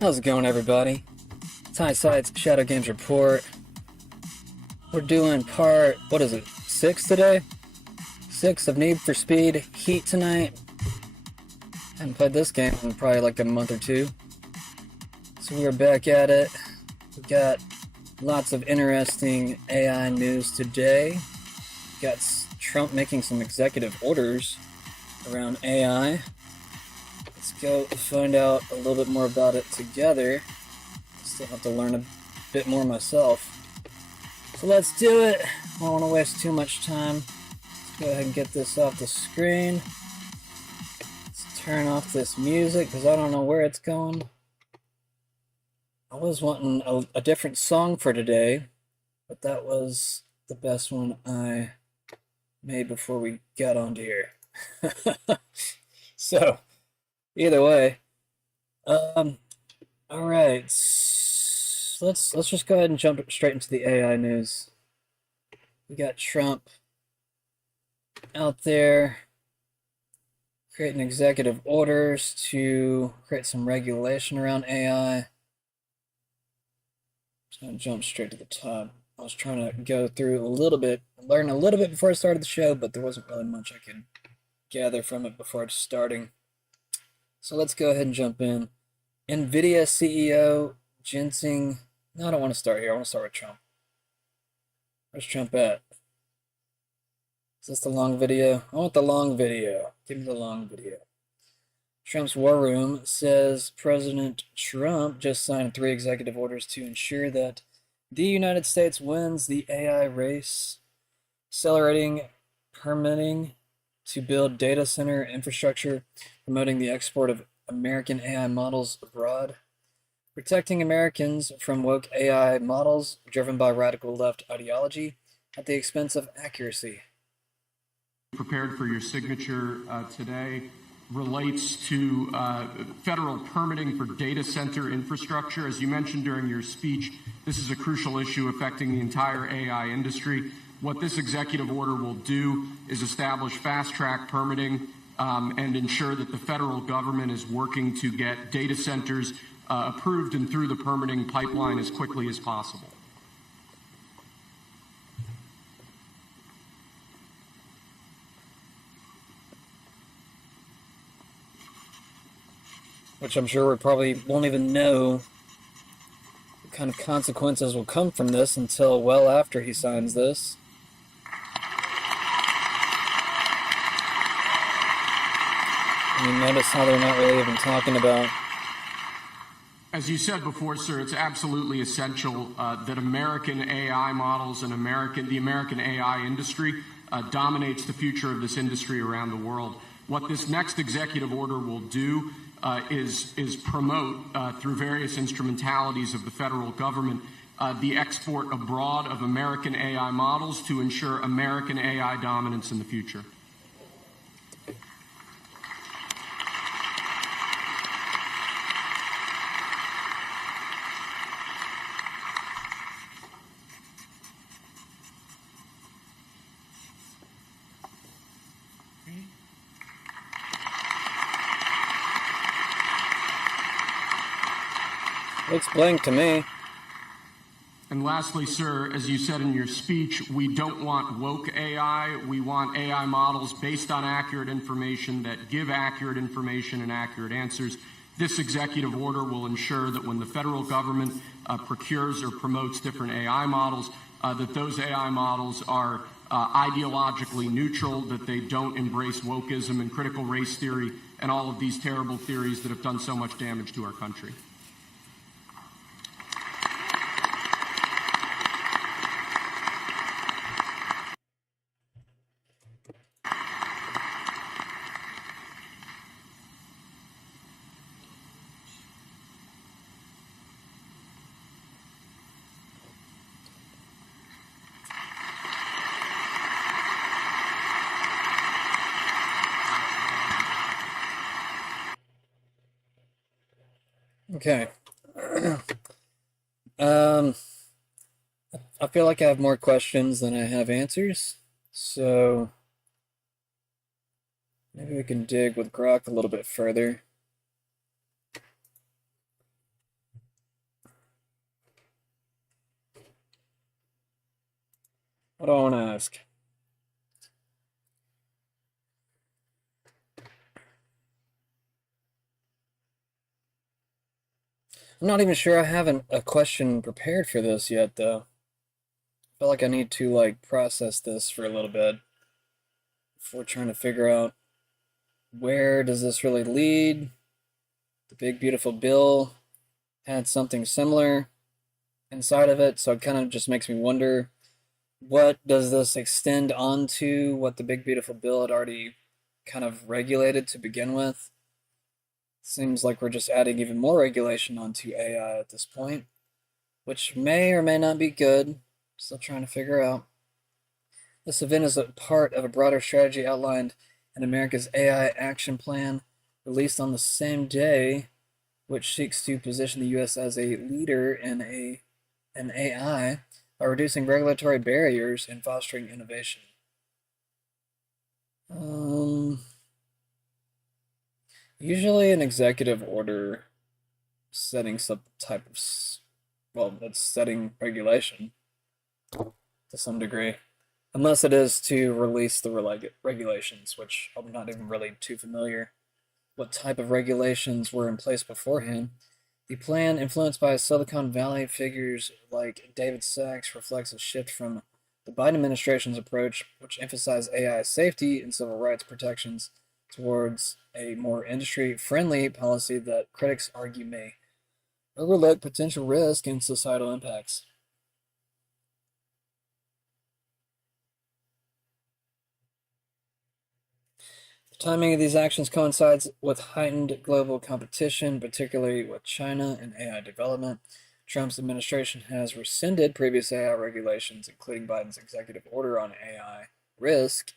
How's it going, everybody? It's High Sides Shadow Games Report. We're doing part, what is it, 6 today? 6 of Need for Speed Heat tonight. Haven't played this game in probably like a month or two. So we're back at it. We got lots of interesting AI news today. We got Trump making some executive orders around AI. Let's go find out a little bit more about it together. Still have to learn a bit more myself. So let's do it. I don't want to waste too much time. Let's go ahead and get this off the screen. Let's turn off this music because I don't know where it's going. I was wanting a different song for today, but that was the best one I made before we got onto here. So, either way, all right. Let's just go ahead and jump straight into the AI news. We got Trump out there creating executive orders to create some regulation around AI. Just gonna jump straight to the top. I was trying to go through a little bit, learn a little bit before I started the show, but there wasn't really much I could gather from it before starting. So let's go ahead and jump in. NVIDIA CEO Jensen. No, I don't want to start here. I want to start with Trump. Where's Trump at? Is this the long video? I want the long video. Give me the long video. Trump's War Room says President Trump just signed 3 executive orders to ensure that the United States wins the AI race, accelerating permitting to build data center infrastructure, promoting the export of American AI models abroad, protecting Americans from woke AI models driven by radical left ideology at the expense of accuracy. Prepared for your signature today relates to federal permitting for data center infrastructure. As you mentioned during your speech, this is a crucial issue affecting the entire AI industry. What this executive order will do is establish fast-track permitting and ensure that the federal government is working to get data centers approved and through the permitting pipeline as quickly as possible. Which I'm sure we probably won't even know what kind of consequences will come from this until well after he signs this. I mean, notice how they're not really even talking about. As you said before, sir, it's absolutely essential that American AI models and the American AI industry dominates the future of this industry around the world. What this next executive order will do is promote through various instrumentalities of the federal government the export abroad of American AI models to ensure American AI dominance in the future. Looks blank to me. And lastly, sir, as you said in your speech, we don't want woke AI. We want AI models based on accurate information that give accurate information and accurate answers. This executive order will ensure that when the federal government procures or promotes different AI models, that those AI models are ideologically neutral, that they don't embrace wokeism and critical race theory and all of these terrible theories that have done so much damage to our country. Okay. I feel like I have more questions than I have answers, so maybe we can dig with Grok a little bit further. What do I want to ask? I'm not even sure I have a question prepared for this yet, though. I feel like I need to like process this for a little bit before trying to figure out where does this really lead. The big beautiful bill had something similar inside of it, so it kind of just makes me wonder, what does this extend onto what the big beautiful bill had already kind of regulated to begin with? Seems like we're just adding even more regulation onto AI at this point, which may or may not be good. Still trying to figure out. This event is a part of a broader strategy outlined in America's AI Action Plan, released on the same day, which seeks to position the U.S. as a leader in AI by reducing regulatory barriers and fostering innovation. Usually an executive order setting some type of, well, it's setting regulation to some degree. Unless it is to release the regulations, which I'm not even really too familiar what type of regulations were in place beforehand. The plan, influenced by Silicon Valley figures like David Sachs, reflects a shift from the Biden administration's approach, which emphasized AI safety and civil rights protections, towards a more industry-friendly policy that critics argue may overlook potential risk and societal impacts. The timing of these actions coincides with heightened global competition, particularly with China and AI development. Trump's administration has rescinded previous AI regulations, including Biden's executive order on AI risk,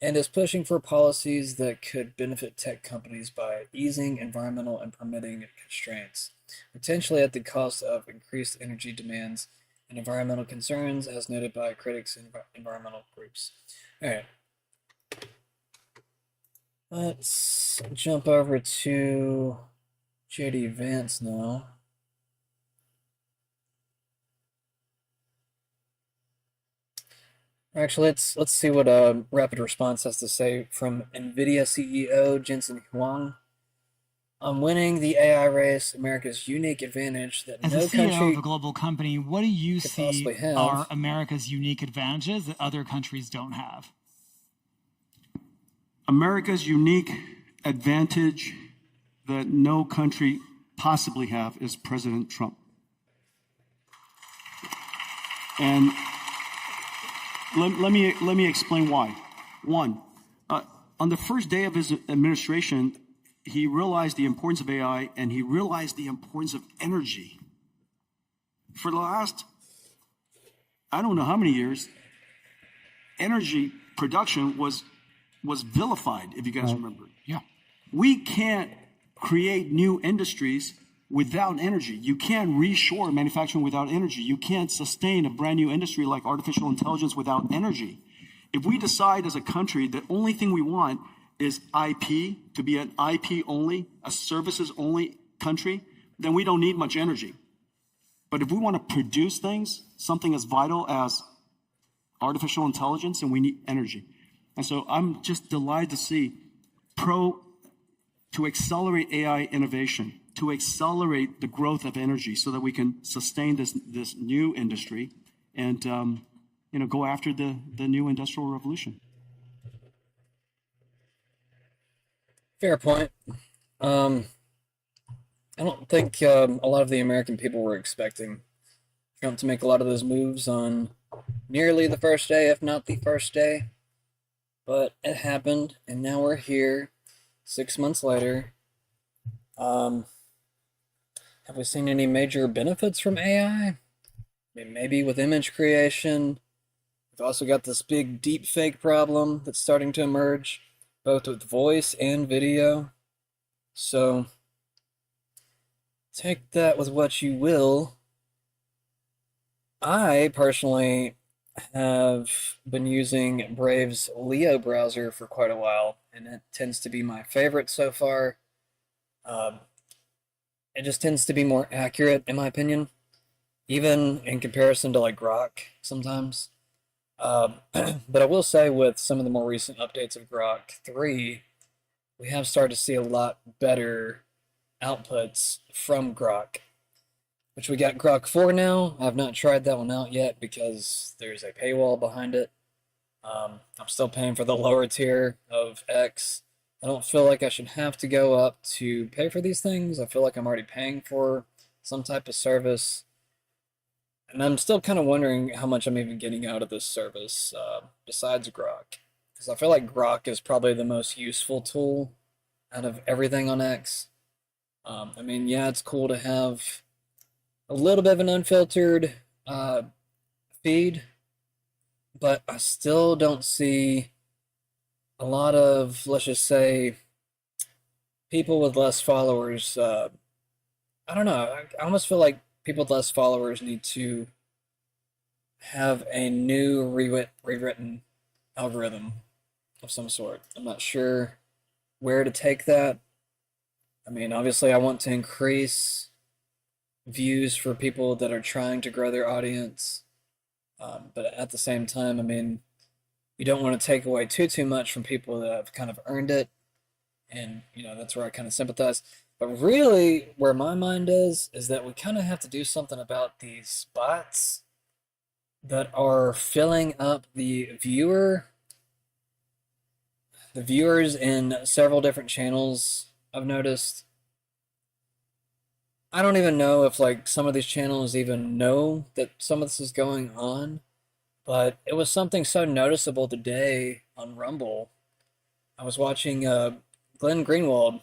and is pushing for policies that could benefit tech companies by easing environmental and permitting constraints, potentially at the cost of increased energy demands and environmental concerns, as noted by critics and environmental groups. All right. Let's jump over to JD Vance now. Actually, let's see what Rapid Response has to say from NVIDIA CEO Jensen Huang. On winning the AI race, America's unique advantage that As no a CEO country of a global company, what do you could see possibly have. are America's unique advantages that other countries don't have? America's unique advantage that no country possibly have is President Trump. And let me explain why. One, on the first day of his administration, he realized the importance of AI and he realized the importance of energy. For the last, I don't know how many years, energy production was vilified, if you guys remember. Yeah. We can't create new industries without energy. You can't reshore manufacturing without energy. You can't sustain a brand new industry like artificial intelligence without energy. If we decide as a country the only thing we want is IP, to be an IP only, a services only country, then we don't need much energy. But if we want to produce things, something as vital as artificial intelligence, and we need energy. And so I'm just delighted to see to accelerate AI innovation, to accelerate the growth of energy so that we can sustain this new industry and go after the new industrial revolution. Fair point. I don't think a lot of the American people were expecting Trump to make a lot of those moves on nearly the first day, if not the first day. But it happened, and now we're here 6 months later. Have we seen any major benefits from AI? I mean, maybe with image creation. We've also got this big deep fake problem that's starting to emerge, both with voice and video. So take that with what you will. I personally have been using Brave's Leo browser for quite a while, and it tends to be my favorite so far. It just tends to be more accurate, in my opinion, even in comparison to like Grok sometimes. But I will say with some of the more recent updates of Grok 3, we have started to see a lot better outputs from Grok, which we got Grok 4 now. I've not tried that one out yet because there's a paywall behind it. I'm still paying for the lower tier of X. I don't feel like I should have to go up to pay for these things. I feel like I'm already paying for some type of service. And I'm still kind of wondering how much I'm even getting out of this service besides Grok. Because I feel like Grok is probably the most useful tool out of everything on X. I mean, yeah, it's cool to have a little bit of an unfiltered feed, but I still don't see a lot of, let's just say, people with less followers. I don't know. I almost feel like people with less followers need to have a new rewritten algorithm of some sort. I'm not sure where to take that. I mean, obviously, I want to increase views for people that are trying to grow their audience. But at the same time, I mean, you don't want to take away too much from people that have kind of earned it. And, that's where I kind of sympathize. But really, where my mind is that we kind of have to do something about these bots that are filling up the viewers in several different channels. I've noticed. I don't even know if like some of these channels even know that some of this is going on, but it was something so noticeable today on Rumble. I was watching Glenn Greenwald,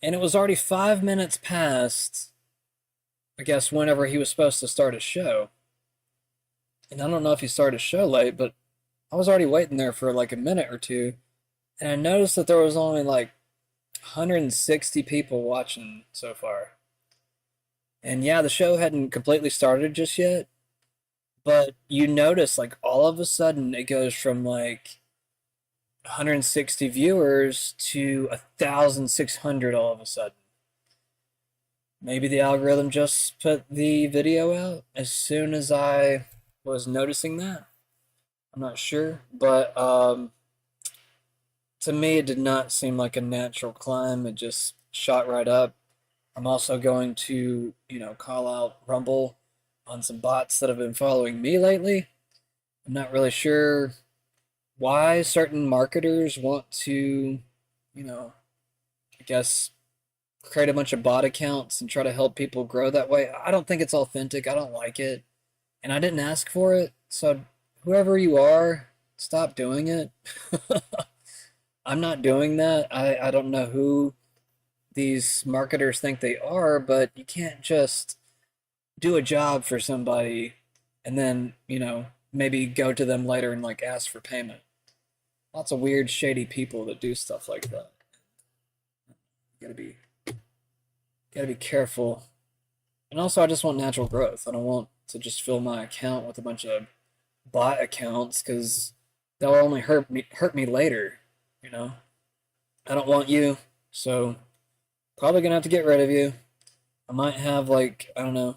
and it was already 5 minutes past, I guess, whenever he was supposed to start his show. And I don't know if he started his show late, but I was already waiting there for like a minute or two, and I noticed that there was only like 160 people watching so far. And yeah, the show hadn't completely started just yet, but you notice like all of a sudden it goes from like 160 viewers to 1,600 all of a sudden. Maybe the algorithm just put the video out as soon as I was noticing that. I'm not sure, but to me it did not seem like a natural climb. It just shot right up. I'm also going to, call out Rumble on some bots that have been following me lately. I'm not really sure why certain marketers want to, I guess create a bunch of bot accounts and try to help people grow that way. I don't think it's authentic. I don't like it. And I didn't ask for it. So whoever you are, stop doing it. I'm not doing that. I don't know who these marketers think they are, but you can't just do a job for somebody and then, maybe go to them later and like ask for payment. Lots of weird, shady people that do stuff like that. Gotta be careful. And also I just want natural growth. I don't want to just fill my account with a bunch of bot accounts because they'll only hurt me later, I don't want you, so probably gonna have to get rid of you. I might have like, I don't know,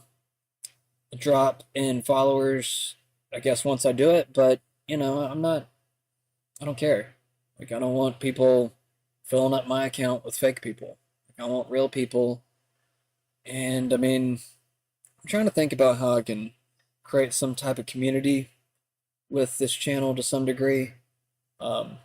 a drop in followers, I guess, once I do it, but I don't care. Like, I don't want people filling up my account with fake people. Like, I want real people. And I mean, I'm trying to think about how I can create some type of community with this channel to some degree. I'm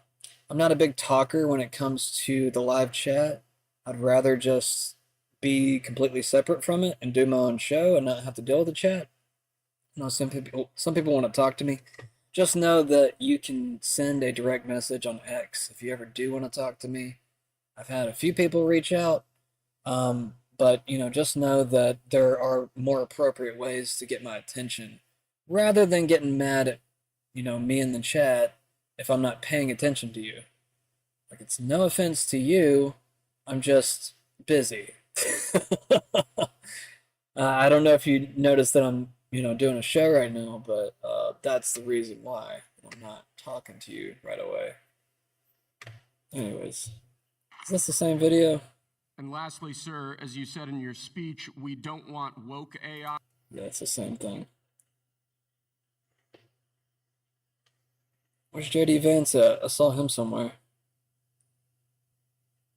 not a big talker when it comes to the live chat. I'd rather just be completely separate from it and do my own show and not have to deal with the chat. Some people want to talk to me. Just know that you can send a direct message on X if you ever do want to talk to me. I've had a few people reach out, but just know that there are more appropriate ways to get my attention, rather than getting mad at me in the chat if I'm not paying attention to you. Like, it's no offense to you, I'm just busy. I don't know if you noticed that I'm, doing a show right now, but that's the reason why I'm not talking to you right away. Anyways, is this the same video? And lastly, sir, as you said in your speech, we don't want woke AI. Yeah, it's the same thing. Where's JD Vance at? I saw him somewhere.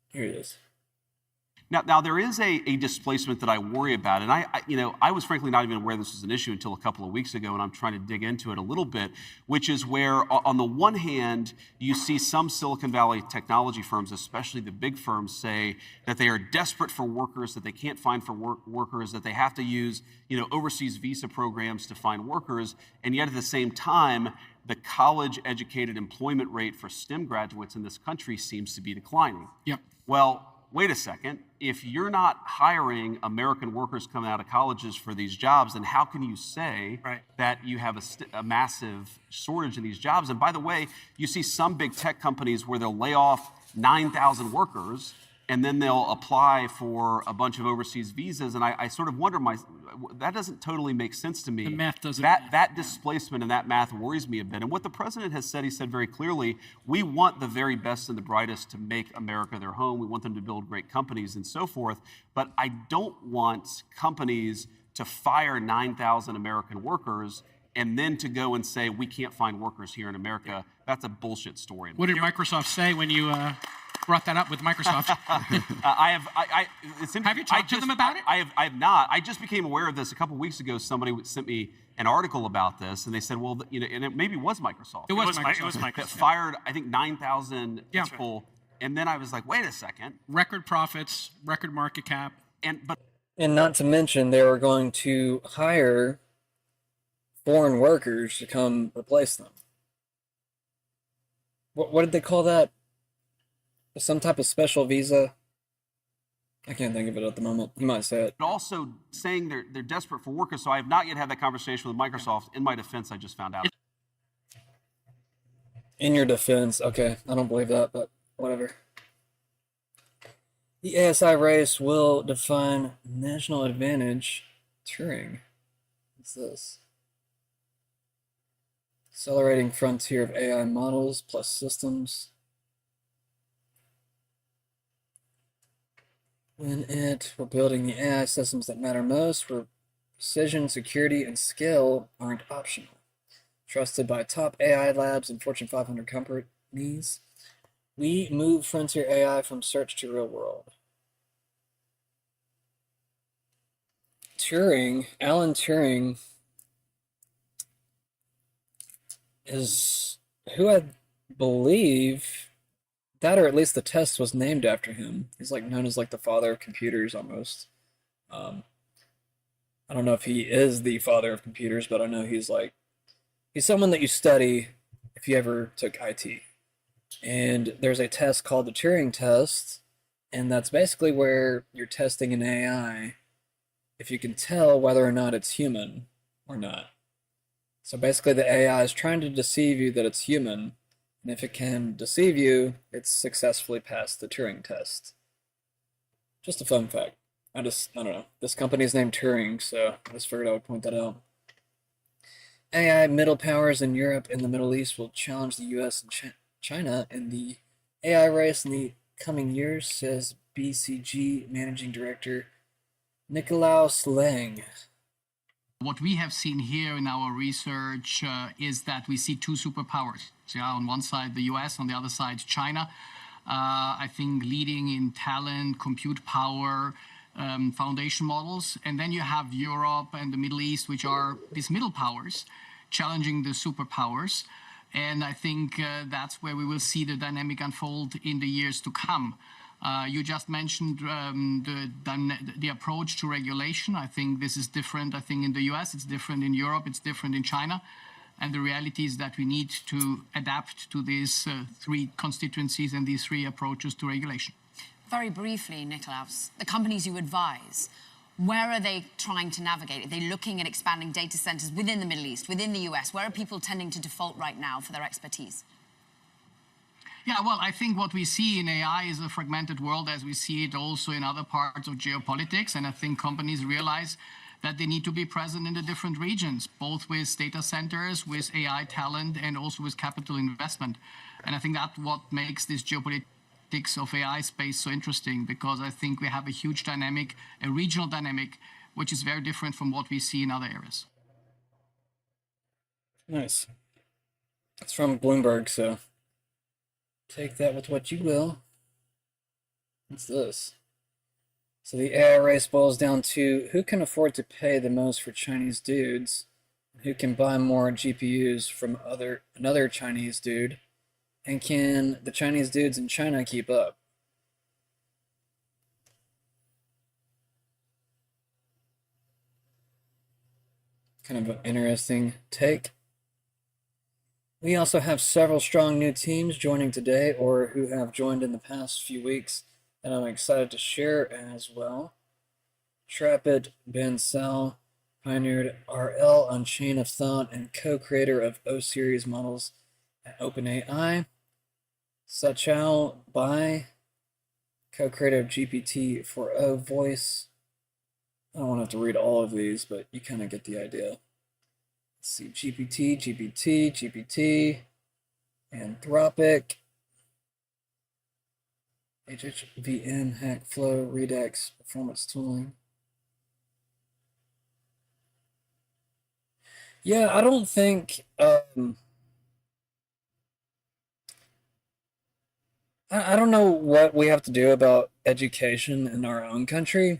Here he is. Now there is a displacement that I worry about, and I was frankly not even aware this was an issue until a couple of weeks ago, and I'm trying to dig into it a little bit, which is where, on the one hand, you see some Silicon Valley technology firms, especially the big firms, say that they are desperate for workers, that they can't find for workers, that they have to use overseas visa programs to find workers, and yet at the same time, the college-educated employment rate for STEM graduates in this country seems to be declining. Yep. Well, wait a second. If you're not hiring American workers coming out of colleges for these jobs, then how can you say that you have a massive shortage in these jobs? And by the way, you see some big tech companies where they'll lay off 9,000 workers and then they'll apply for a bunch of overseas visas. And I sort of wonder, that doesn't totally make sense to me. The math doesn't. That displacement and that math worries me a bit. And what the president has said, he said very clearly, we want the very best and the brightest to make America their home. We want them to build great companies and so forth. But I don't want companies to fire 9,000 American workers and then to go and say, we can't find workers here in America. That's a bullshit story. What did Microsoft say when you brought that up with Microsoft? Have you talked to them about it? I have not. I just became aware of this a couple weeks ago. Somebody sent me an article about this, and they said, well, and it maybe was Microsoft. It was Microsoft. That fired, I think, 9,000 people. And then I was like, wait a second. Record profits, record market cap. And not to mention, they were going to hire foreign workers to come replace them. What did they call that? Some type of special visa? I can't think of it at the moment. You might say it. But also saying they're desperate for workers, so I have not yet had that conversation with Microsoft. In my defense, I just found out. In your defense, okay, I don't believe that, but whatever. The ASI race will define national advantage. Turing. What's this? Accelerating frontier of AI models plus systems. We're building the AI systems that matter most, where precision, security, and scale aren't optional. Trusted by top AI labs and Fortune 500 companies, we move frontier AI from search to real world. Alan Turing, is who I believe that, or at least the test was named after him. He's like known as like the father of computers almost. I don't know if he is the father of computers, but I know he's someone that you study if you ever took IT. And there's a test called the Turing test, and that's basically where you're testing an AI if you can tell whether or not it's human or not. So basically the AI is trying to deceive you that it's human, and if it can deceive you, it's successfully passed the Turing test. Just a fun fact. I don't know. This company is named Turing, so I just figured I would point that out. AI middle powers in Europe and the Middle East will challenge the US and China in the AI race in the coming years, says BCG Managing Director Nikolaus Lang. What we have seen here in our research is that we see two superpowers. So on one side, the US, on the other side, China. I think leading in talent, compute power, foundation models. And then you have Europe and the Middle East, which are these middle powers, challenging the superpowers. And I think that's where we will see the dynamic unfold in the years to come. You just mentioned the approach to regulation. I think this is different. I think in the US, it's different in Europe, it's different in China. And the reality is that we need to adapt to these three constituencies and these three approaches to regulation. Very briefly, Nikolaus, the companies you advise, where are they trying to navigate? Are they looking at expanding data centers within the Middle East, within the US? Where are people tending to default right now for their expertise? Yeah, well, I think what we see in AI is a fragmented world as we see it also in other parts of geopolitics. And I think companies realize that they need to be present in the different regions, both with data centers, with AI talent, and also with capital investment. And I think that's what makes this geopolitics of AI space so interesting, because I think we have a huge dynamic, a regional dynamic, which is very different from what we see in other areas. Nice. It's from Bloomberg, so take that with what you will. What's this? So the AI race boils down to who can afford to pay the most for Chinese dudes, who can buy more GPUs from another Chinese dude, and can the Chinese dudes in China keep up? Kind of an interesting take. We also have several strong new teams joining today or who have joined in the past few weeks that I'm excited to share as well. Trapid Ben Sal pioneered RL on Chain of Thought and co-creator of O-Series models at OpenAI. Sachao Bai, co-creator of GPT-4o voice. I don't want to have to read all of these, but you kind of get the idea. Let's see, GPT, Anthropic, HHVM, Hackflow, Redux, performance tooling. Yeah, I don't think, I don't know what we have to do about education in our own country,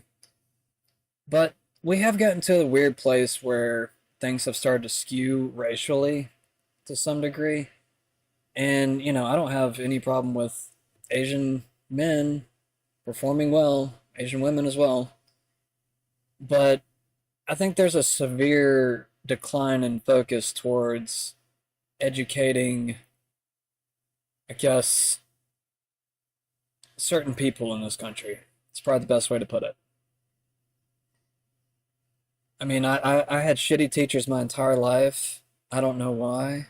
but we have gotten to a weird place where things have started to skew racially to some degree. And, I don't have any problem with Asian men performing well, Asian women as well. But I think there's a severe decline in focus towards educating, I guess, certain people in this country. It's probably the best way to put it. I mean, I had shitty teachers my entire life. I don't know why.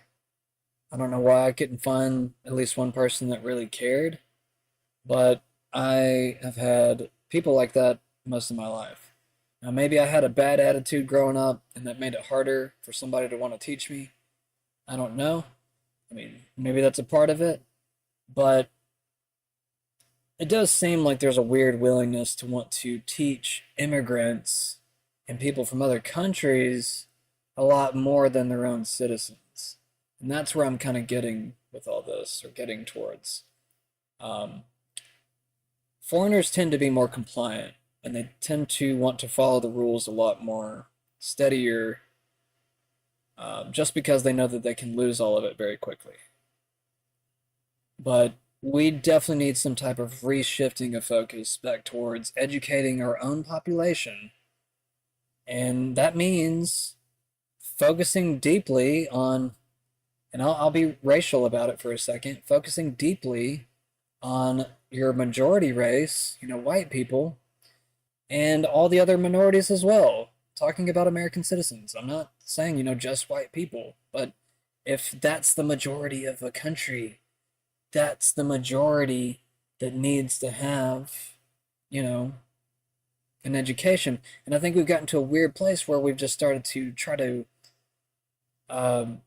I don't know why I couldn't find at least one person that really cared, but I have had people like that most of my life. Now, maybe I had a bad attitude growing up and that made it harder for somebody to want to teach me. I don't know. I mean, maybe that's a part of it, but it does seem like there's a weird willingness to want to teach immigrants and people from other countries a lot more than their own citizens. And that's where I'm kind of getting with all this, or getting towards. Foreigners tend to be more compliant, and they tend to want to follow the rules a lot more steadier, just because they know that they can lose all of it very quickly. But we definitely need some type of reshifting of focus back towards educating our own population. And that means focusing deeply on, and I'll be racial about it for a second, focusing deeply on your majority race, white people, and all the other minorities as well. Talking about American citizens. I'm not saying, just white people, but if that's the majority of a country, that's the majority that needs to have, an education. And I think we've gotten to a weird place where we've just started to try to, I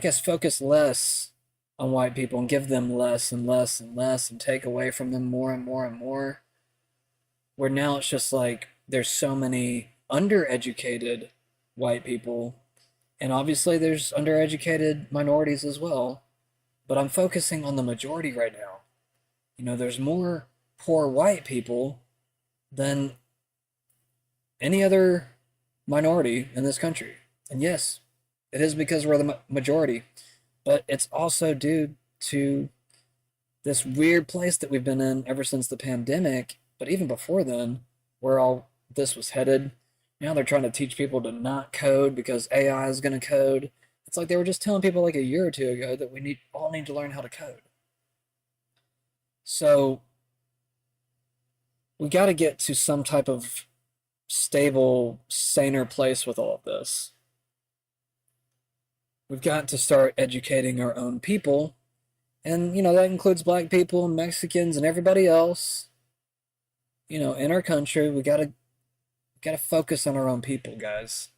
guess, focus less on white people and give them less and less and less and take away from them more and more and more. Where now it's just like there's so many undereducated white people, and obviously there's undereducated minorities as well. But I'm focusing on the majority right now. There's more poor white people than any other minority in this country. And yes, it is because we're the majority, but it's also due to this weird place that we've been in ever since the pandemic, but even before then, where all this was headed. Now they're trying to teach people to not code because AI is going to code. It's like they were just telling people like a year or two ago that we all need to learn how to code. So we got to get to some type of stable, saner place with all of this. We've got to start educating our own people. And, that includes black people and Mexicans and everybody else, in our country. We got to focus on our own people, guys.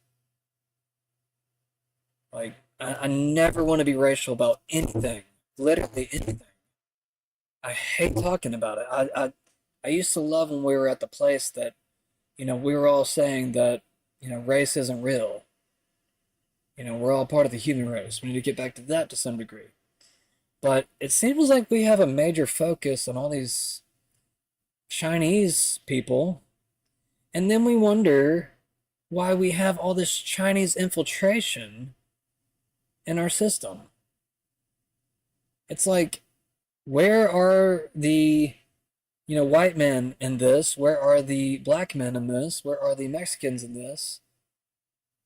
Like, I never want to be racial about anything, literally anything. I hate talking about it. I used to love when we were at the place that, we were all saying that, race isn't real. We're all part of the human race. We need to get back to that to some degree. But it seems like we have a major focus on all these Chinese people, and then we wonder why we have all this Chinese infiltration in our system. It's like, where are the, white men in this? Where are the black men in this? Where are the Mexicans in this?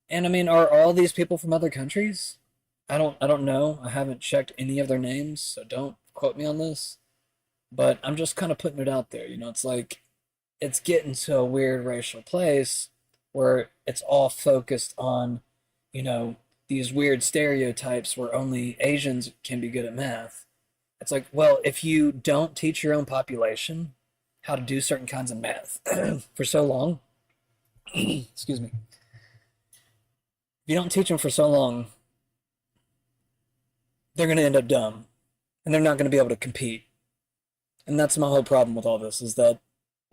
And I mean, are all these people from other countries? I don't know. I haven't checked any of their names, so don't quote me on this. But I'm just kind of putting it out there. It's like it's getting to a weird racial place where it's all focused on, these weird stereotypes where only Asians can be good at math. It's like, well, if you don't teach your own population how to do certain kinds of math for so long, excuse me, if you don't teach them for so long, they're going to end up dumb and they're not going to be able to compete. And that's my whole problem with all this, is that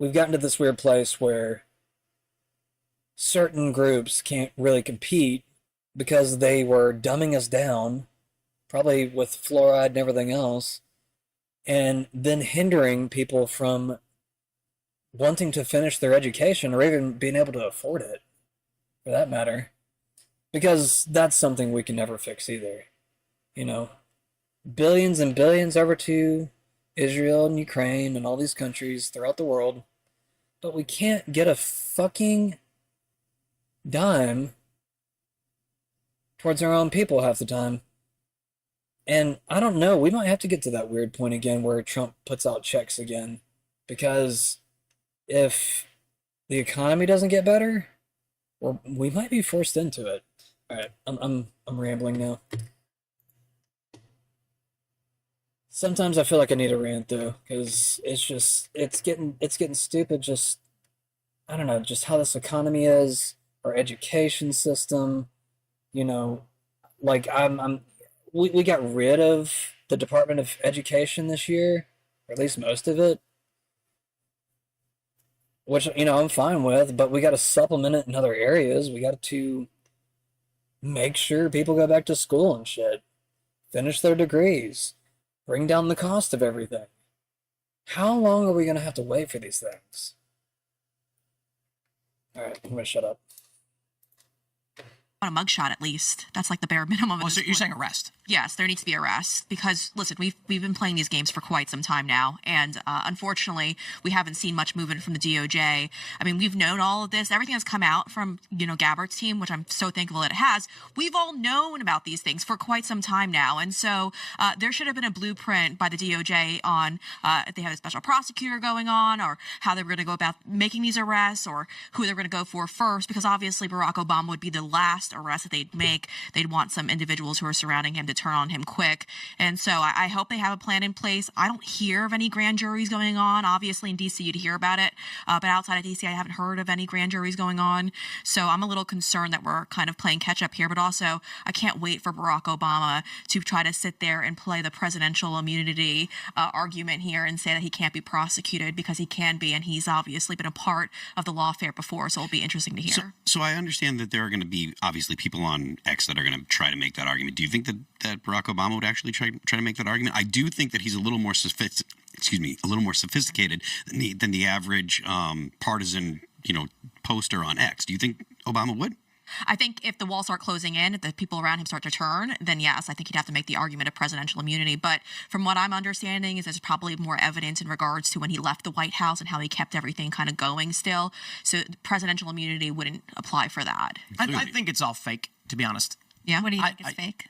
we've gotten to this weird place where certain groups can't really compete because they were dumbing us down, probably with fluoride and everything else, and then hindering people from wanting to finish their education or even being able to afford it, for that matter. Because that's something we can never fix either. Billions and billions over to Israel and Ukraine and all these countries throughout the world, but we can't get a fucking dime towards our own people half the time. And I don't know, we might have to get to that weird point again where Trump puts out checks again, because if the economy doesn't get better, we might be forced into it. All right, I'm rambling now. Sometimes I feel like I need a rant though, because it's getting stupid. Just, I don't know, just how this economy is, our education system. Like we got rid of the Department of Education this year, or at least most of it, which I'm fine with. But we got to supplement it in other areas. We got to make sure people go back to school and shit, finish their degrees, bring down the cost of everything. How long are we going to have to wait for these things? All right, I'm going to shut up. A mugshot at least. That's like the bare minimum. Oh, so you're saying arrest? Yes, there needs to be arrests because, listen, we've been playing these games for quite some time now, and unfortunately, we haven't seen much movement from the DOJ. I mean, we've known all of this. Everything has come out from, Gabbert's team, which I'm so thankful that it has. We've all known about these things for quite some time now, and so there should have been a blueprint by the DOJ on if they have a special prosecutor going on, or how they were going to go about making these arrests, or who they're going to go for first, because obviously Barack Obama would be the last arrest that they'd make. They'd want some individuals who are surrounding him to turn on him quick. And so I hope they have a plan in place. I don't hear of any grand juries going on. Obviously in DC you'd hear about it, but outside of DC I haven't heard of any grand juries going on. So I'm a little concerned that we're kind of playing catch up here, but also I can't wait for Barack Obama to try to sit there and play the presidential immunity argument here and say that he can't be prosecuted, because he can be, and he's obviously been a part of the lawfare before, so it'll be interesting to hear. So I understand that there are going to be obviously people on X that are going to try to make that argument. Do you think that Barack Obama would actually try to make that argument? I do think that he's a little more sophisticated than the average partisan, poster on X. Do you think Obama would? I think if the walls start closing in, if the people around him start to turn, then yes, I think he'd have to make the argument of presidential immunity. But from what I'm understanding is there's probably more evidence in regards to when he left the White House and how he kept everything kind of going still. So presidential immunity wouldn't apply for that. I think it's all fake, to be honest. Yeah. What do you think is fake?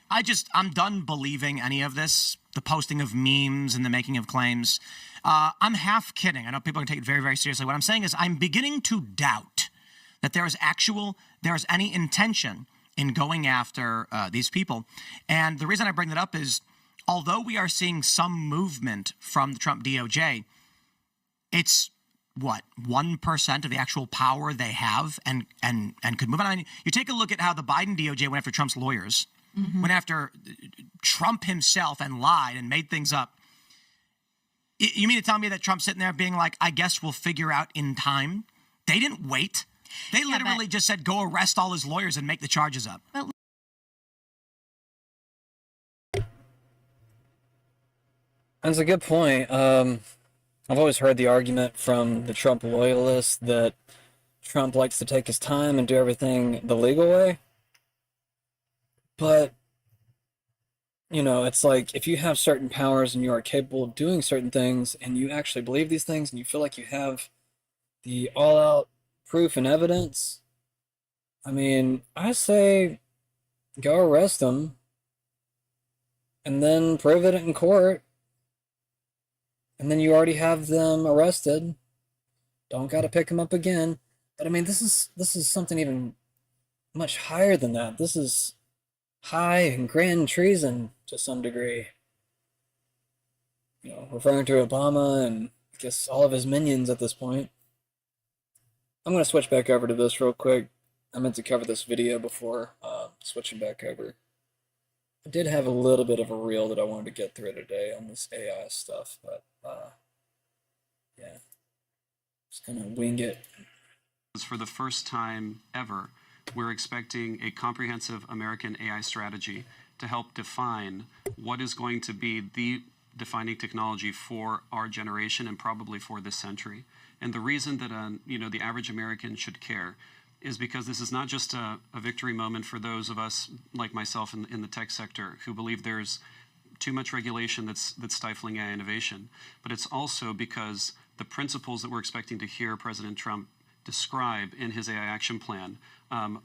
I'm done believing any of this, the posting of memes and the making of claims. I'm half kidding. I know people can take it very, very seriously. What I'm saying is I'm beginning to doubt that there is any intention in going after these people. And the reason I bring that up is, although we are seeing some movement from the Trump DOJ, it's 1% of the actual power they have and could move on. I mean, you take a look at how the Biden DOJ went after Trump's lawyers, went after Trump himself and lied and made things up. You mean to tell me that Trump's sitting there being like, I guess we'll figure out in time? They didn't wait. They literally just said, go arrest all his lawyers and make the charges up. But That's a good point. I've always heard the argument from the Trump loyalists that Trump likes to take his time and do everything the legal way. But, it's like if you have certain powers and you are capable of doing certain things and you actually believe these things and you feel like you have the all-out proof and evidence, I mean, I say go arrest them and then prove it in court. And then you already have them arrested. Don't got to pick them up again. But I mean, this is something even much higher than that. This is high and grand treason to some degree. Referring to Obama and I guess all of his minions at this point. I'm going to switch back over to this real quick. I meant to cover this video before switching back over. I did have a little bit of a reel that I wanted to get through today on this AI stuff, but yeah, just gonna wing it. For the first time ever, we're expecting a comprehensive American AI strategy to help define what is going to be the defining technology for our generation and probably for this century. And the reason that the average American should care is because this is not just a victory moment for those of us like myself in the tech sector who believe there's too much regulation that's stifling AI innovation, but it's also because the principles that we're expecting to hear President Trump describe in his AI action plan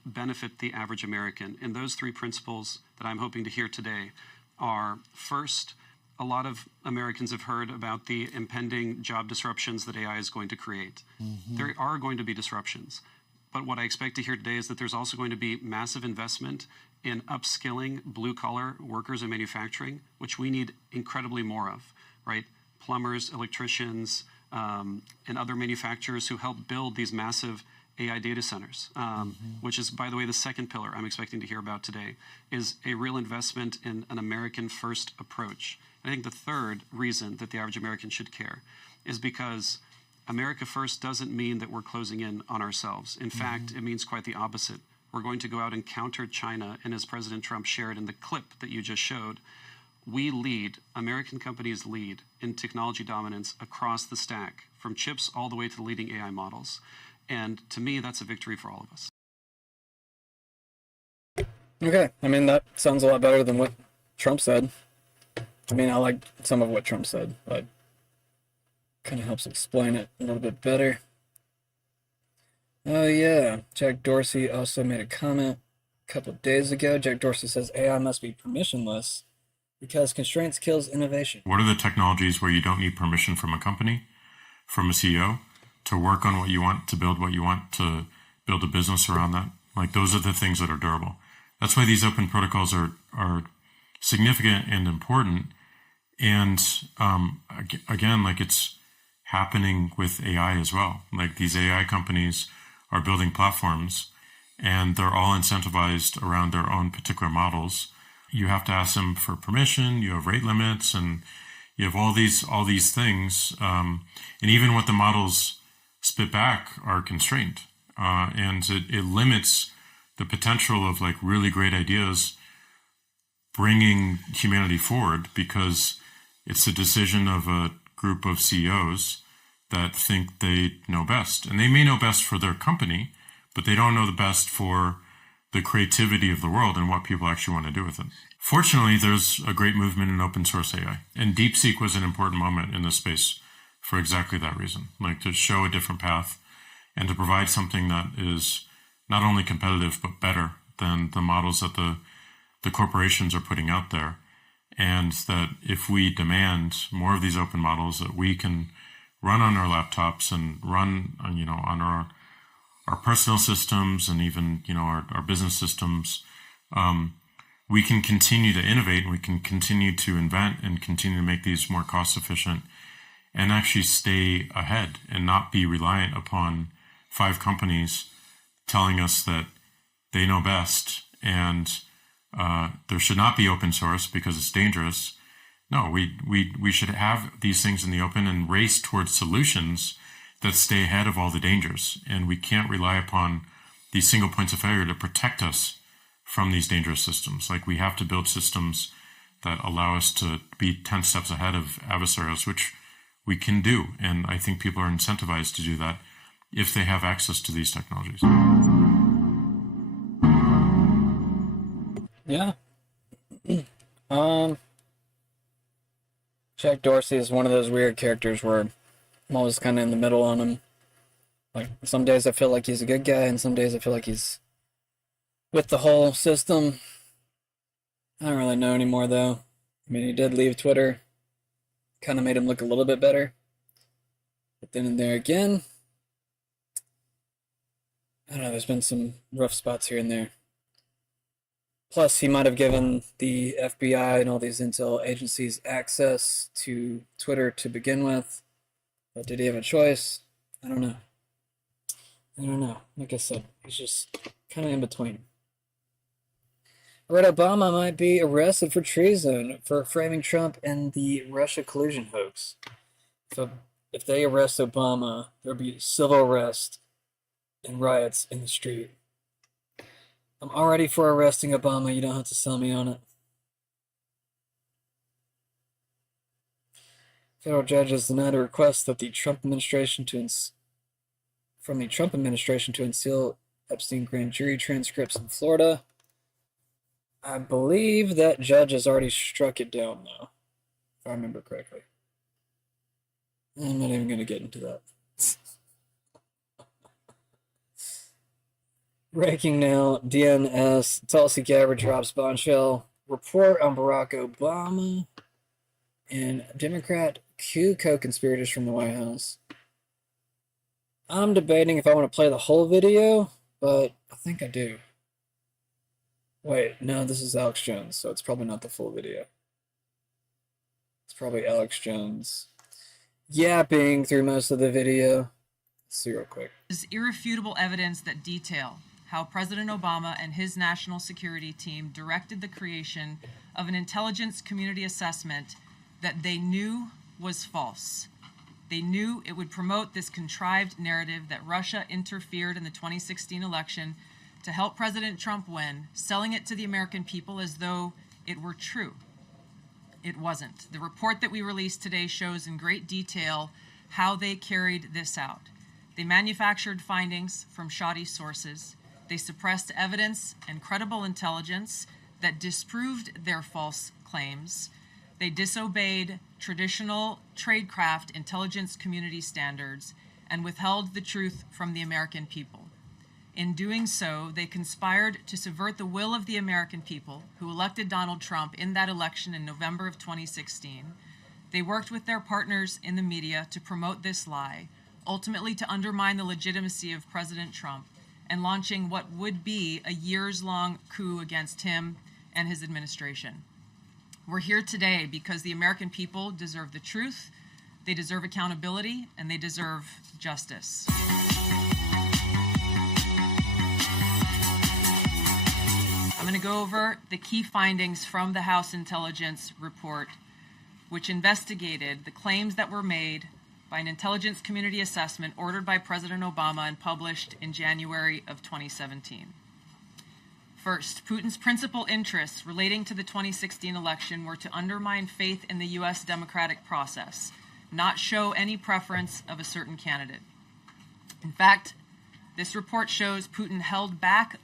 benefit the average American. And those three principles that I'm hoping to hear today are, first, a lot of Americans have heard about the impending job disruptions that AI is going to create. Mm-hmm. There are going to be disruptions. But what I expect to hear today is that there's also going to be massive investment in upskilling blue-collar workers in manufacturing, which we need incredibly more of, right? Plumbers, electricians, and other manufacturers who help build these massive AI data centers, which is, by the way, the second pillar I'm expecting to hear about today, is a real investment in an American-first approach. And I think the third reason that the average American should care is because America first doesn't mean that we're closing in on ourselves. In fact, it means quite the opposite. We're going to go out and counter China, and as President Trump shared in the clip that you just showed, we lead, American companies lead in technology dominance across the stack, from chips all the way to the leading AI models. And to me, that's a victory for all of us. Okay, I mean, that sounds a lot better than what Trump said. I mean, I like some of what Trump said, but kind of helps explain it a little bit better. Oh yeah, Jack Dorsey also made a comment a couple of days ago. Jack Dorsey says AI must be permissionless because constraints kills innovation. What are the technologies where you don't need permission from a company, from a CEO, to work on what you want, to build what you want, to build a business around that? Like, those are the things that are durable. That's why these open protocols are significant and important. And again, like, it's happening with AI as well. Like, these AI companies are building platforms and they're all incentivized around their own particular models. You have to ask them for permission, you have rate limits, and you have all these things. And even what the models spit back are constrained. And it limits the potential of, like, really great ideas bringing humanity forward, because it's the decision of a group of CEOs that think they know best. And they may know best for their company, but they don't know the best for the creativity of the world and what people actually want to do with it. Fortunately, there's a great movement in open source AI. And DeepSeek was an important moment in this space for exactly that reason, like to show a different path and to provide something that is not only competitive, but better than the models that the corporations are putting out there. And that if we demand more of these open models that we can run on our laptops and run on, on our personal systems and even, our business systems, we can continue to innovate, and we can continue to invent and continue to make these more cost efficient and actually stay ahead and not be reliant upon 5 companies telling us that they know best and there should not be open source because it's dangerous. No, we should have these things in the open and race towards solutions that stay ahead of all the dangers. And we can't rely upon these single points of failure to protect us from these dangerous systems. Like, we have to build systems that allow us to be 10 steps ahead of adversaries, which we can do. And I think people are incentivized to do that if they have access to these technologies. Yeah. Jack Dorsey is one of those weird characters where I'm always kind of in the middle on him. Like, some days I feel like he's a good guy, and some days I feel like he's with the whole system. I don't really know anymore, though. I mean, he did leave Twitter. Kind of made him look a little bit better. But then and there again, I don't know, there's been some rough spots here and there. Plus, he might have given the FBI and all these intel agencies access to Twitter to begin with. But did he have a choice? I don't know. Like I said, he's just kind of in between. I read Obama might be arrested for treason for framing Trump in the Russia collusion hoax. If they arrest Obama, there'll be civil arrest and riots in the street. I'm already for arresting Obama. You don't have to sell me on it. Federal judges denied a request that the Trump administration from the Trump administration to unseal Epstein grand jury transcripts in Florida. I believe that judge has already struck it down, though, if I remember correctly. I'm not even going to get into that. Breaking now, DNS, Tulsi Gabbard drops bombshell report on Barack Obama and Democrat coup co-conspirators from the White House. I'm debating if I want to play the whole video, but I think I do. Wait, no, this is Alex Jones, so it's probably not the full video. It's probably Alex Jones yapping through most of the video. Let's see real quick. There's irrefutable evidence that detail how President Obama and his national security team directed the creation of an intelligence community assessment that they knew was false. They knew it would promote this contrived narrative that Russia interfered in the 2016 election to help President Trump win, selling it to the American people as though it were true. It wasn't. The report that we released today shows in great detail how they carried this out. They manufactured findings from shoddy sources. They suppressed evidence and credible intelligence that disproved their false claims. They disobeyed traditional tradecraft intelligence community standards and withheld the truth from the American people. In doing so, they conspired to subvert the will of the American people who elected Donald Trump in that election in November of 2016. They worked with their partners in the media to promote this lie, ultimately to undermine the legitimacy of President Trump and launching what would be a years-long coup against him and his administration. We're here today because the American people deserve the truth, they deserve accountability, and they deserve justice. I'm going to go over the key findings from the House Intelligence Report, which investigated the claims that were made by an intelligence community assessment ordered by President Obama and published in January of 2017. First, Putin's principal interests relating to the 2016 election were to undermine faith in the U.S. democratic process, not show any preference of a certain candidate. In fact, this report shows Putin held back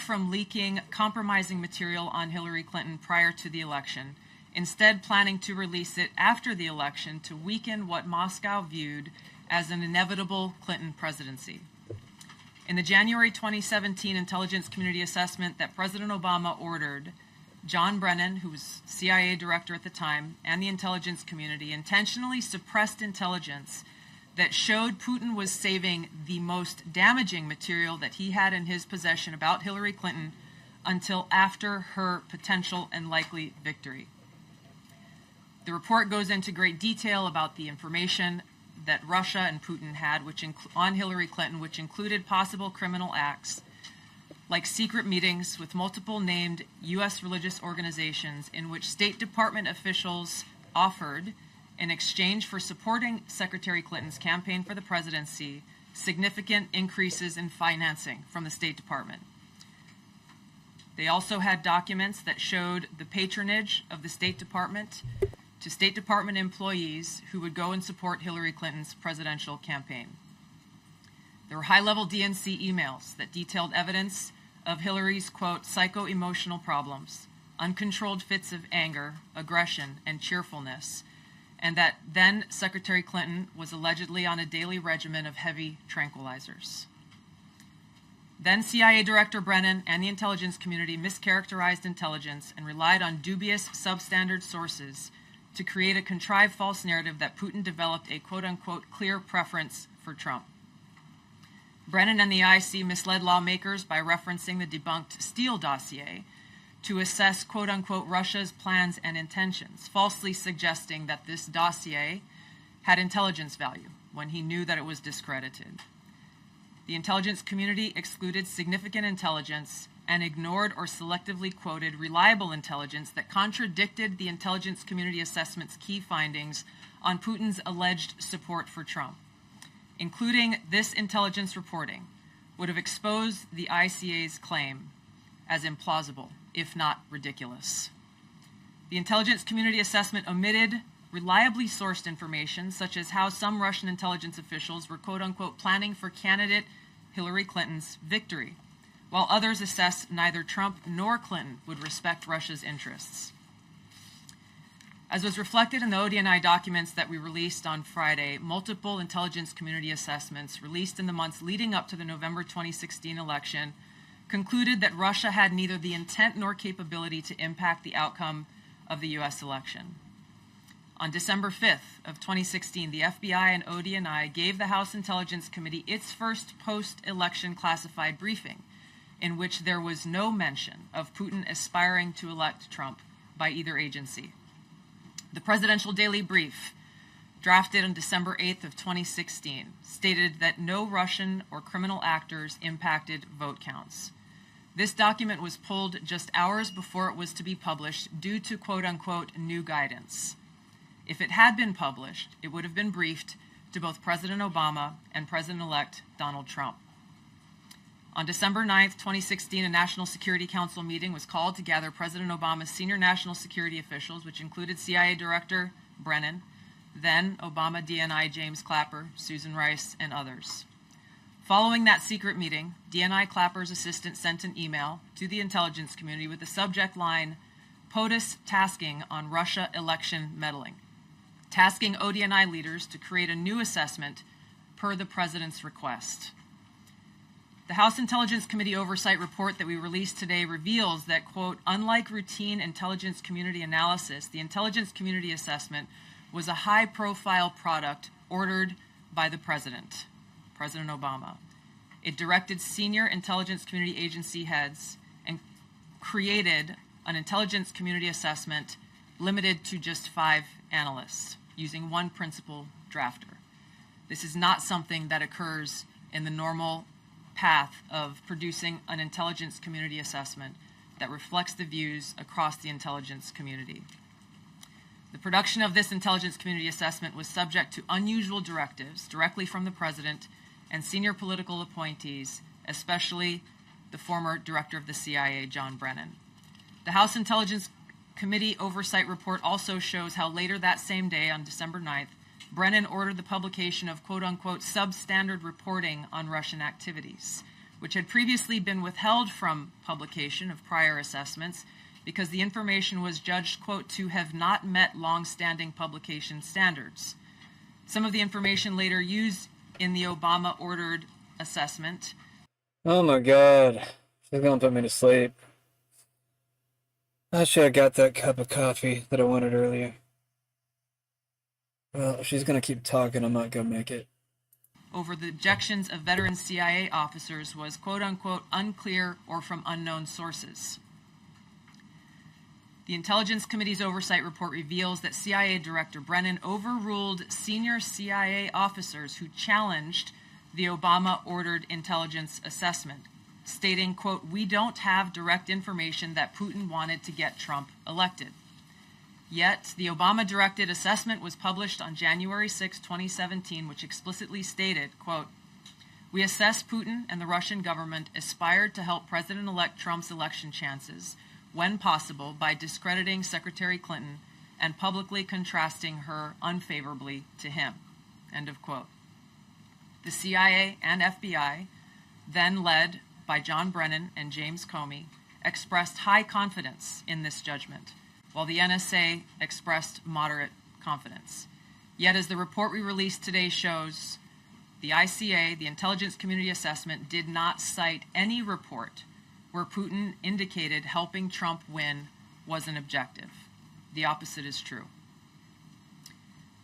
from leaking compromising material on Hillary Clinton prior to the election, instead planning to release it after the election to weaken what Moscow viewed as an inevitable Clinton presidency. In the January 2017 intelligence community assessment that President Obama ordered, John Brennan, who was CIA director at the time, and the intelligence community intentionally suppressed intelligence that showed Putin was saving the most damaging material that he had in his possession about Hillary Clinton until after her potential and likely victory. The report goes into great detail about the information that Russia and Putin had on Hillary Clinton, which included possible criminal acts like secret meetings with multiple named U.S. religious organizations in which State Department officials offered, in exchange for supporting Secretary Clinton's campaign for the presidency, significant increases in financing from the State Department. They also had documents that showed the patronage of the State Department to State Department employees who would go and support Hillary Clinton's presidential campaign. There were high-level DNC emails that detailed evidence of Hillary's, quote, psycho-emotional problems, uncontrolled fits of anger, aggression, and cheerfulness, and that then Secretary Clinton was allegedly on a daily regimen of heavy tranquilizers. Then CIA Director Brennan and the intelligence community mischaracterized intelligence and relied on dubious substandard sources to create a contrived false narrative that Putin developed a quote-unquote clear preference for Trump. Brennan and the IC misled lawmakers by referencing the debunked Steele dossier to assess quote-unquote Russia's plans and intentions, falsely suggesting that this dossier had intelligence value when he knew that it was discredited. The intelligence community excluded significant intelligence and ignored or selectively quoted reliable intelligence that contradicted the intelligence community assessment's key findings on Putin's alleged support for Trump. Including this intelligence reporting would have exposed the ICA's claim as implausible, if not ridiculous. The intelligence community assessment omitted reliably sourced information, such as how some Russian intelligence officials were quote-unquote planning for candidate Hillary Clinton's victory, while others assessed neither Trump nor Clinton would respect Russia's interests. As was reflected in the ODNI documents that we released on Friday, multiple intelligence community assessments released in the months leading up to the November 2016 election concluded that Russia had neither the intent nor capability to impact the outcome of the U.S. election. On December 5th of 2016, the FBI and ODNI gave the House Intelligence Committee its first post-election classified briefing, in which there was no mention of Putin aspiring to elect Trump by either agency. The Presidential Daily Brief, drafted on December 8th of 2016, stated that no Russian or criminal actors impacted vote counts. This document was pulled just hours before it was to be published due to quote-unquote new guidance. If it had been published, it would have been briefed to both President Obama and President-elect Donald Trump. On December 9th, 2016, a National Security Council meeting was called to gather President Obama's senior national security officials, which included CIA Director Brennan, then Obama DNI James Clapper, Susan Rice, and others. Following that secret meeting, DNI Clapper's assistant sent an email to the intelligence community with the subject line, POTUS tasking on Russia election meddling, tasking ODNI leaders to create a new assessment per the president's request. The House Intelligence Committee Oversight Report that we released today reveals that, quote, unlike routine intelligence community analysis, the intelligence community assessment was a high-profile product ordered by the President, President Obama. It directed senior intelligence community agency heads and created an intelligence community assessment limited to just 5 analysts, using one principal drafter. This is not something that occurs in the normal path of producing an intelligence community assessment that reflects the views across the intelligence community. The production of this intelligence community assessment was subject to unusual directives directly from the President and senior political appointees, especially the former director of the CIA, John Brennan. The House Intelligence Committee Oversight Report also shows how later that same day, on December 9th, Brennan ordered the publication of quote-unquote substandard reporting on Russian activities, which had previously been withheld from publication of prior assessments because the information was judged, quote, to have not met long-standing publication standards. Some of the information later used in the Obama-ordered assessment. Oh my God, she's gonna put me to sleep. I should have got that cup of coffee that I wanted earlier. Well, if she's gonna keep talking, I'm not gonna make it. Over the objections of veteran CIA officers was quote-unquote unclear or from unknown sources. The Intelligence Committee's Oversight Report reveals that CIA Director Brennan overruled senior CIA officers who challenged the Obama-ordered intelligence assessment, stating, quote, we don't have direct information that Putin wanted to get Trump elected. Yet, the Obama-directed assessment was published on January 6, 2017, which explicitly stated, quote, We assess Putin and the Russian government aspired to help President-elect Trump's election chances, when possible, by discrediting Secretary Clinton and publicly contrasting her unfavorably to him. End of quote. The CIA and FBI, then led by John Brennan and James Comey, expressed high confidence in this judgment, while the NSA expressed moderate confidence. Yet, as the report we released today shows, the ICA, the Intelligence Community Assessment, did not cite any report where Putin indicated helping Trump win was an objective. The opposite is true.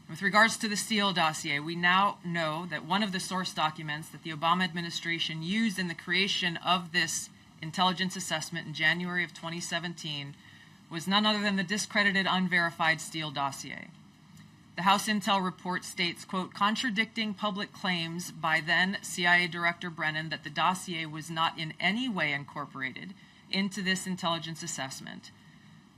With regards to the Steele dossier, we now know that one of the source documents that the Obama administration used in the creation of this intelligence assessment in January of 2017 was none other than the discredited, unverified Steele dossier. The House Intel report states, quote, contradicting public claims by then CIA Director Brennan that the dossier was not in any way incorporated into this intelligence assessment.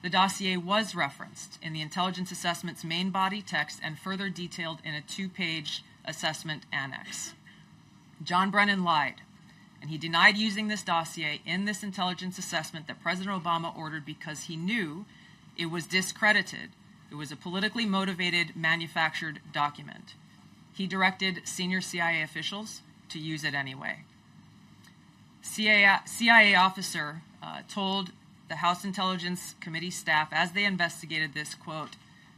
The dossier was referenced in the intelligence assessment's main body text and further detailed in a 2-page assessment annex. John Brennan lied, and he denied using this dossier in this intelligence assessment that President Obama ordered because he knew it was discredited. It was a politically motivated, manufactured document. He directed senior CIA officials to use it anyway. CIA officer told the House Intelligence Committee staff as they investigated this, quote,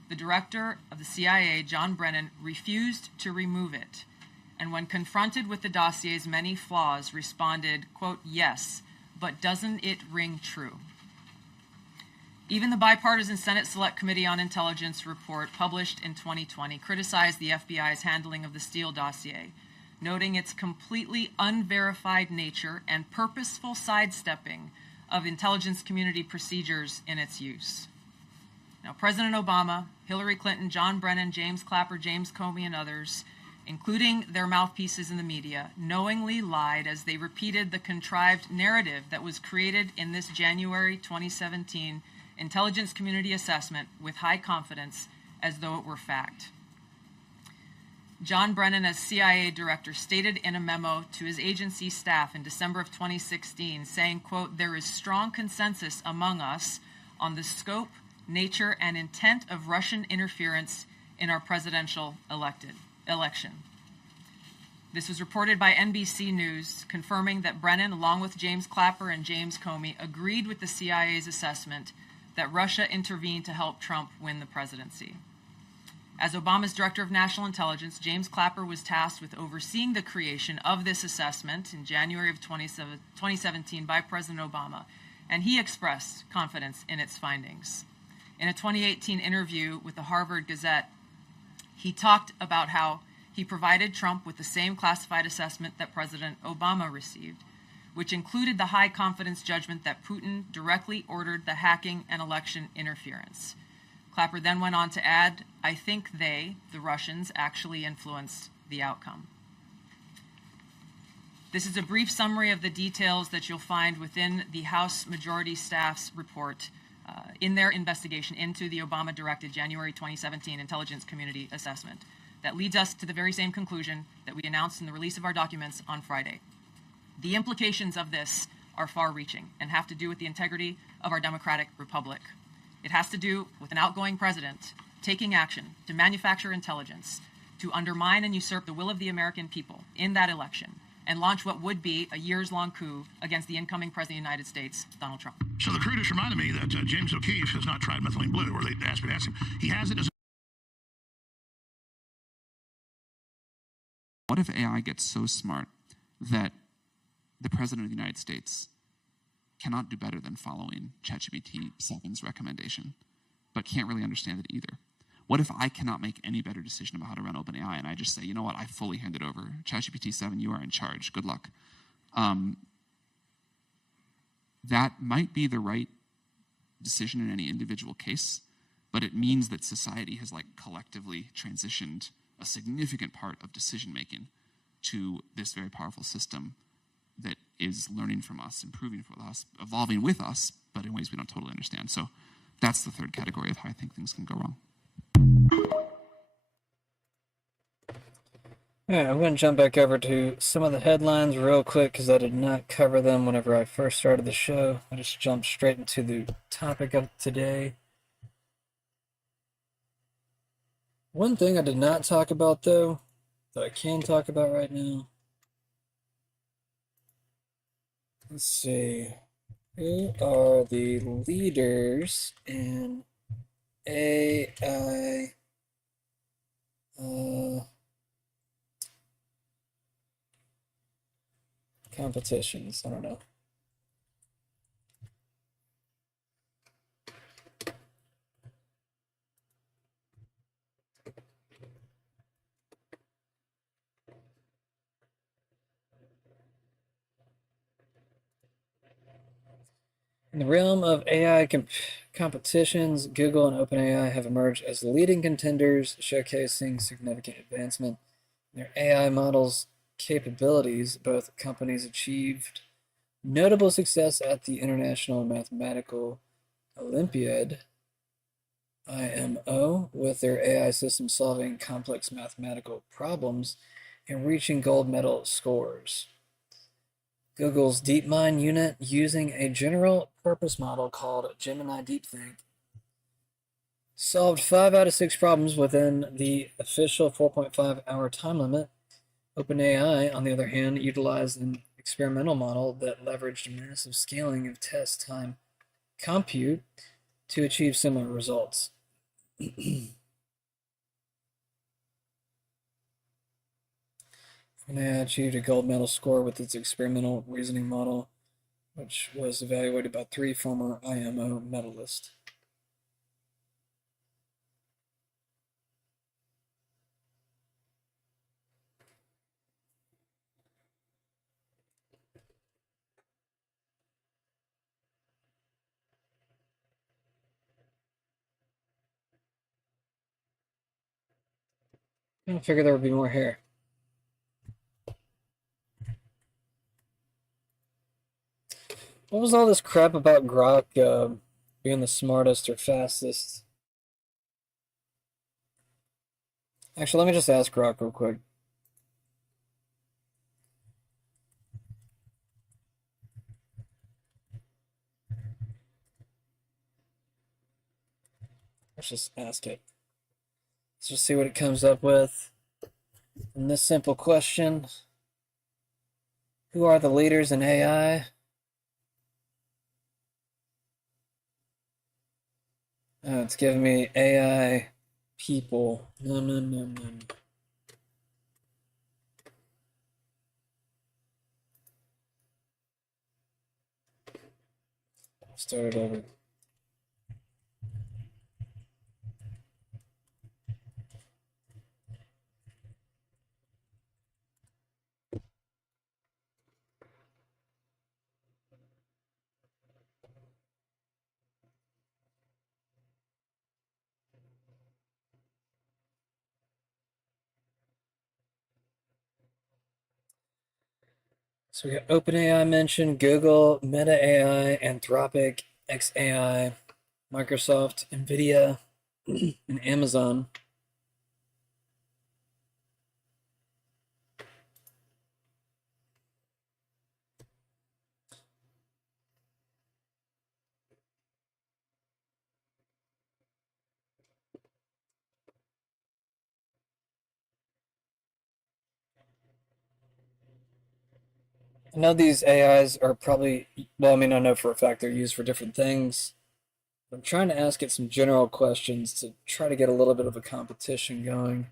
the director of the CIA, John Brennan, refused to remove it, and when confronted with the dossier's many flaws, responded, quote, yes, but doesn't it ring true? Even the bipartisan Senate Select Committee on Intelligence report published in 2020 criticized the FBI's handling of the Steele dossier, noting its completely unverified nature and purposeful sidestepping of intelligence community procedures in its use. Now, President Obama, Hillary Clinton, John Brennan, James Clapper, James Comey, and others, including their mouthpieces in the media, knowingly lied as they repeated the contrived narrative that was created in this January 2017 intelligence community assessment with high confidence as though it were fact. John Brennan, as CIA director, stated in a memo to his agency staff in December of 2016, saying, quote, there is strong consensus among us on the scope, nature, and intent of Russian interference in our presidential election. This was reported by NBC News, confirming that Brennan, along with James Clapper and James Comey, agreed with the CIA's assessment that Russia intervened to help Trump win the presidency. As Obama's Director of National Intelligence, James Clapper was tasked with overseeing the creation of this assessment in January of 2017 by President Obama, and he expressed confidence in its findings. In a 2018 interview with the Harvard Gazette, he talked about how he provided Trump with the same classified assessment that President Obama received, which included the high confidence judgment that Putin directly ordered the hacking and election interference. Clapper then went on to add, I think they, the Russians, actually influenced the outcome. This is a brief summary of the details that you'll find within the House Majority Staff's report in their investigation into the Obama-directed January 2017 Intelligence Community Assessment that leads us to the very same conclusion that we announced in the release of our documents on Friday. The implications of this are far-reaching and have to do with the integrity of our democratic republic. It has to do with an outgoing president taking action to manufacture intelligence to undermine and usurp the will of the American people in that election and launch what would be a years-long coup against the incoming President of the United States, Donald Trump. So the crew just reminded me that James O'Keefe has not tried methylene blue, or they asked me to ask him. He has it as What if AI gets so smart that the President of the United States cannot do better than following ChatGPT 7's recommendation, but can't really understand it either? What if I cannot make any better decision about how to run OpenAI and I just say, you know what, I fully hand it over. ChatGPT 7, you are in charge. Good luck. That might be the right decision in any individual case, but it means that society has collectively transitioned a significant part of decision-making to this very powerful system that is learning from us, improving from us, evolving with us, but in ways we don't totally understand. So that's the third category of how I think things can go wrong. Alright, I'm going to jump back over to some of the headlines real quick because I did not cover them whenever I first started the show. I just jumped straight into the topic of today. One thing I did not talk about, though, that I can talk about right now. Let's see. Who are the leaders in AI competitions? I don't know. In the realm of AI competitions, Google and OpenAI have emerged as leading contenders, showcasing significant advancement in their AI models' capabilities. Both companies achieved notable success at the International Mathematical Olympiad, IMO, with their AI system solving complex mathematical problems and reaching gold medal scores. Google's DeepMind unit, using a general purpose model called Gemini DeepThink, solved 5 out of 6 problems within the official 4.5-hour time limit. OpenAI, on the other hand, utilized an experimental model that leveraged massive scaling of test time compute to achieve similar results. OpenAI achieved a gold medal score with its experimental reasoning model, which was evaluated by 3 former IMO medalists. I figured there would be more here. What was all this crap about Grok being the smartest or fastest? Actually, let me just ask Grok real quick. Let's just ask it. Let's just see what it comes up with. In this simple question, who are the leaders in AI? Oh, it's giving me AI people. No. Start it over. So we got OpenAI mentioned, Google, Meta AI, Anthropic, xAI, Microsoft, NVIDIA, and Amazon. I know these AIs are probably, well, I mean, I know for a fact they're used for different things. I'm trying to ask it some general questions to try to get a little bit of a competition going.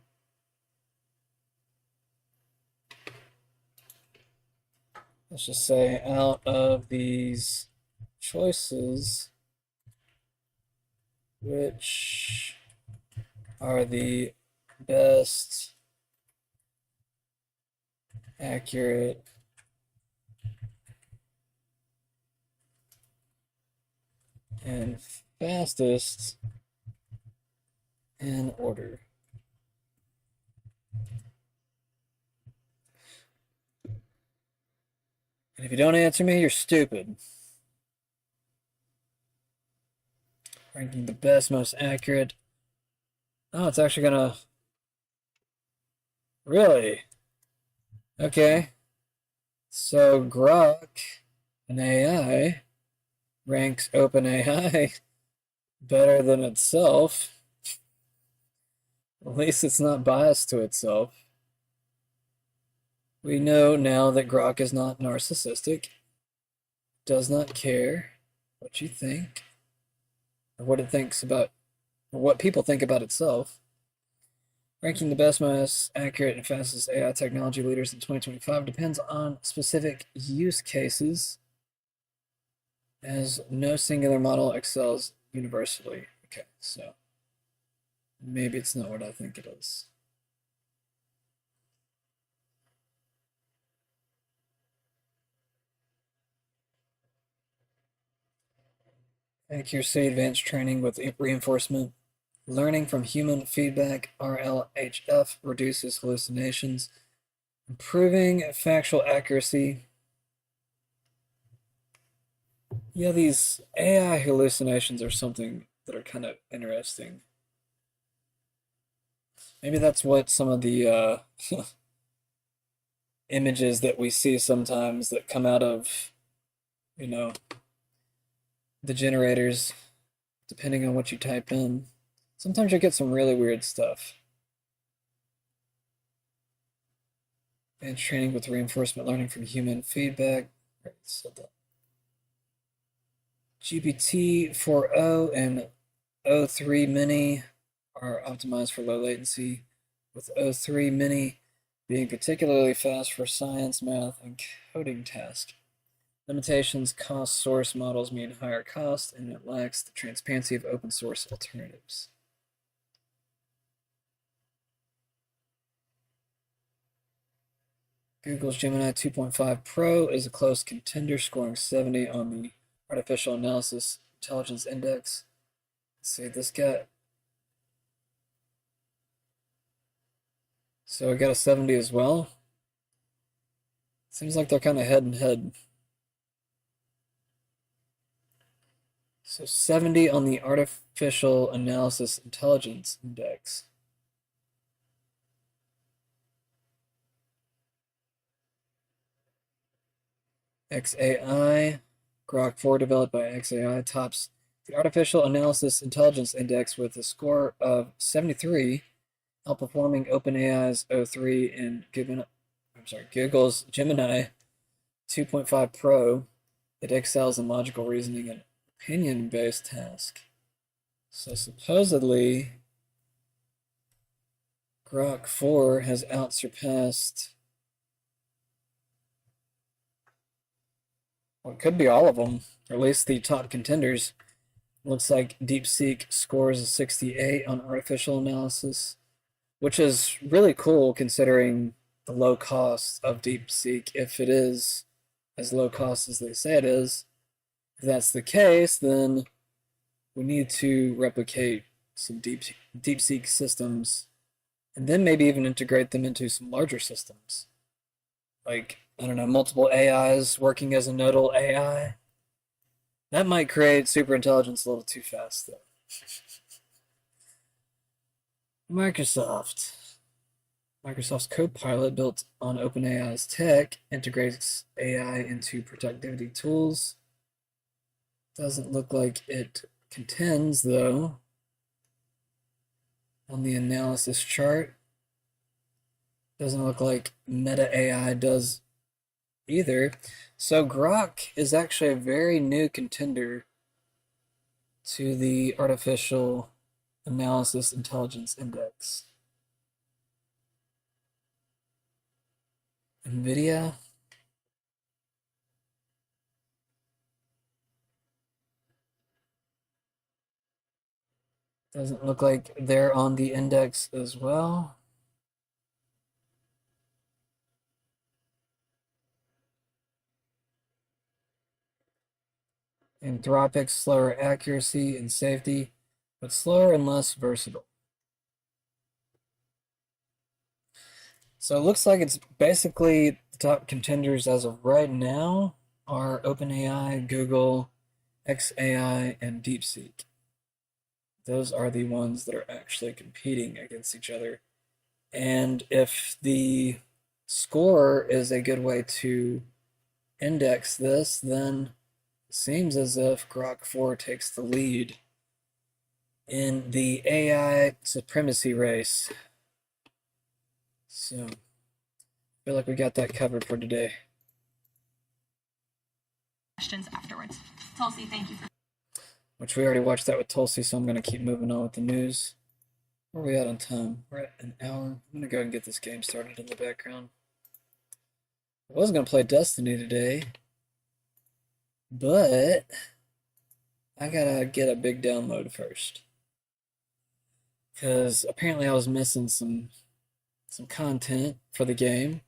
Let's just say, out of these choices, which are the best, accurate, and fastest in order? And if you don't answer me, you're stupid. Ranking the best, most accurate. Oh, it's actually gonna... Really? Okay. So Grok, an AI, ranks OpenAI better than itself. At least it's not biased to itself. We know now that Grok is not narcissistic, does not care what you think, or what it thinks about, or what people think about itself. Ranking the best, most accurate, and fastest AI technology leaders in 2025 depends on specific use cases, as no singular model excels universally. Okay, so maybe it's not what I think it is. Accuracy, advanced training with reinforcement. Learning from human feedback, RLHF, reduces hallucinations. Improving factual accuracy. Yeah, these AI hallucinations are something that are kind of interesting. Maybe that's what some of the images that we see sometimes that come out of, the generators, depending on what you type in. Sometimes you get some really weird stuff. And training with reinforcement learning from human feedback. Right, so the GPT-4o and O3 Mini are optimized for low latency, with O3 Mini being particularly fast for science, math, and coding tasks. Limitations: cost source models mean higher cost, and it lacks the transparency of open source alternatives. Google's Gemini 2.5 Pro is a close contender, scoring 70 on the Artificial Analysis Intelligence Index. Let's see, this guy. So I got a 70 as well. Seems like they're kind of head and head. So 70 on the Artificial Analysis Intelligence Index. XAI, Grok 4 developed by XAI, tops the Artificial Analysis Intelligence Index with a score of 73, outperforming OpenAI's O3 and Google's Gemini 2.5 Pro. It excels in logical reasoning and opinion-based tasks. So supposedly, Grok 4 has outsurpassed, well, it could be all of them, or at least the top contenders. Looks like DeepSeek scores a 68 on artificial analysis, which is really cool considering the low cost of DeepSeek, if it is as low cost as they say it is. If that's the case, then we need to replicate some DeepSeek systems, and then maybe even integrate them into some larger systems. Like, I don't know, multiple AIs working as a nodal AI. That might create superintelligence a little too fast, though. Microsoft's Copilot, built on OpenAI's tech, integrates AI into productivity tools. Doesn't look like it contends, though, on the analysis chart. Doesn't look like Meta AI does either. So Grok is actually a very new contender to the Artificial Analysis Intelligence Index. NVIDIA. Doesn't look like they're on the index as well. Anthropic's slower accuracy and safety, but slower and less versatile. So it looks like it's basically the top contenders as of right now are OpenAI, Google, XAI, and DeepSeek. Those are the ones that are actually competing against each other. And if the score is a good way to index this, then it seems as if Grok 4 takes the lead in the AI supremacy race. So, I feel like we got that covered for today. Questions afterwards. Tulsi, thank you for. Which we already watched that with Tulsi, so I'm going to keep moving on with the news. Where are we at on time? We're at an hour. I'm going to go ahead and get this game started in the background. I was going to play Destiny today, but I got to get a big download first. Because apparently I was missing some content for the game,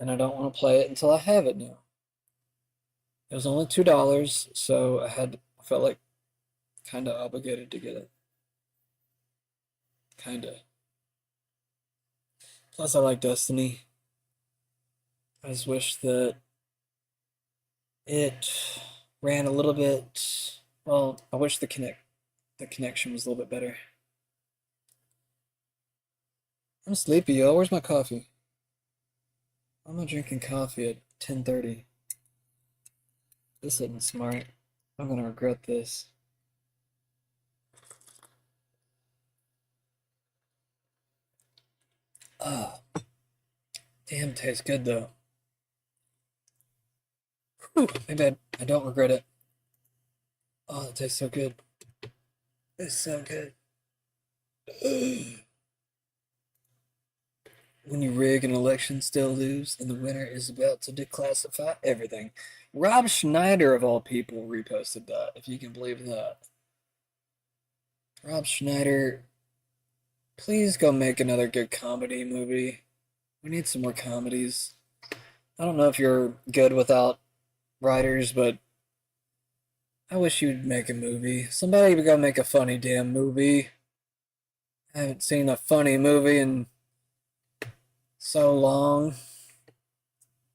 and I don't want to play it until I have it now. It was only $2, so I felt like kind of obligated to get it. Kinda. Plus, I like Destiny. I just wish that it ran a little bit. Well, I wish the connection was a little bit better. I'm sleepy, yo. Where's my coffee? I'm not drinking coffee at 10:30. This isn't smart. I'm gonna regret this. Oh, damn, it tastes good though. Whew, maybe I don't regret it. Oh, it tastes so good. It's so good. When you rig an election, still lose, and the winner is about to declassify everything. Rob Schneider, of all people, reposted that, if you can believe that. Rob Schneider, please go make another good comedy movie. We need some more comedies. I don't know if you're good without writers, but I wish you'd make a movie. Somebody would go make a funny damn movie. I haven't seen a funny movie in so long.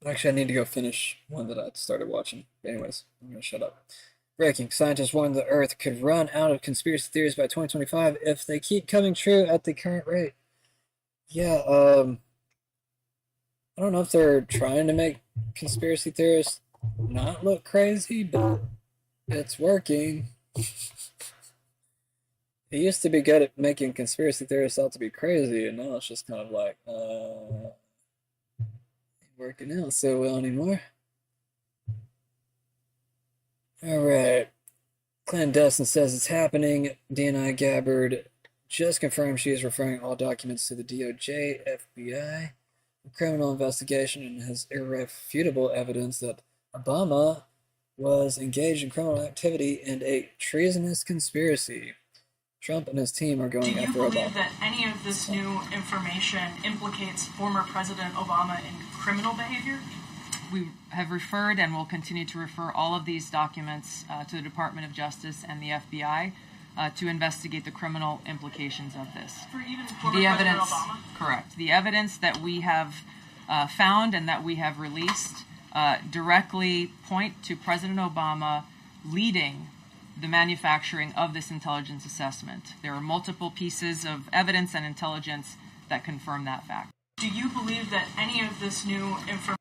Actually, I need to go finish one that I started watching. Anyways, I'm going to shut up. Breaking. Scientists warn the Earth could run out of conspiracy theories by 2025 if they keep coming true at the current rate. Yeah, I don't know if they're trying to make conspiracy theorists not look crazy, but it's working. He used to be good at making conspiracy theorists out to be crazy, and now it's just kind of like, ain't working out so well anymore. Alright. Clandestine says it's happening. DNI Gabbard just confirmed she is referring all documents to the DOJ, FBI, criminal investigation, and has irrefutable evidence that Obama was engaged in criminal activity and a treasonous conspiracy. Trump and his team are going after Obama. Do you believe that any of this new information implicates former President Obama in criminal behavior? We have referred and will continue to refer all of these documents to the Department of Justice and the FBI to investigate the criminal implications of this. For even former President Obama? Correct. The evidence that we have found and that we have released directly point to President Obama leading the manufacturing of this intelligence assessment. There are multiple pieces of evidence and intelligence that confirm that fact. Do you believe that any of this new information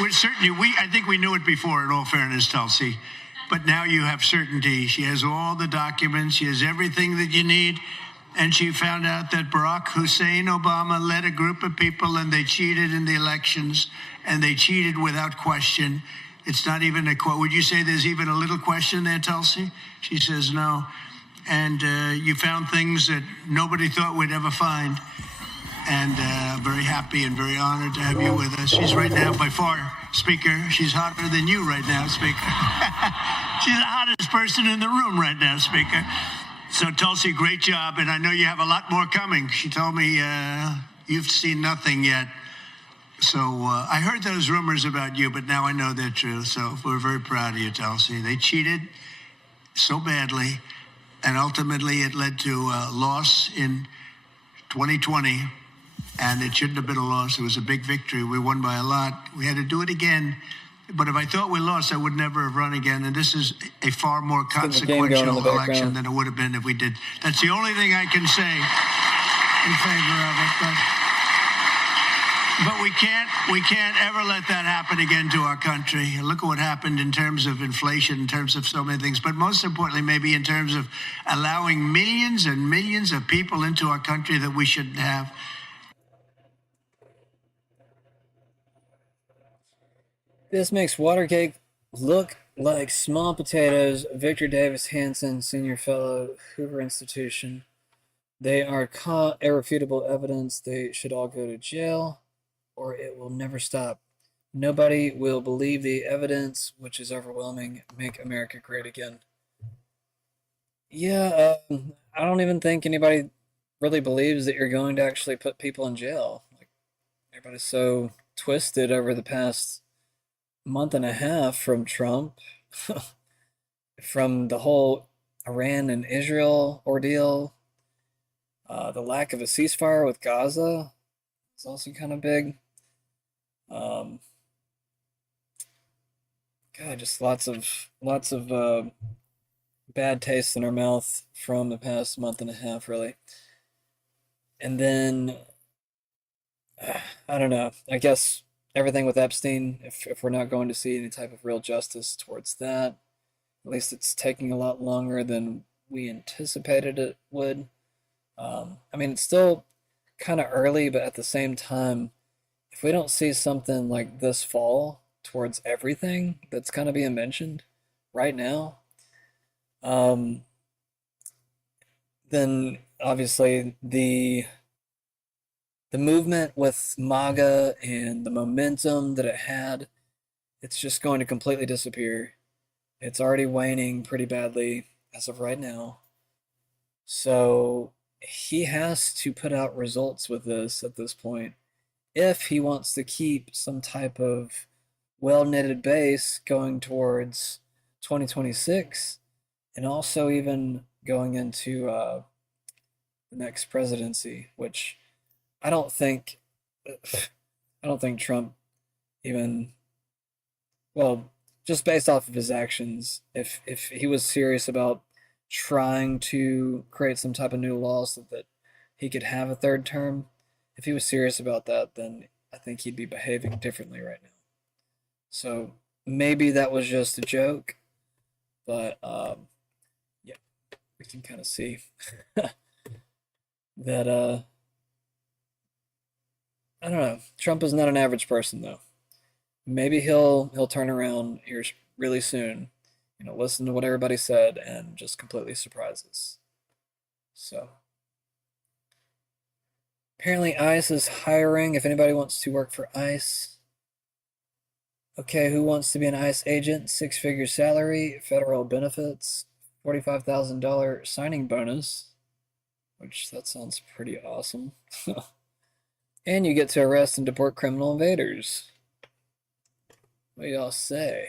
With certainty, I think we knew it before, in all fairness, Tulsi. But now you have certainty. She has all the documents. She has everything that you need. And she found out that Barack Hussein Obama led a group of people and they cheated in the elections, and they cheated without question. It's not even a quote. Would you say there's even a little question there, Tulsi? She says no. And you found things that nobody thought we'd ever find. And very happy and very honored to have you with us. She's right now, by far, Speaker, she's hotter than you right now, Speaker. She's the hottest person in the room right now, Speaker. So, Tulsi, great job, and I know you have a lot more coming. She told me you've seen nothing yet. So I heard those rumors about you, but now I know they're true. So we're very proud of you, Tulsi. They cheated so badly, and ultimately it led to loss in 2020. And it shouldn't have been a loss. It was a big victory. We won by a lot. We had to do it again. But if I thought we lost, I would never have run again. And this is a far more consequential election than it would have been if we did. That's the only thing I can say. in favor of it, but we can't ever let that happen again to our country. Look at what happened in terms of inflation, in terms of so many things, but most importantly, maybe in terms of allowing millions and millions of people into our country that we shouldn't have. This makes Watergate look like small potatoes. Victor Davis Hanson, Senior Fellow, Hoover Institution. They are irrefutable evidence. They should all go to jail, or it will never stop. Nobody will believe the evidence, which is overwhelming. Make America great again. Yeah, I don't even think anybody really believes that you're going to actually put people in jail. Like, everybody's so twisted over the past month and a half from Trump, from the whole Iran and Israel ordeal, the lack of a ceasefire with Gaza is also kind of big. God, just lots of bad taste in our mouth from the past month and a half, really. And then I don't know. I guess everything with Epstein, if we're not going to see any type of real justice towards that, at least it's taking a lot longer than we anticipated it would. I mean, it's still kind of early, but at the same time, if we don't see something like this fall towards everything that's kind of being mentioned right now, then obviously the movement with MAGA and the momentum that it had, it's just going to completely disappear. It's already waning pretty badly as of right now. So he has to put out results with this at this point if he wants to keep some type of well-knitted base going towards 2026 and also even going into the next presidency, which I don't think Trump even, well, just based off of his actions, if he was serious about trying to create some type of new law so that he could have a third term, if he was serious about that, then I think he'd be behaving differently right now. So maybe that was just a joke, but yeah, we can kind of see that I don't know. Trump is not an average person though. Maybe he'll turn around here really soon, listen to what everybody said and just completely surprise us. So apparently ICE is hiring if anybody wants to work for ICE. Okay, who wants to be an ICE agent? 6-figure salary, federal benefits, $45,000 signing bonus, which that sounds pretty awesome. And you get to arrest and deport criminal invaders. What do y'all say?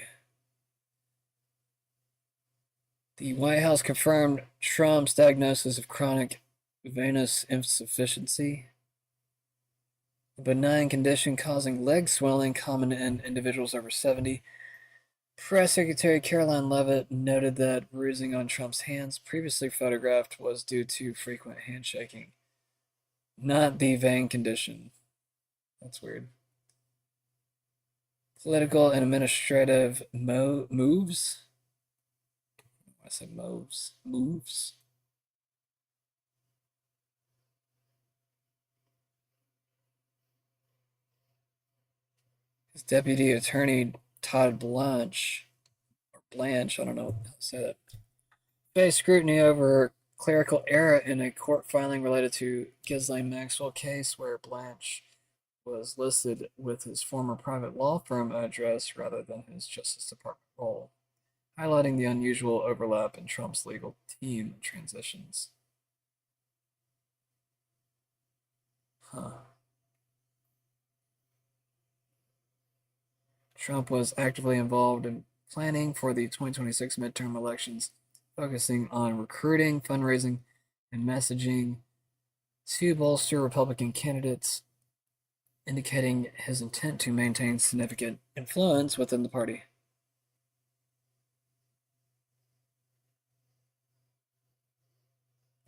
The White House confirmed Trump's diagnosis of chronic venous insufficiency, a benign condition causing leg swelling common in individuals over 70. Press Secretary Caroline Leavitt noted that bruising on Trump's hands previously photographed was due to frequent handshaking, not the vein condition. That's weird. Political and administrative moves. I said moves. Moves. His deputy attorney Todd Blanche, I don't know how to say that, faced scrutiny over clerical error in a court filing related to Ghislaine Maxwell case where Blanche was listed with his former private law firm address rather than his Justice Department role, highlighting the unusual overlap in Trump's legal team transitions. Trump was actively involved in planning for the 2026 midterm elections, focusing on recruiting, fundraising, and messaging to bolster Republican candidates, indicating his intent to maintain significant influence within the party.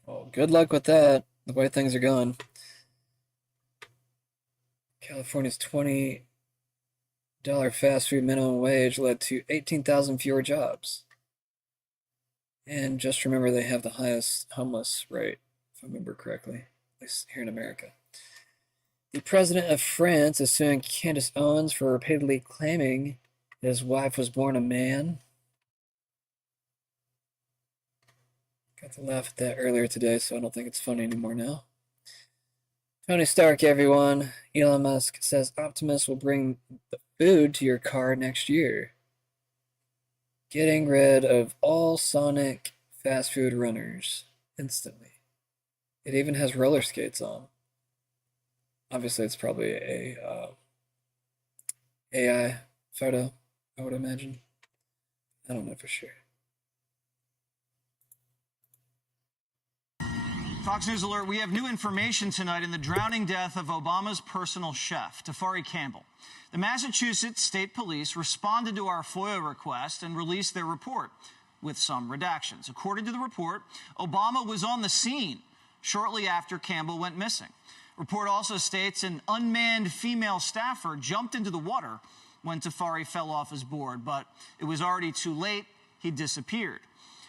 Well, good luck with that, the way things are going. California's $20 fast food minimum wage led to 18,000 fewer jobs. And just remember, they have the highest homeless rate, if I remember correctly, at least here in America. The president of France is suing Candace Owens for repeatedly claiming his wife was born a man. Got to laugh at that earlier today, so I don't think it's funny anymore now. Tony Stark, everyone. Elon Musk says Optimus will bring the food to your car next year. Getting rid of all Sonic fast food runners instantly. It even has roller skates on. Obviously, it's probably a AI photo, I would imagine. I don't know for sure. Fox News Alert, we have new information tonight in the drowning death of Obama's personal chef, Tafari Campbell. The Massachusetts State Police responded to our FOIA request and released their report with some redactions. According to the report, Obama was on the scene shortly after Campbell went missing. Report also states an unmanned female staffer jumped into the water when Tafari fell off his board, but it was already too late. He disappeared.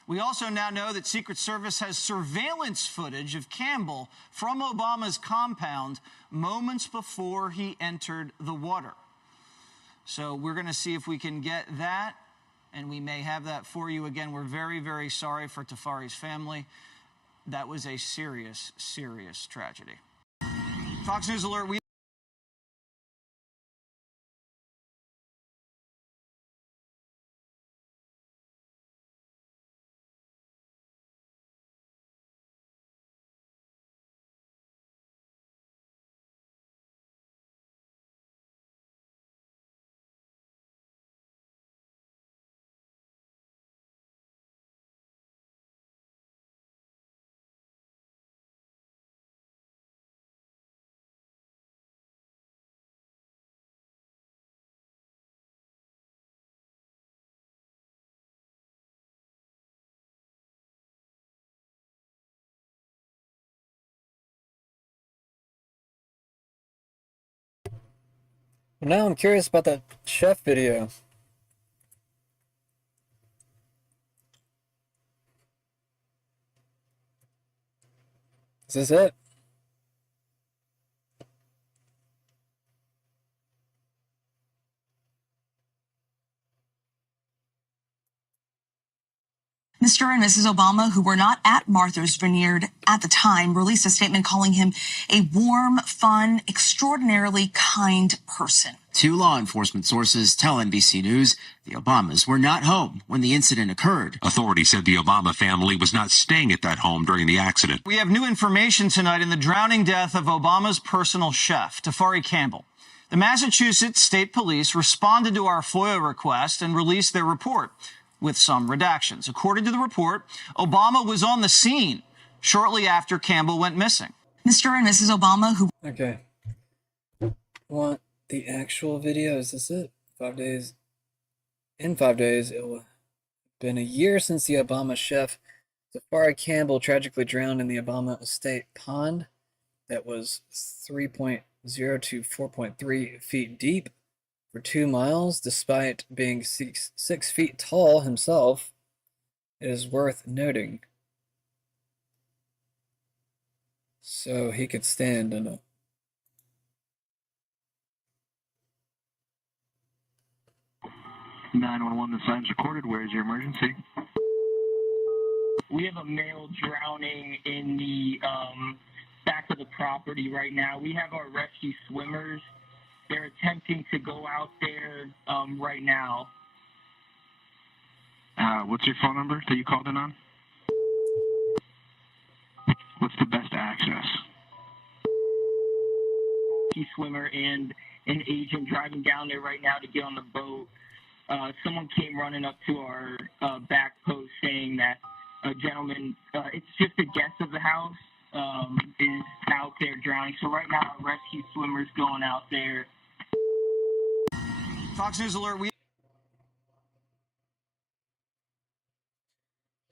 We also now know that Secret Service has surveillance footage of Campbell from Obama's compound moments before he entered the water. So we're going to see if we can get that, and we may have that for you. Again, we're very, very sorry for Tafari's family. That was a serious, serious tragedy. Fox News Alert, we Now I'm curious about that chef video. Is this it? Mr. and Mrs. Obama, who were not at Martha's Vineyard at the time, released a statement calling him a warm, fun, extraordinarily kind person. Two law enforcement sources tell NBC News the Obamas were not home when the incident occurred. Authorities said the Obama family was not staying at that home during the accident. We have new information tonight in the drowning death of Obama's personal chef, Tafari Campbell. The Massachusetts State Police responded to our FOIA request and released their report with some redactions. According to the report, Obama was on the scene shortly after Campbell went missing. Mr. and Mrs. Obama, who... Okay. Want the actual video? Is this it? 5 days. In 5 days, it will have been a year since the Obama chef Tafari Campbell tragically drowned in the Obama estate pond that was 3.0 to 4.3 feet deep for 2 miles, despite being 6 feet tall himself. It is worth noting. So he could stand in a... The sign's recorded. Where is your emergency? We have a male drowning in the back of the property right now. We have our rescue swimmers. They're attempting to go out there right now. What's your phone number that you called in on? What's the best access? Swimmer and an agent driving down there right now to get on the boat. Someone came running up to our back post saying that a gentleman, it's just a guest of the house, is out there drowning. So right now, our rescue swimmer's going out there. Fox News Alert,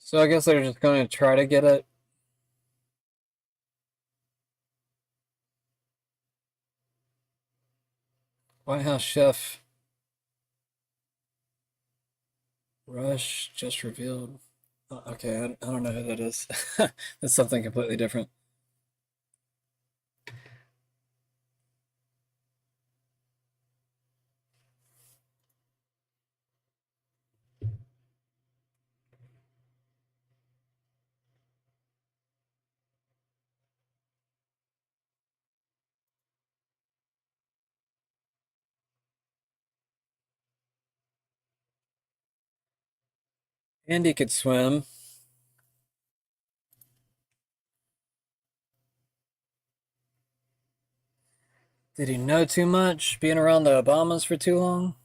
So I guess they're just going to try to get it. White House chef Rush just revealed. Okay, I don't know who that is. That's something completely different. Andy could swim. Did he know too much, being around the Obamas for too long?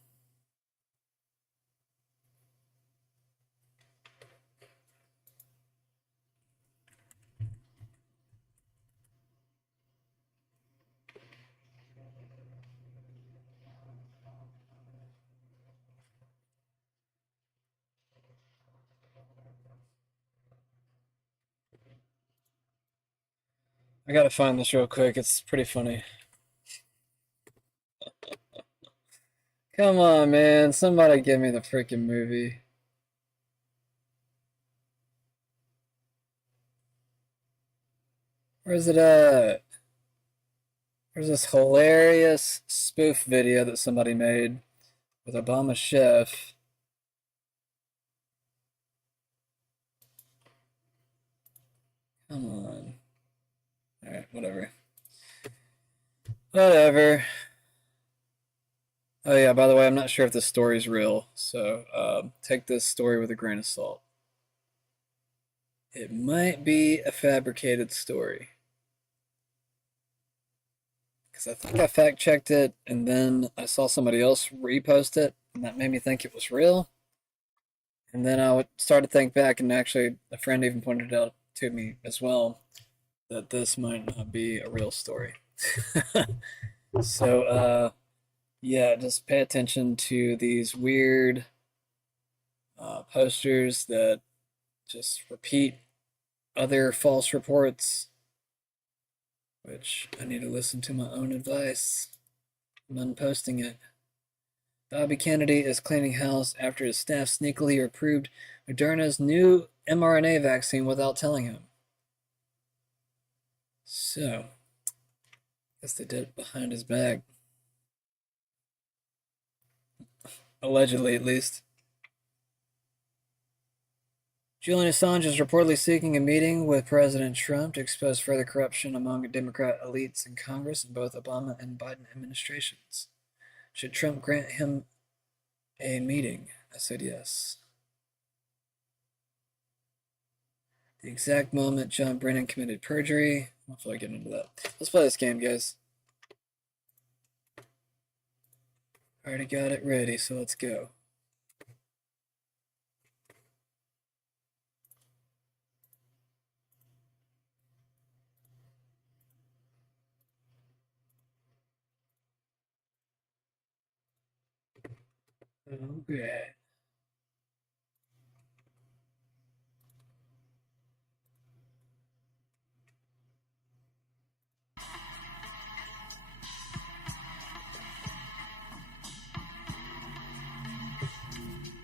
I gotta find this real quick. It's pretty funny. Come on, man. Somebody give me the freaking movie. Where's it at? There's this hilarious spoof video that somebody made with Obama chef. Come on. Alright, whatever. Whatever. Oh yeah, by the way, I'm not sure if this story's real, so take this story with a grain of salt. It might be a fabricated story. Because I think I fact-checked it, and then I saw somebody else repost it, and that made me think it was real. And then I would start to think back, and actually a friend even pointed out to me as well that this might not be a real story. So, yeah, just pay attention to these weird posters that just repeat other false reports, which I need to listen to my own advice. I'm unposting it. Bobby Kennedy is cleaning house after his staff sneakily approved Moderna's new mRNA vaccine without telling him. So, guess they did it behind his back. Allegedly, at least. Julian Assange is reportedly seeking a meeting with President Trump to expose further corruption among Democrat elites in Congress in both Obama and Biden administrations. Should Trump grant him a meeting? I said yes. The exact moment John Brennan committed perjury. Hopefully I get into that. Let's play this game, guys. Already got it ready, so let's go. Okay.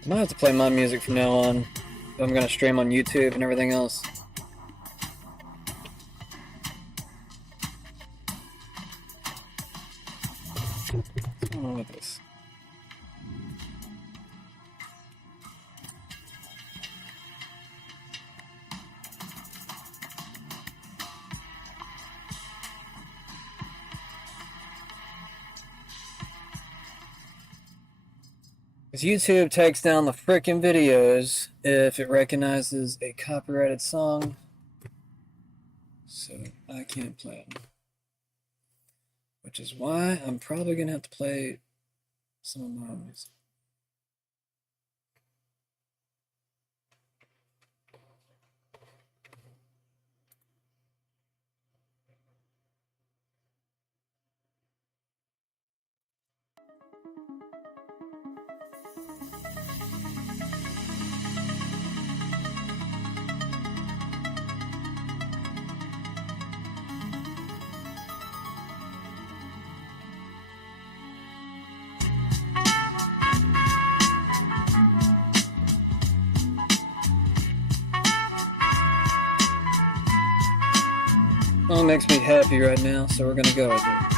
I might have to play my music from now on. I'm gonna stream on YouTube and everything else. What's going on with this? Because YouTube takes down the frickin' videos if it recognizes a copyrighted song. So I can't play them. Which is why I'm probably going to have to play some of my own music. Well, it makes me happy right now, so we're gonna go with it.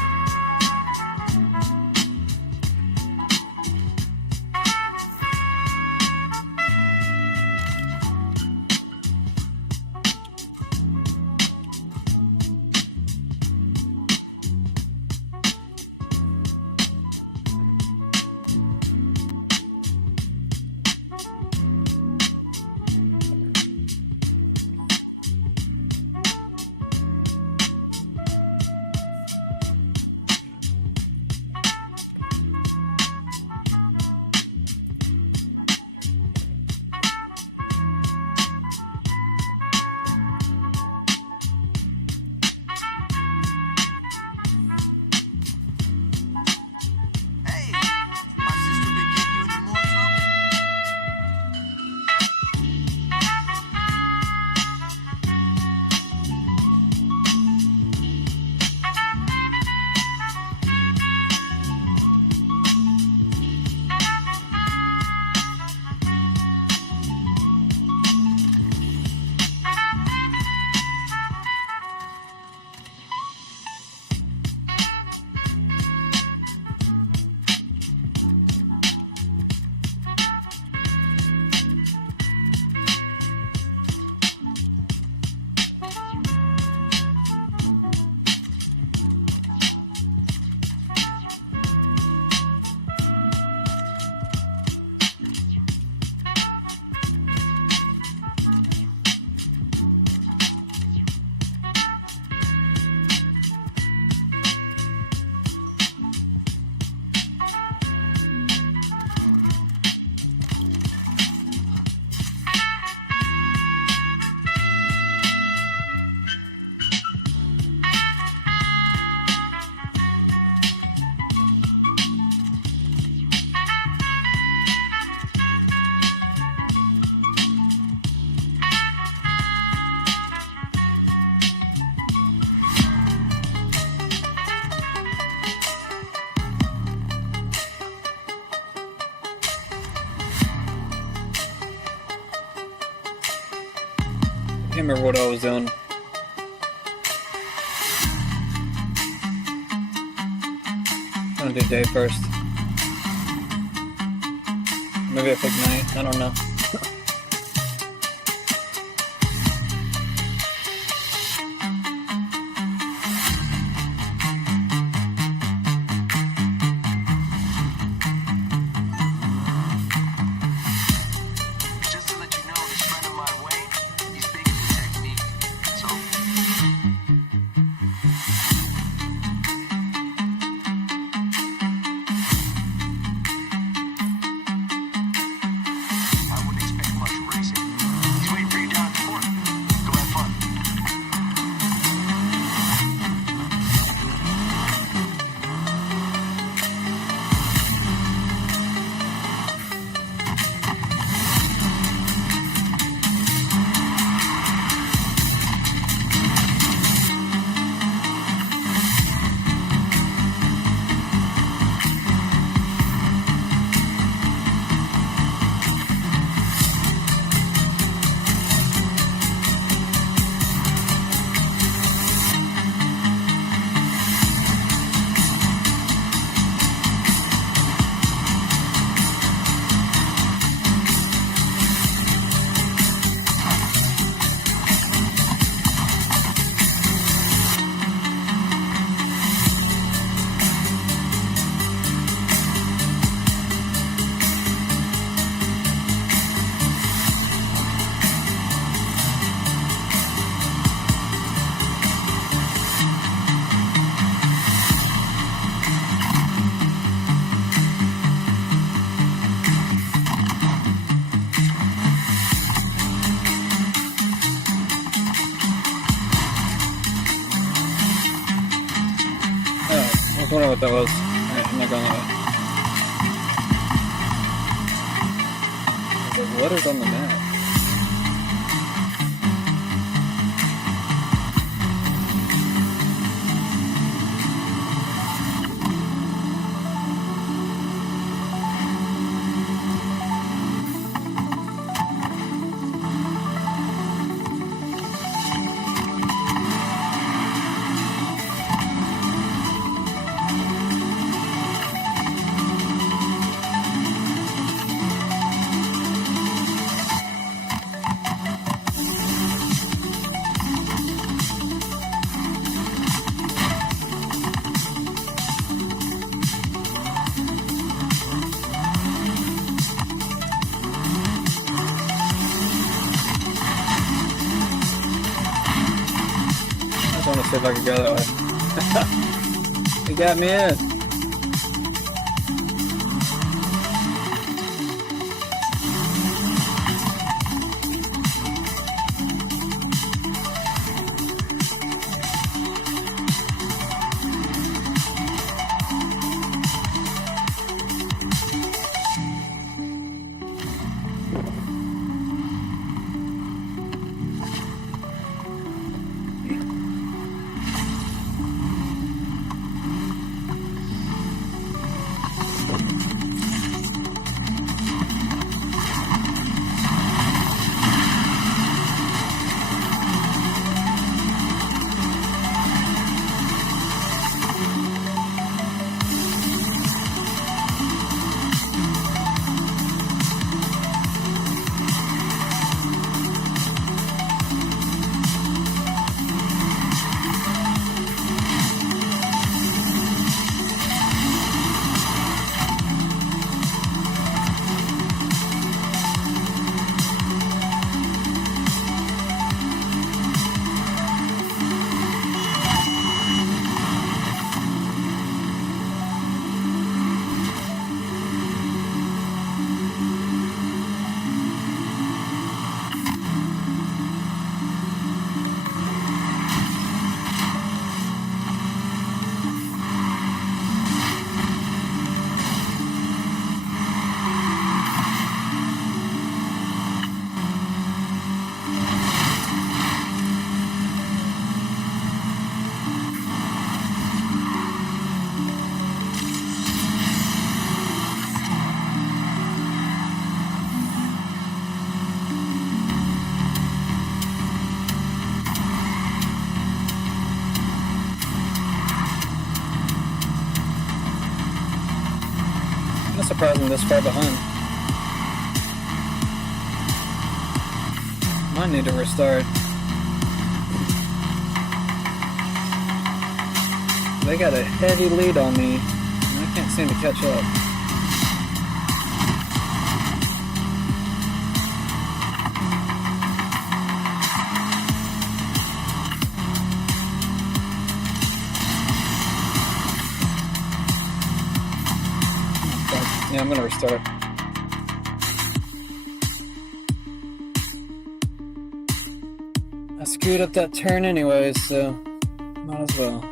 Can't remember what I was doing. I'm gonna do day first. Maybe I pick night. I don't know. I was wondering what that was. Alright, I'm not going that way. I was like, what is on the map? see if I can go that way. You got me in. I'm surprised I'm this far behind. Might need to restart. They got a heavy lead on me, and I can't seem to catch up. Yeah, I'm gonna restart. I screwed up that turn anyways, so might as well.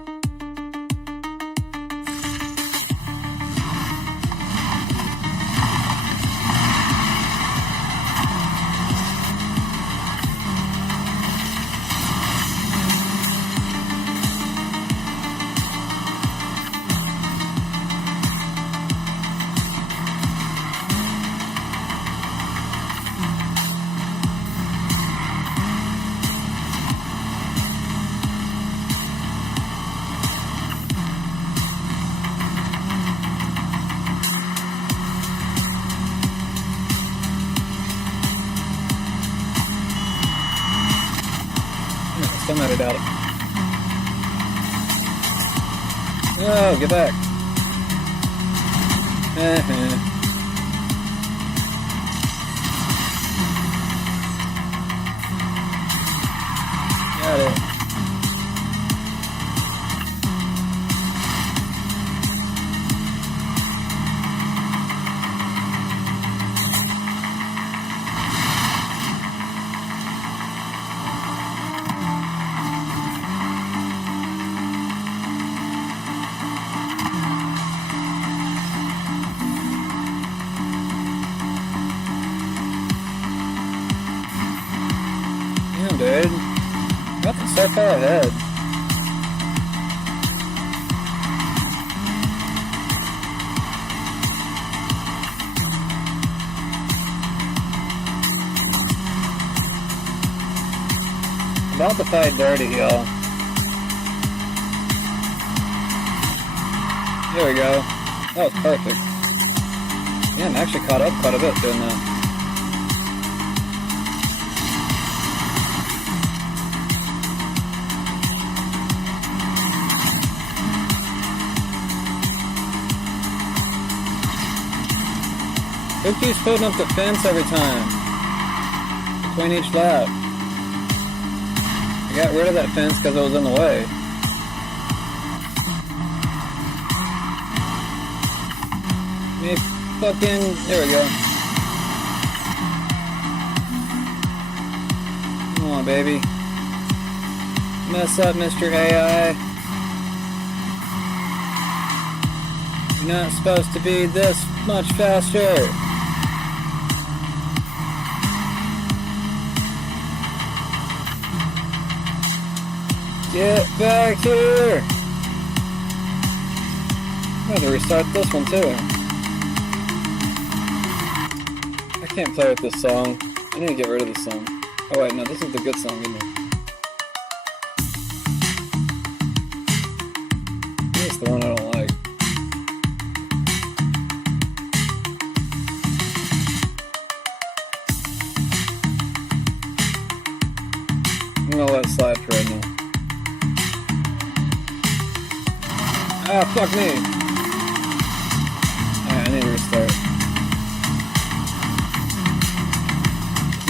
Still not it out. Oh, get back. Got it. Dude, nothing so far ahead. About to fight dirty, y'all. There we go. That was perfect. Yeah, I'm actually caught up quite a bit doing that. Who keeps putting up the fence every time? Between each lap. I got rid of that fence because it was in the way. Me fucking... There we go. Come on, baby. Mess up, Mr. AI. You're not supposed to be this much faster. Get back here! I'm gonna restart this one too. I can't play with this song. I need to get rid of this song. Oh wait, no, this is the good song, isn't it? This is the one I don't like. I'm gonna let it slide for right now. Ah, fuck me! Alright, I need to restart.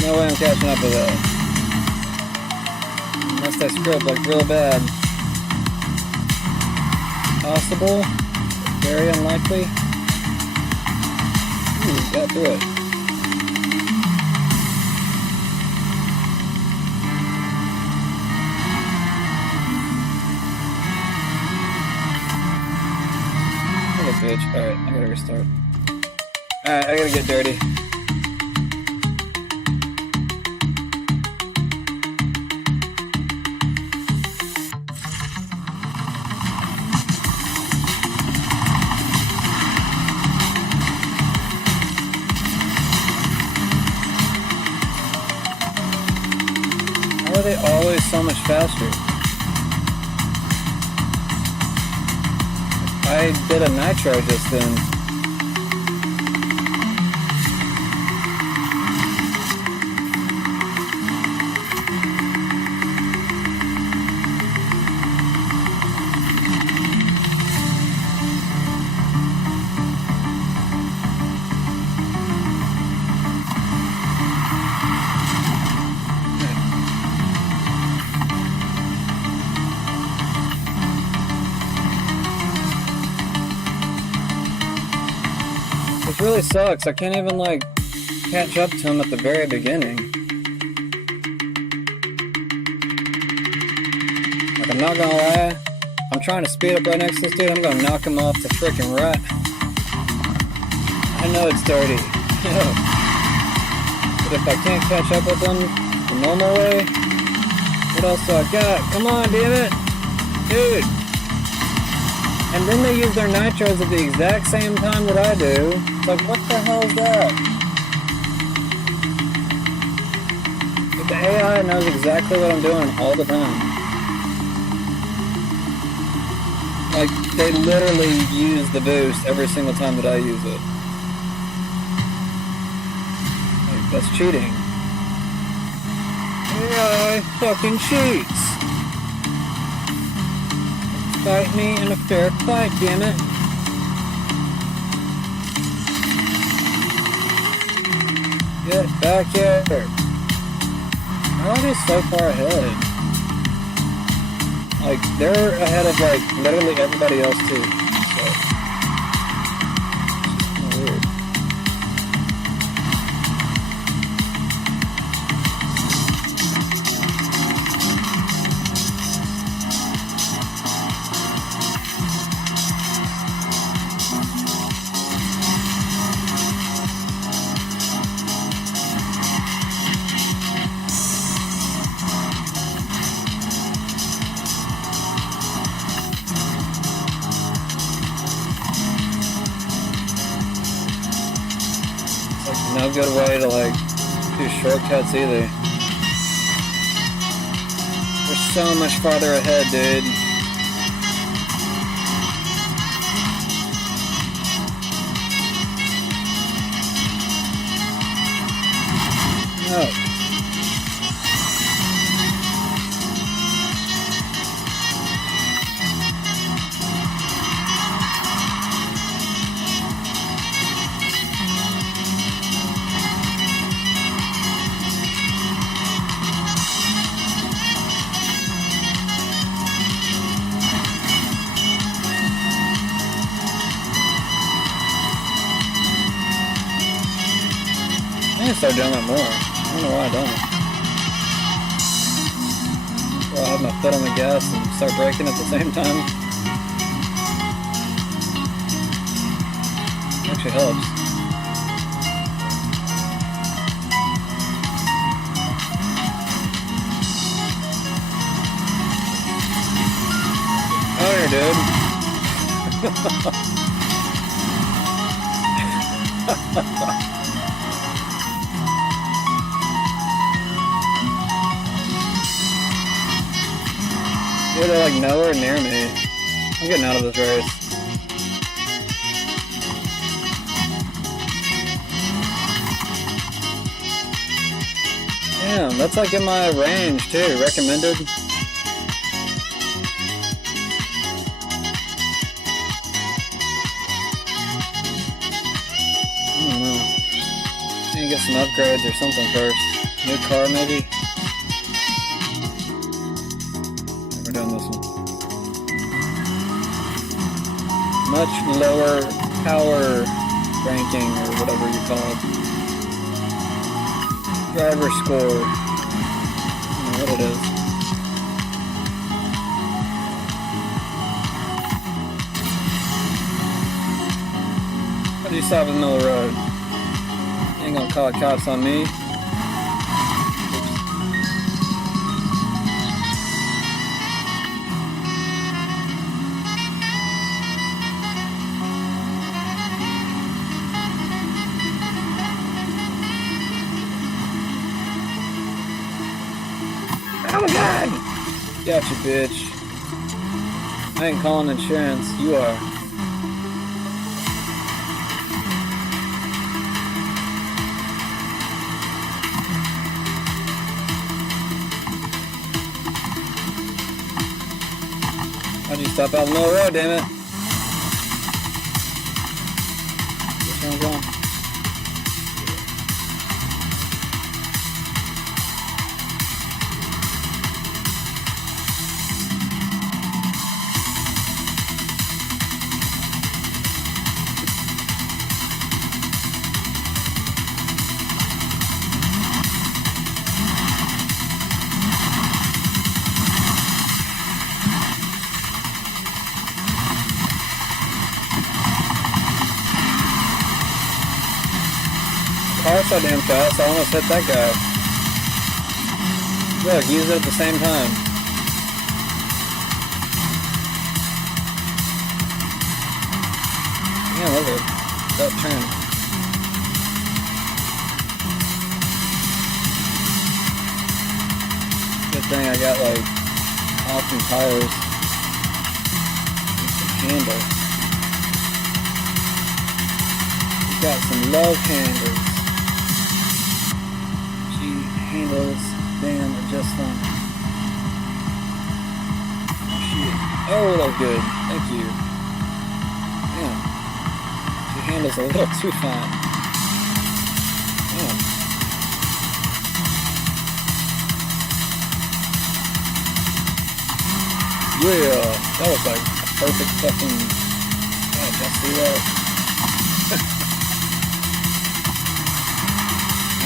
No way I'm catching up with that. Unless I screw up like real bad. Possible? Very unlikely? Ooh, got through it. What a bitch. Alright, I gotta restart. Alright, I gotta get dirty. How are they always so much faster? I did a nitro just then. This really sucks. I can't even, like, catch up to him at the very beginning. Like, I'm not gonna lie. I'm trying to speed up right next to this dude. I'm gonna knock him off the freaking rut. I know it's dirty. But if I can't catch up with him the normal way, what else do I got? Come on, damn it! Dude! And then they use their nitros at the exact same time that I do. It's like, what the hell is that? Like, the AI knows exactly what I'm doing all the time. Like, they literally use the boost every single time that I use it. Like, that's cheating. AI fucking cheats! Fight me in a fair fight, damn it. Get back here. How are they so far ahead? Like, they're ahead of, like, literally everybody else, too. So, it's just kinda weird. No good way to, like, do shortcuts either. We're so much farther ahead, dude. No. need to start doing that more. I don't know why I don't. Well, I have my foot on the gas and start braking at the same time. Actually helps. Oh, here, dude. Dude, they're like nowhere near me. I'm getting out of this race. Damn, that's like in my range too. Recommended. I don't know. Need to get some upgrades or something first. New car maybe? We're doing this one. Much lower power ranking or whatever you call it. Driver score. I don't know what it is. How do you stop in the middle of the road? You ain't gonna call the cops on me. Oh my god! Gotcha, bitch. I ain't calling insurance. You are. Why'd you stop out in the middle of the road, damn it? Which one's on? Car so damn fast, I almost hit that guy. Look, use it at the same time. Yeah, look at that turn. Good thing I got like awesome tires. Some handle. Got some love handles. She handles damn just fine. Shit. Oh, that was good. Thank you. Damn. She handles a little too fine. Damn. Yeah, that was like a perfect fucking. God, did I see that?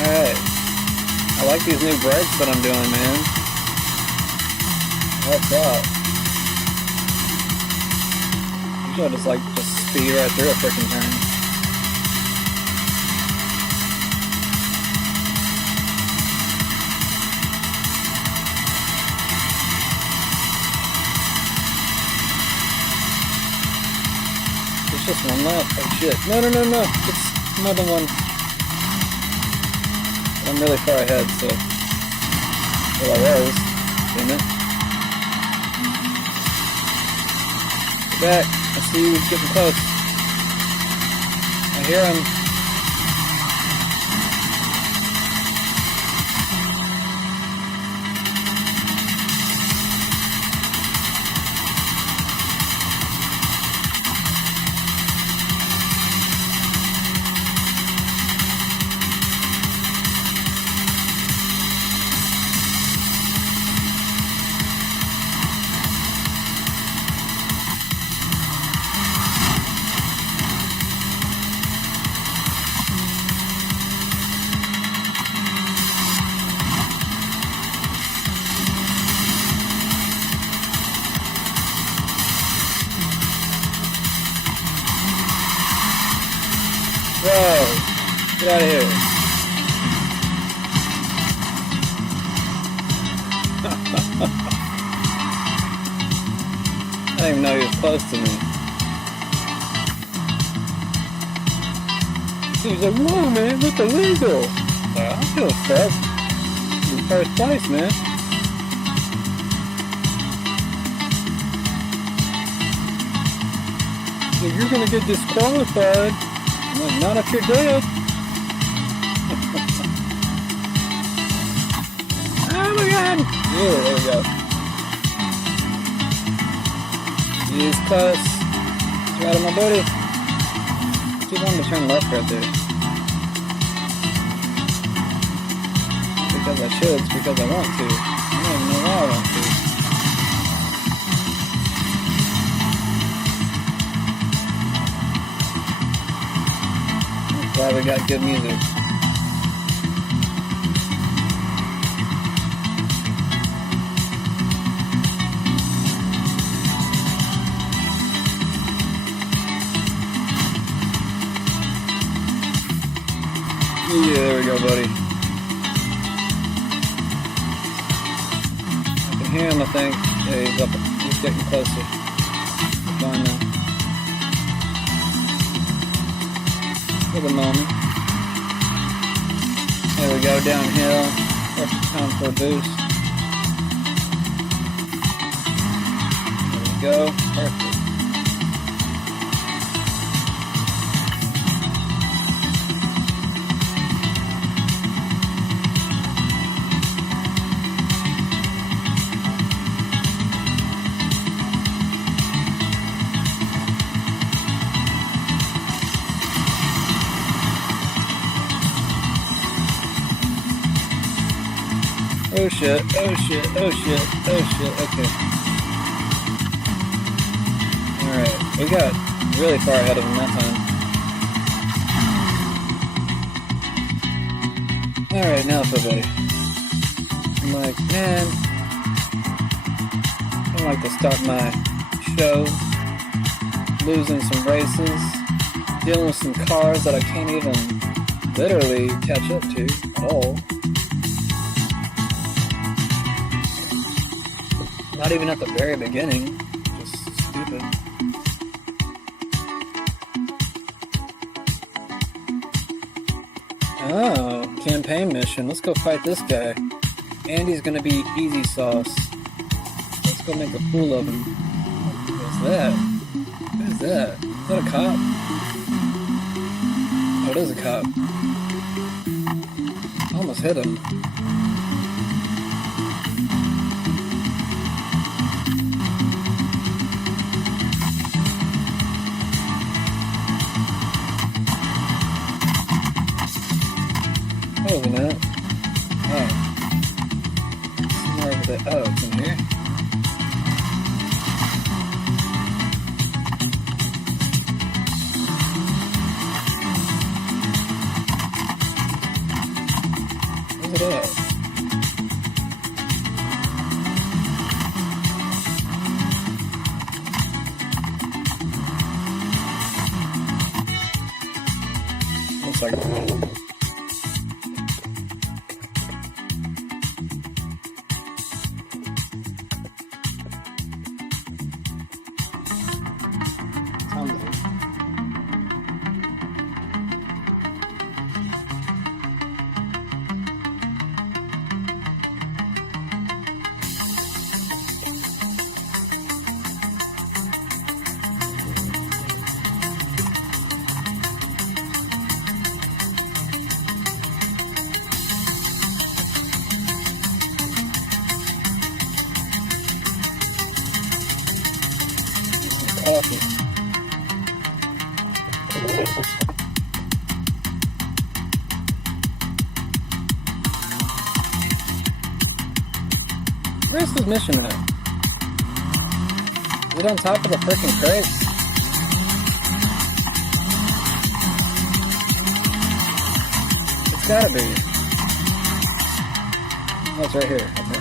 Alright. I like these new brakes that I'm doing, man. What's up? Usually I just speed right through a freaking turn. It's just one lap. Oh shit. No. It's another one. I'm really far ahead, so. Well, I was. Damn it. Get back. I see you getting close. I hear him. Whoa! Get out of here. I didn't even know he was close to me. He was like, whoa, man, that's illegal. I don't give a fuck. In first place, man. Like, you're gonna get disqualified. I'm like, not if you're dead. Oh my god! Yeah, there we go. He is close. He's right on my booty. I keep wanting to turn left right there. Because I should, it's because I want to. I don't even know why I want to. I'm glad we got good music. Yeah, there we go, buddy. I can hear him, I think. Yeah, he's up. He's getting closer. Fine now. For the moment. There we go, downhill. Perfect time for a boost. There we go. Perfect. Oh shit, oh shit, oh shit, oh shit, okay. Alright, we got really far ahead of him that time. Alright, now for buddy. I'm like, man, I don't like to start my show losing some races, dealing with some cars that I can't even literally catch up to at all. Not even at the very beginning. Just stupid. Oh, campaign mission. Let's go fight this guy. Andy's gonna be easy sauce. Let's go make a fool of him. What's that? Who's that? Is that a cop? Oh, it is a cop. I almost hit him. Oh, isn't it? Oh. Somewhere over there. Oh, it's in here. Where's it at? Looks like coffee. Where's this mission at? Is it on top of the frickin' crates? It's gotta be. Oh, it's right here. Okay.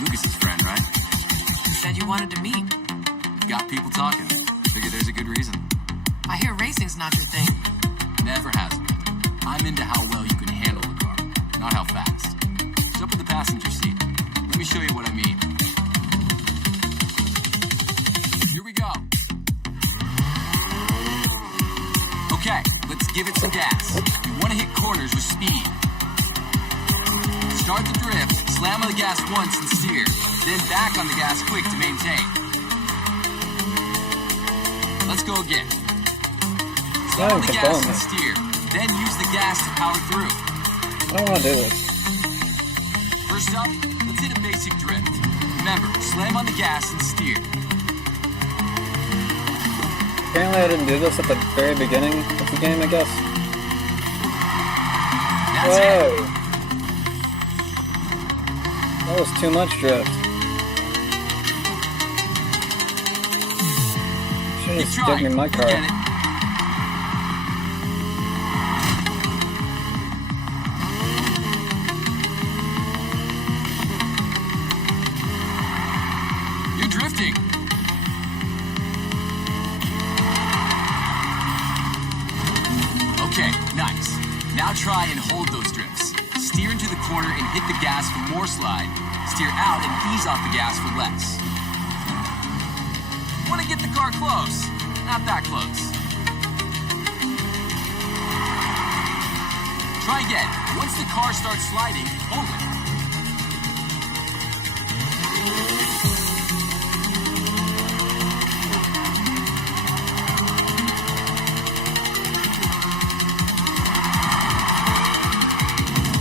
Lucas's friend, right? You said you wanted to meet. Got people talking. Figure there's a good reason. I hear racing's not your thing. Never has been. I'm into how well you can handle the car, not how fast. Jump in the passenger seat. Let me show you what I mean. Here we go. Okay, let's give it some gas. You want to hit corners with speed. Start the drift, slam on the gas once and steer. Then back on the gas quick to maintain. Let's go again. Slam on the gas and steer. Then use the gas to power through. I don't want to do this. First up, let's hit a basic drift. Remember, slam on the gas and steer. Apparently I didn't do this at the very beginning of the game, I guess. That's Whoa! That was too much drift. Should have just given me my car. You're drifting. Okay, nice. Now try and hold those drifts. Steer into the corner and hit the gas for more slide. Steer out and ease off the gas for less. Want to get the car close. Not that close. Try again. Once the car starts sliding, hold it.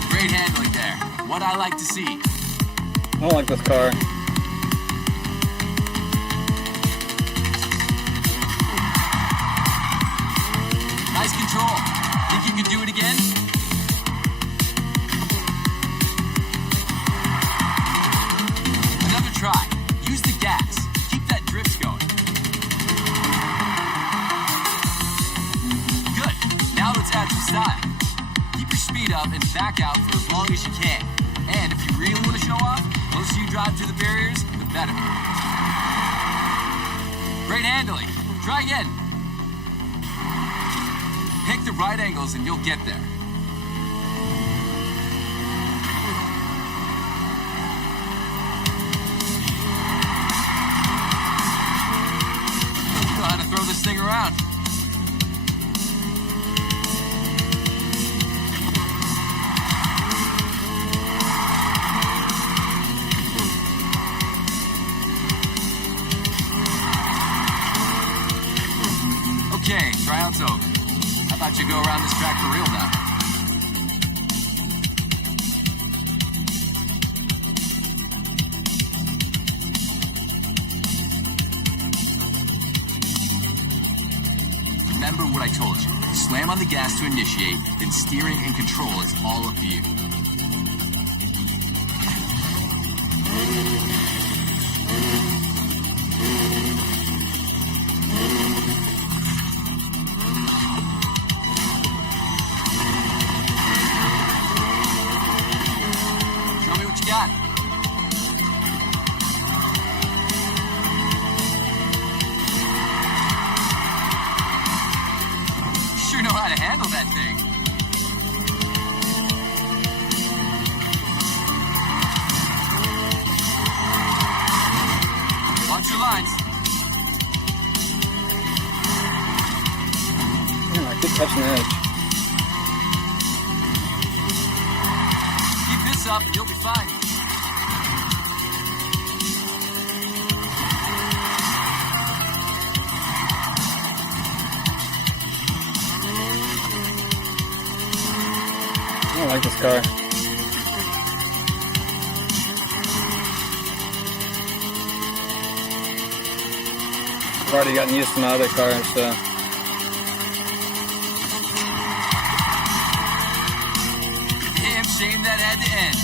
Great handling there. What I like to see. I don't like this car. Nice control. Think you can do it again? Another try. Use the gas. Keep that drift going. Good. Now let's add some style. Keep your speed up and back out for as long as you can. And if you really want to show off, the closer you drive to the barriers, the better. Great handling. Try again. Pick the right angles and you'll get there. You know how to throw this thing around. Okay, tryout's over. How about you go around this track for real now? Remember what I told you. Slam on the gas to initiate, then steering and control is all up to you. Show me what you got. Sure know how to handle that thing. Watch your lines. I keep touching the edge. Keep this up and you'll be fine. I don't like this car. I've already gotten used to my other car and stuff. Damn shame that had to end.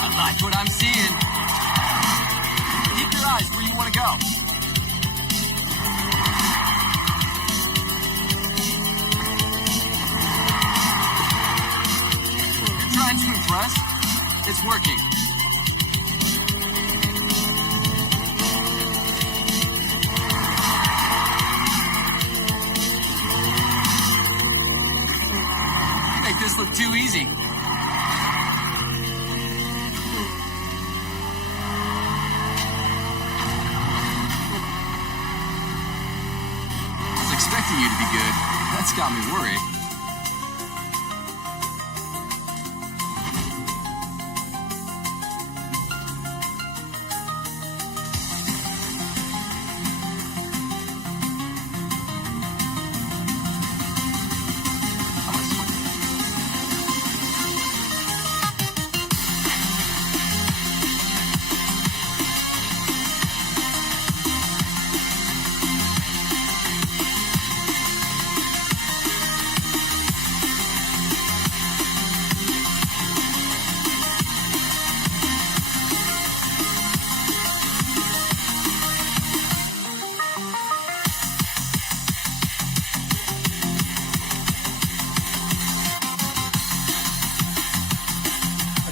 I like what I'm seeing. Keep your eyes where you want to go. It's working. You make this look too easy. I was expecting you to be good. That's got me worried.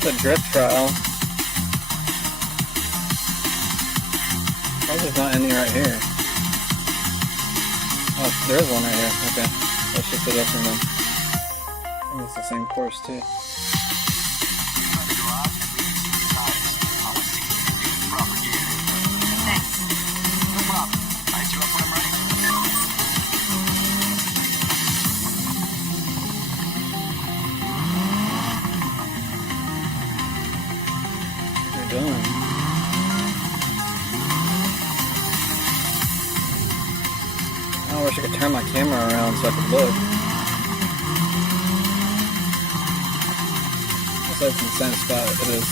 It's a drift trial. Why is there not any right here? Oh, there is one right here. Okay. That's just a different one. I think it's the same course too. I wish I could turn my camera around so I could look. Looks like it's in the same spot. It is.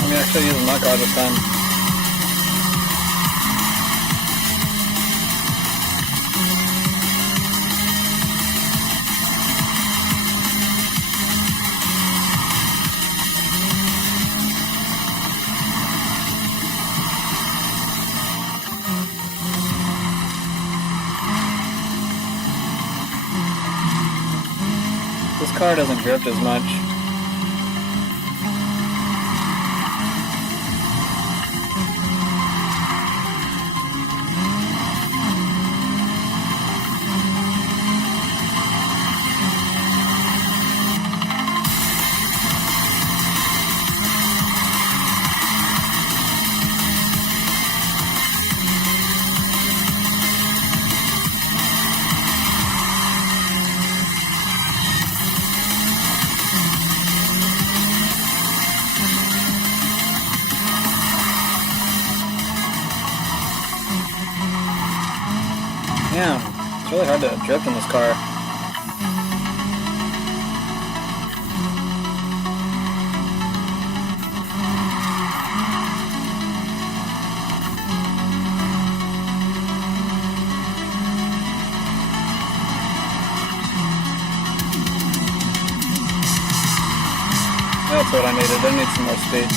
I'm actually using my car this time. This car doesn't drift as much. Damn, it's really hard to drift in this car. That's what I needed. I need some more speed.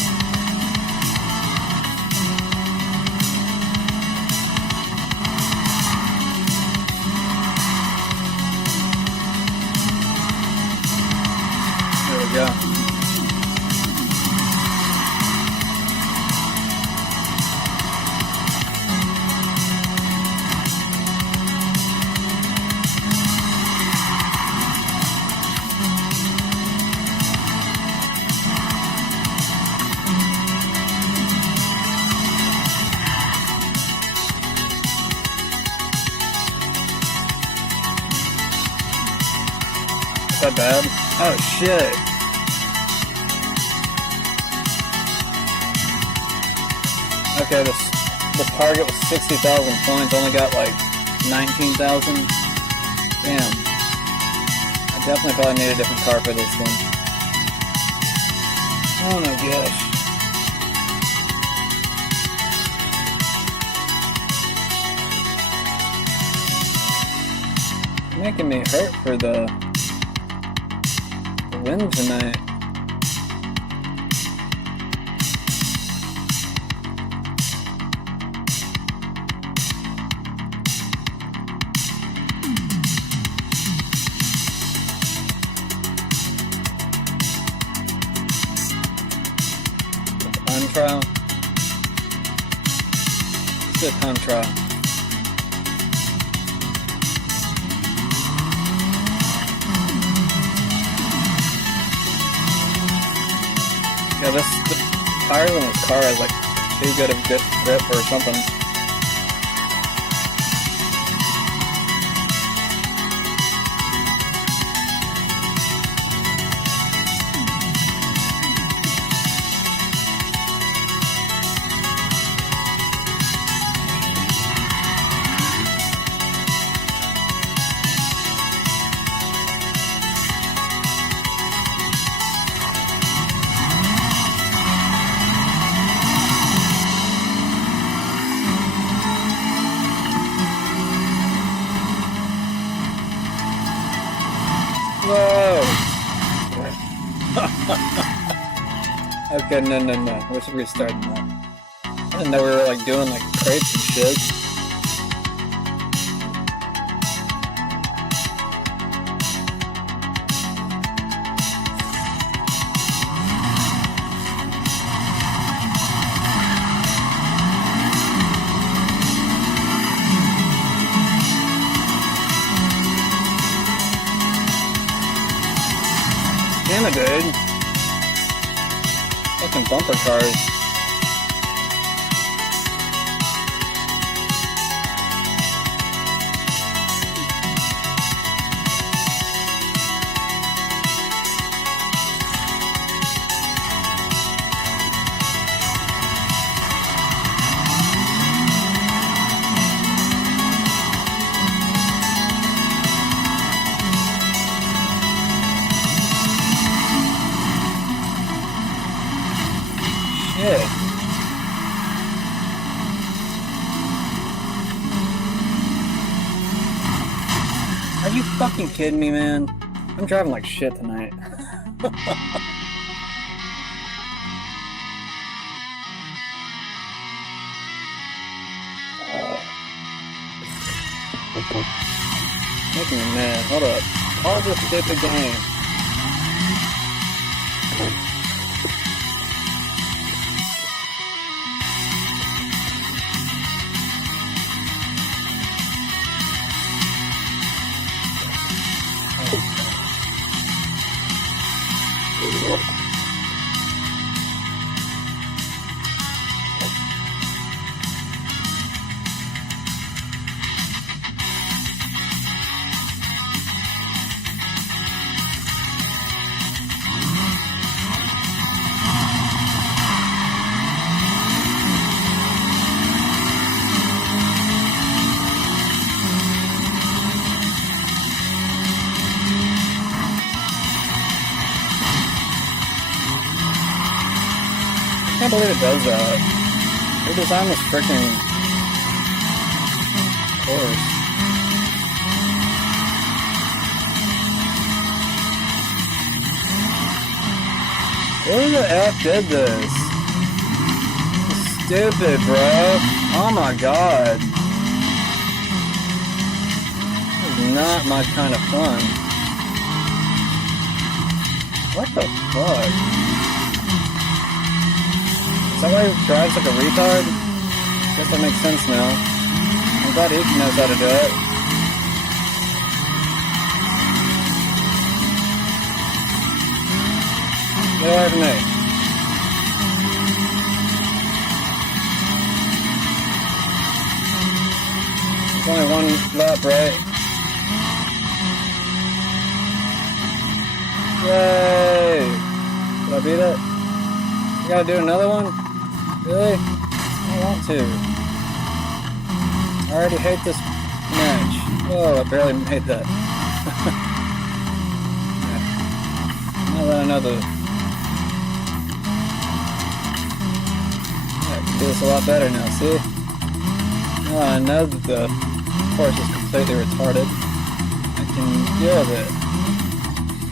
Yeah. Is that bad? Oh shit. Okay, the target was 60,000 points, only got like 19,000. Damn. Definitely probably need a different car for this thing. Oh my gosh. Making me hurt for the win tonight. Time trial. Let's do a time trial. Yeah, the tires on this car is like too good of good grip or something. Whoa! Okay, no. We should restart that. I didn't know we were like doing like crates and shit. Damn it, dude. Fucking bumper cars. Shit. Are you fucking kidding me, man? I'm driving like shit tonight. Making me mad. Hold up. Pause this stupid game. I can't believe it does that. They designed this freaking course. Who the F did this? Stupid, bro. Oh my god. This is not my kind of fun. What the fuck? Is that why he drives like a retard? Guess that makes sense now. I'm glad he knows how to do it. Get away from me. There's only one lap, right? Yay! Did I beat it? You gotta do another one? Really? I don't want to. I already hate this match. Oh, I barely made that. I know the... I can do this a lot better now, see? Now I know that the course is completely retarded. I can deal with it.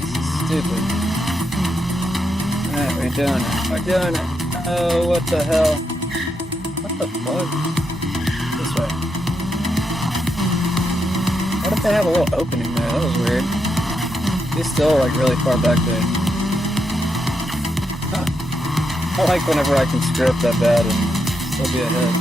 This is stupid. Alright, we're doing it. We're doing it. Oh, what the hell? What the fuck? This way. Why did they have a little opening there? That was weird. He's still like really far back there. Huh. I like whenever I can script that bad and still be ahead.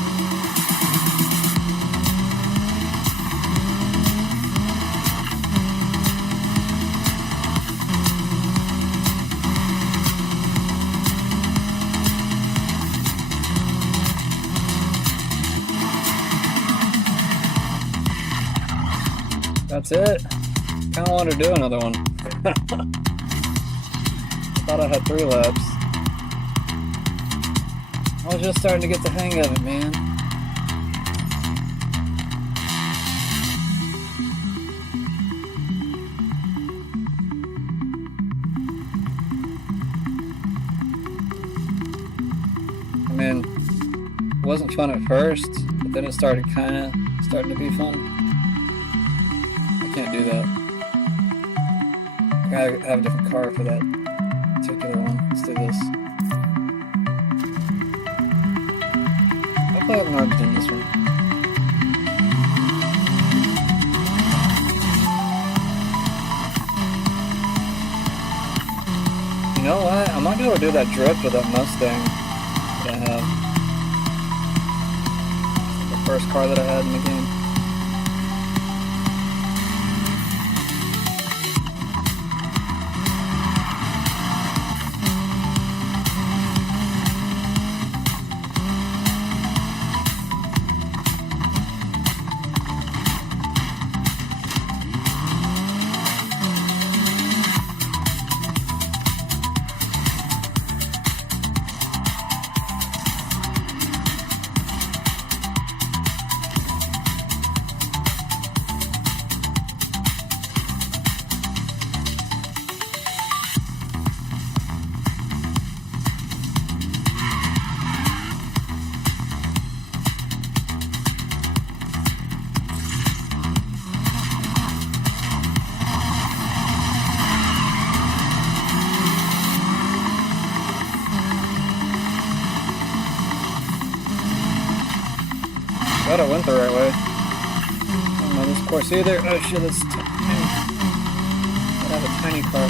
That's it. Kinda want to do another one. I thought I had 3 laps. I was just starting to get the hang of it, man. I mean, it wasn't fun at first, but then it started starting to be fun. I can't do that. I gotta have a different car for that particular one. Let's do this. I've already done this one. You know what? I might be able to do that drift with that Mustang that I had. The first car that I had in the game. Thought I went the right way. I don't know this course either. Oh shit, that's tiny. I have a tiny car.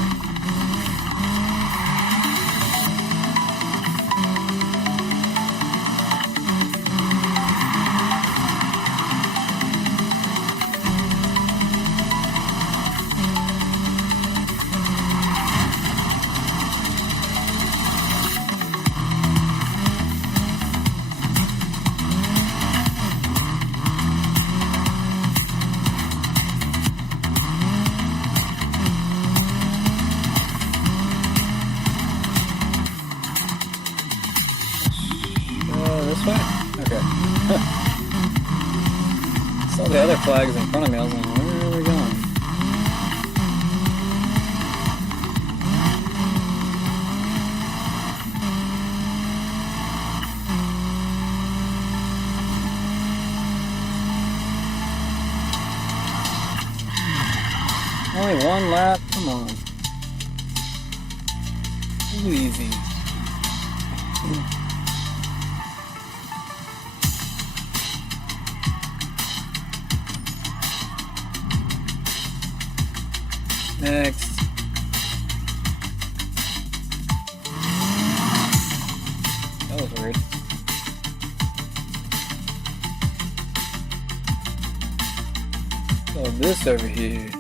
This way? Okay. Saw the other flags in front of me. I was like, where are we going? Only 1 lap? Come on. Too easy. Next. That was weird. So this over here.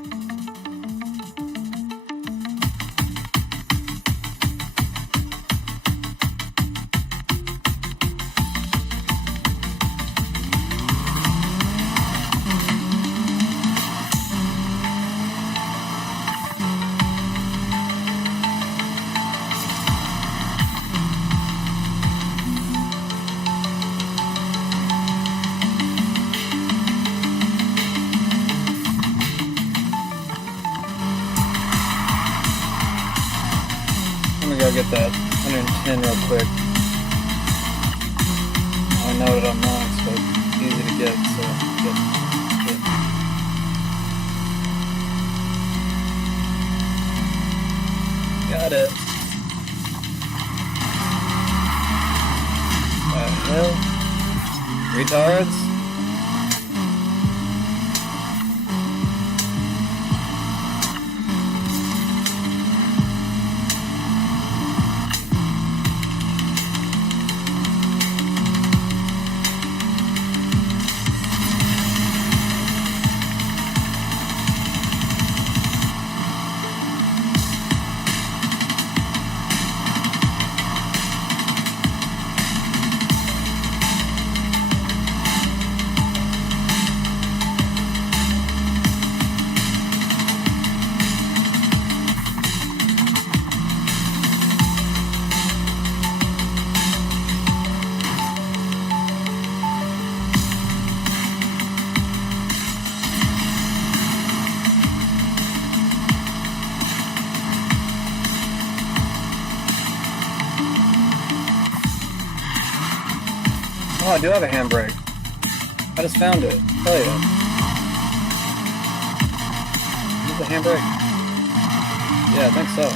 get that 110 real quick. I know it on max, but it's easy to get, so get. Got it. Hell? Retards? Oh, I do have a handbrake. I just found it. Hell yeah. Use the handbrake? Yeah, I think so.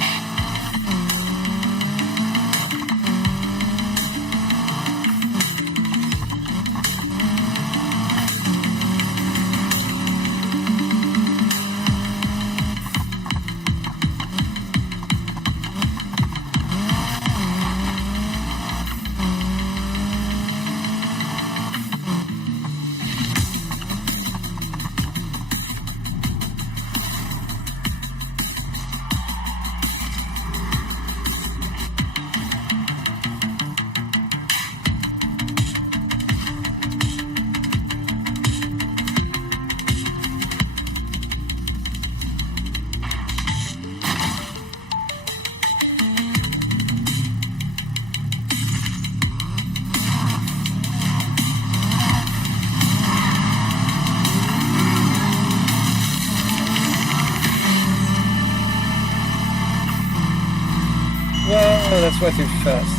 Whoa, that's way too fast.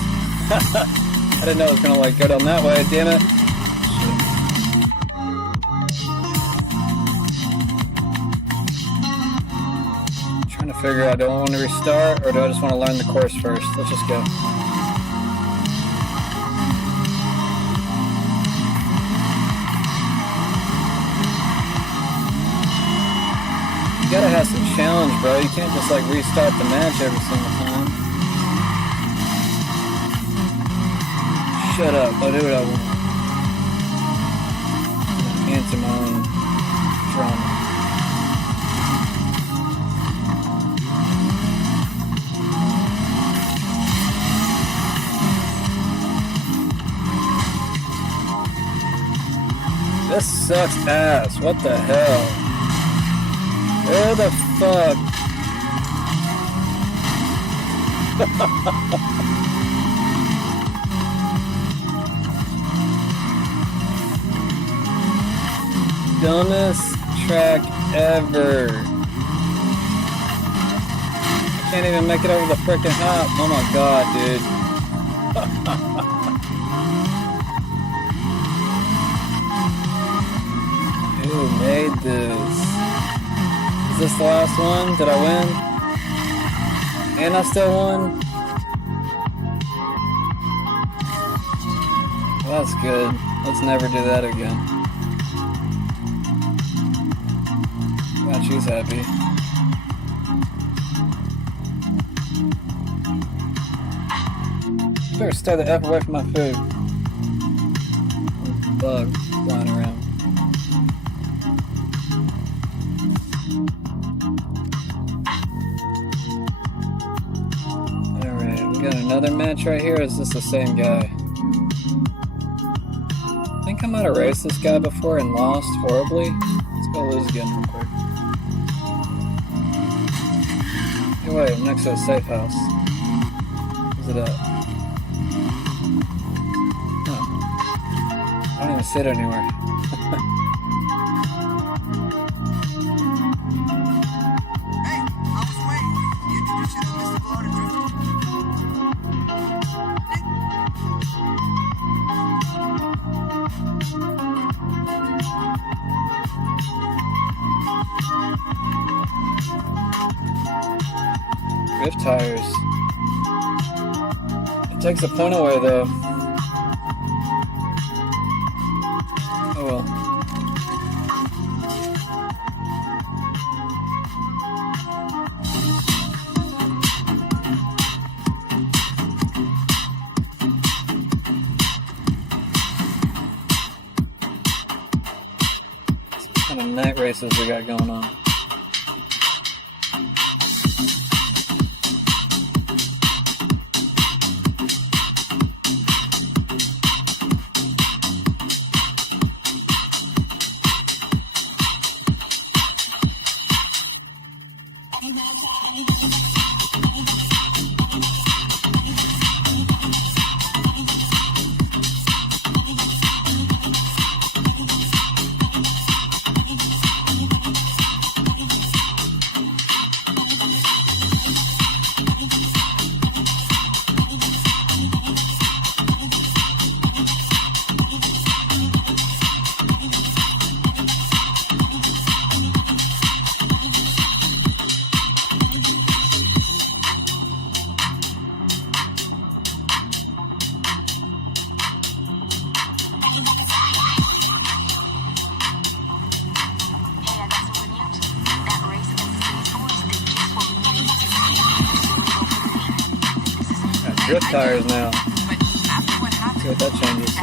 I didn't know it was gonna like go down that way, damn it. Shit. Trying to figure out, do I want to restart or do I just want to learn the course first? Let's just go. You gotta have some challenge, bro. You can't just like restart the match every single time. Shut up, I'll do what I want. Answer my own drama. This sucks ass. What the hell? Where the fuck? Dumbest track ever. I can't even make it over the frickin' hop. Oh my god, dude. Who made this? Is this the last one? Did I win? And I still won? Well, that's good. Let's never do that again. God, she's happy. Better stay the F away from my food. Bug flying around. Alright, we got another match right here. Is this the same guy? I think I might have raced this guy before and lost horribly. Let's go lose again real quick. Hey, wait, I'm next to a safe house. Where's it at? I don't even sit anywhere. tires. It takes a point away, though. Oh well. What kind of night races we got going on? Drift tires now. See what that changes.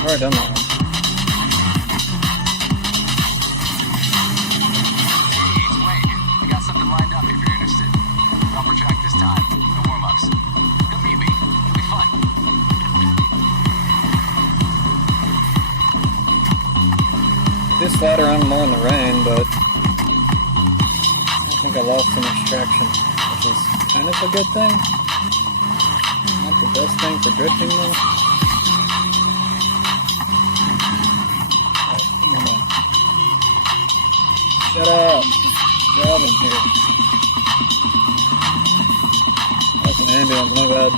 Already done that one. We got something lined up if you're interested. Proper track this time. No warm-ups. Come meet me. It'll be fun. Just slide around more in the rain, but I think I lost so much traction, which is kind of a good thing. Not the best thing for drifting though. Shut up! Driving here. That's an ambulance, my bad.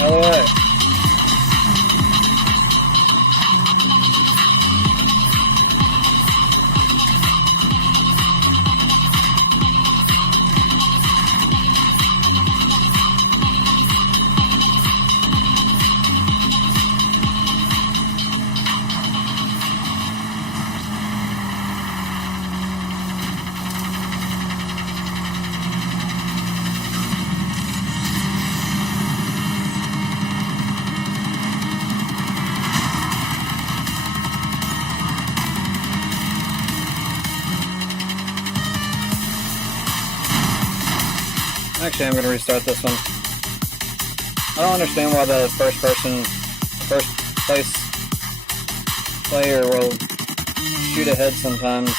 Out of the way. Actually, I'm going to restart this one. I don't understand why the first place player will shoot ahead sometimes.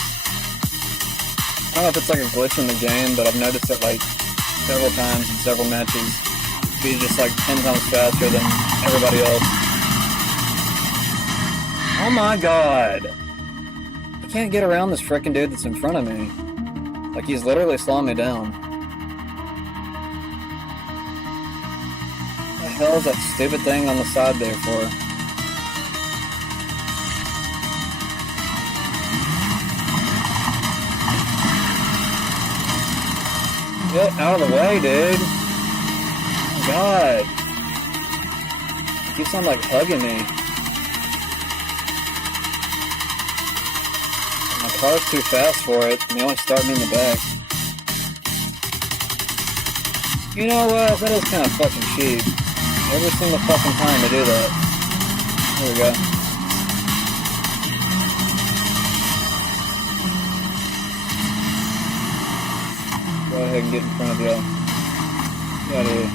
I don't know if it's like a glitch in the game, but I've noticed it like several times in several matches. Be just like 10 times faster than everybody else. Oh my god! I can't get around this frickin' dude that's in front of me. Like, he's literally slowing me down. What the hell is that stupid thing on the side there for? Get out of the way, dude. Oh my god. He keeps on like hugging me. car's too fast for it. They only start me in the back. You know what? That is kind of fucking cheap. Every single fucking time to do that. There we go. Go ahead and get in front of y'all. Get out of here.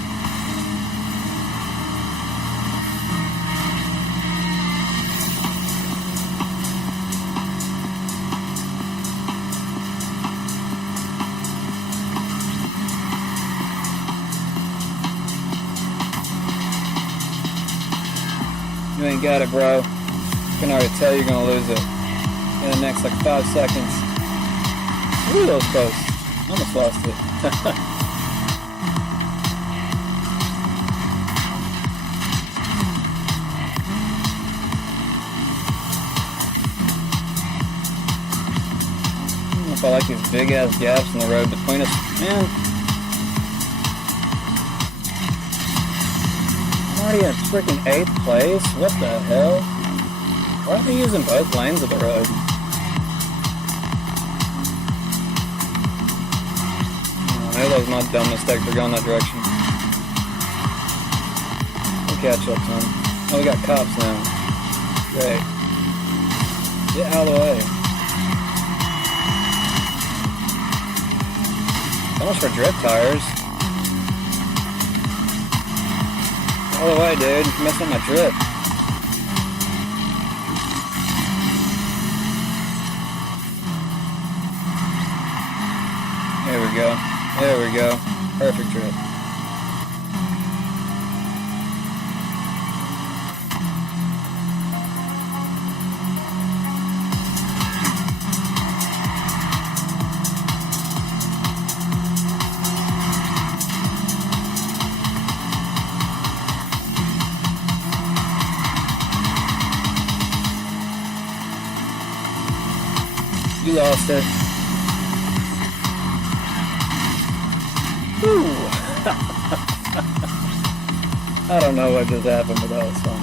You ain't got it, bro. I can already tell you're gonna lose it in the next like 5 seconds. Ooh, that was close. Almost lost it. I don't know if I like these big ass gaps in the road between us. Man, I'm already in freaking 8th place? What the hell? Why are they using both lanes of the road? Maybe that was my dumb mistake for going that direction. We'll catch up to them. Oh, we got cops now. Great. Get out of the way. So much for drip tires. Out of the way, dude. You're messing up my drip. There we go. There we go. Perfect drip. You lost it. I don't know what just happened, but that was fun.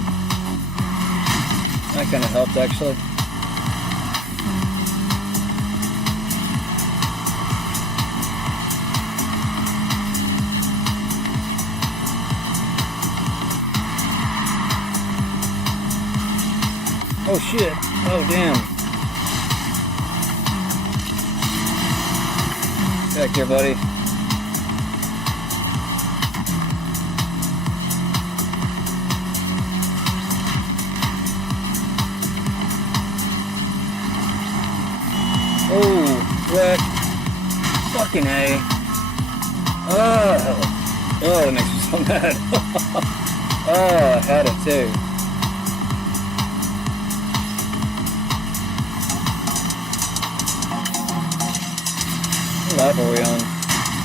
That kind of helped, actually. Oh shit. Oh damn. Back here, buddy. Oh, wreck. Fucking A. Oh, that makes me so mad. Oh, I had it too. What lap are we on?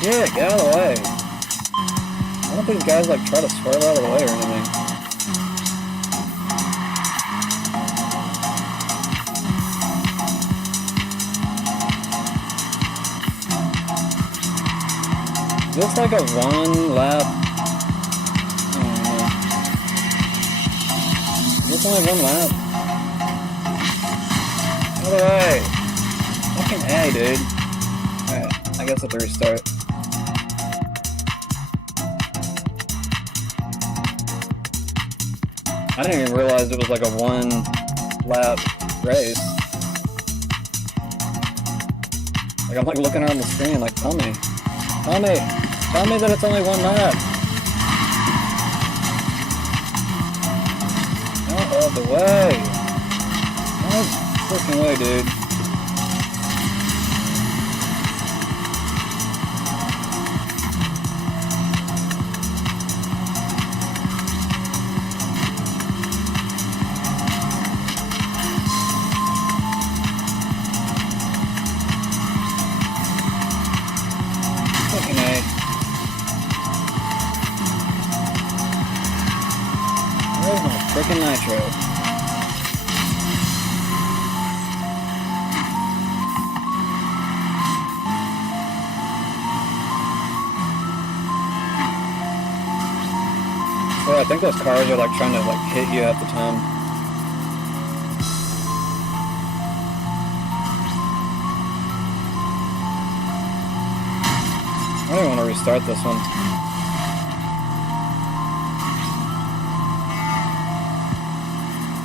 Yeah, get out of the way. I don't think guys like try to swerve out of the way or anything. Is this like a 1 lap? I don't know. Is this only 1 lap? Out of the way. Fucking A, dude. Alright, I guess I have to restart. I didn't even realize it was like a 1 lap race. Like I'm like looking around the screen like, tell me that it's only 1 lap. Out of the way. Out of the freaking way, dude. Fucking A. Where's my frickin' nitro? Well, I think those cars are like trying to like hit you half the time. I don't want to restart this one.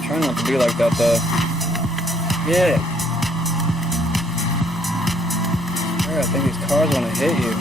Try not to be like that though. Yeah. I think these cars want to hit you.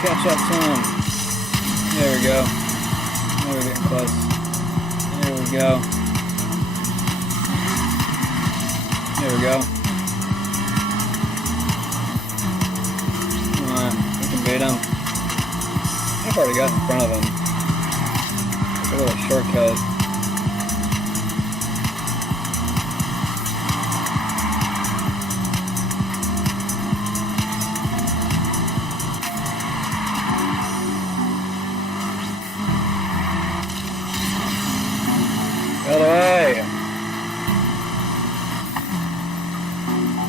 Catch up to him. There we go. Now we're getting close. There we go. There we go. Come on, we can beat him. I've already got in front of him. It's a little shortcut. Out of the way!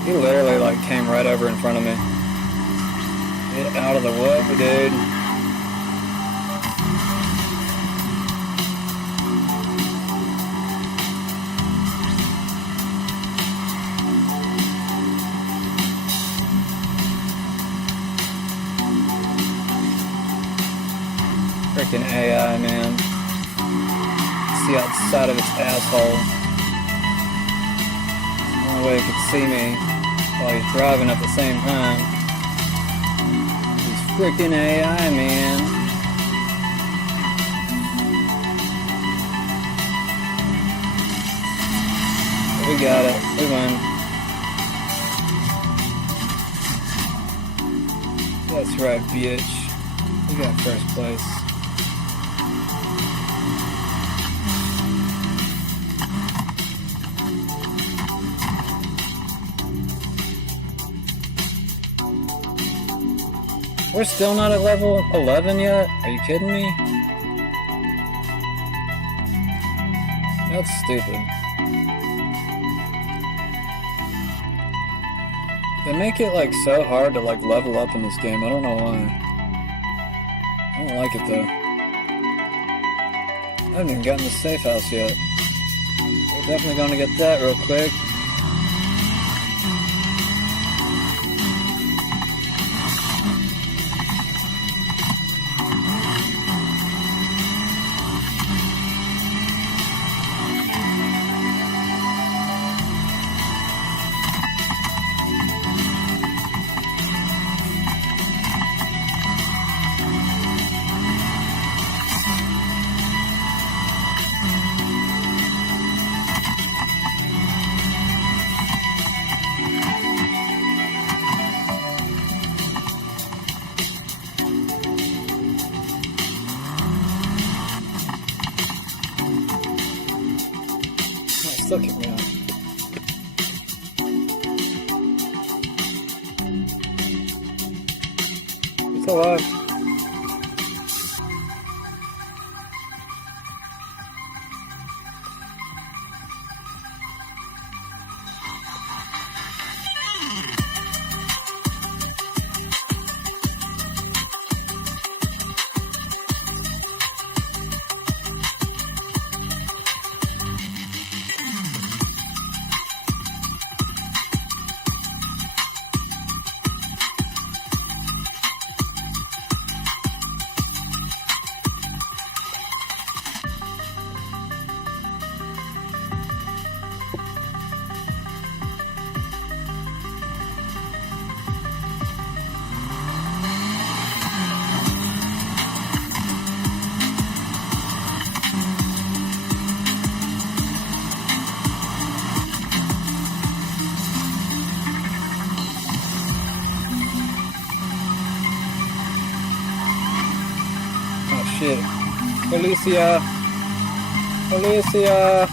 He literally like came right over in front of me. Get out of the way, dude. Freaking AI, man. See outside of its asshole. The only way it could see me while he's driving at the same time. He's freaking AI, man. But we got it. We win. That's right, bitch. We got first place. We're still not at level 11 yet? Are you kidding me? That's stupid. They make it like so hard to like level up in this game. I don't know why. I don't like it though. I haven't even gotten the safe house yet. We're definitely gonna get that real quick. Still kick me out. It's alive. shit. Alicia! Alicia!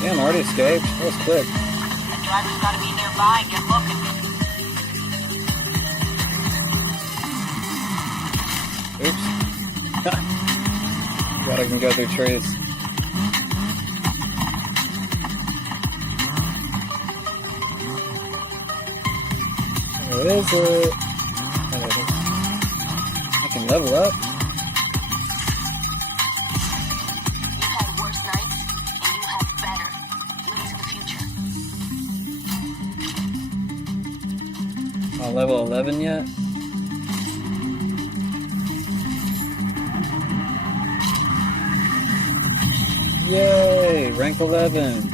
Damn, I already escaped. That was quick. The driver's gotta be nearby. Get looking. Oops. God, I can go through trees. Where is it? Oh, there it is. I can level up. You've had worse nights, and you have better. Into the future. Oh, level 11 yet? Yay! Rank 11.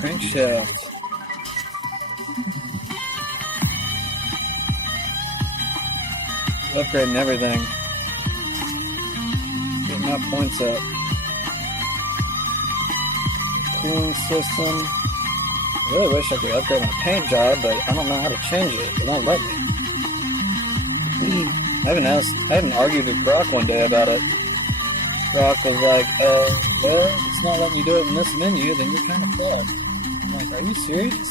Crankshaft. Upgrading everything. Getting my points up. Cooling system. I really wish I could upgrade my paint job, but I don't know how to change it. It won't let me. I haven't argued with Brock one day about it. Brock was like, well, it's not letting you do it in this menu, then you're kind of fucked. I'm like, are you serious?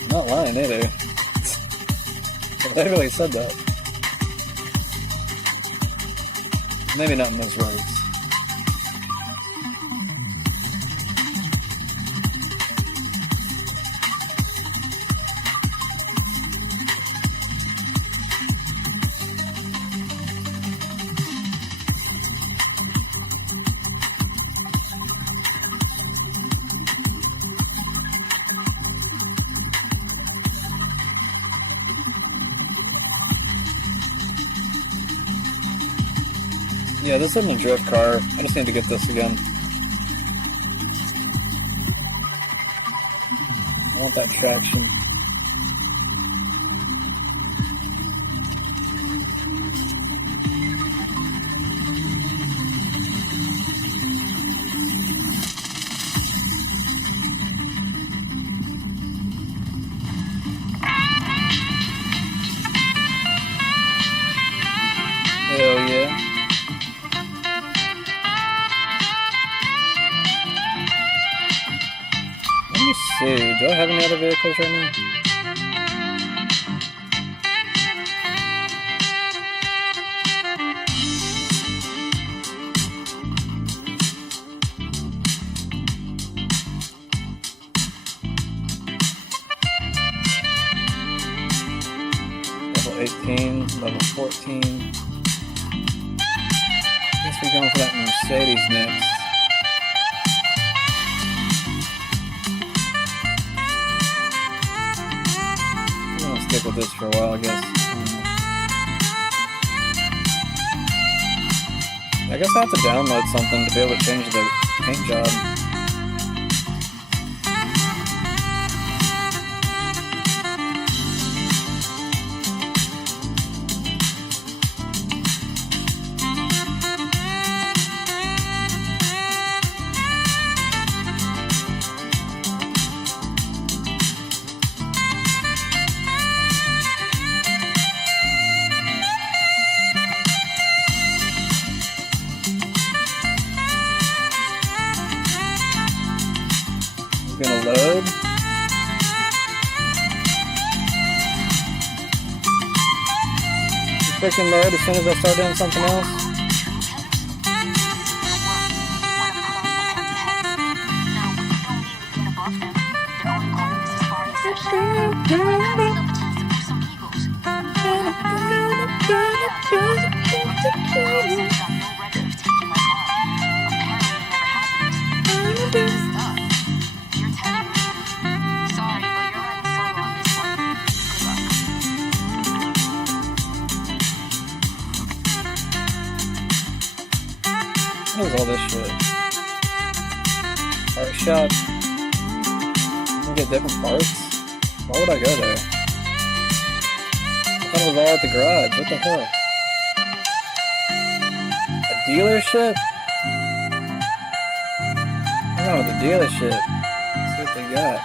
I'm not lying either. I literally said that. Maybe not in those words. Yeah, this isn't a drift car. I just need to get this again. I want that traction. Hell yeah. Let me see, do I have any other vehicles right now? Level 18, level 14. Guess we're going for that Mercedes next. Stick with this for a while, I guess. I guess I have to download something to be able to change the paint job. Gonna load. Freaking load as soon as I start doing something else. What is all this shit? Part shop. You can get different parts. Why would I go there? I thought it was all at the garage. What the hell? A dealership? I'm going to the dealership. See what they got.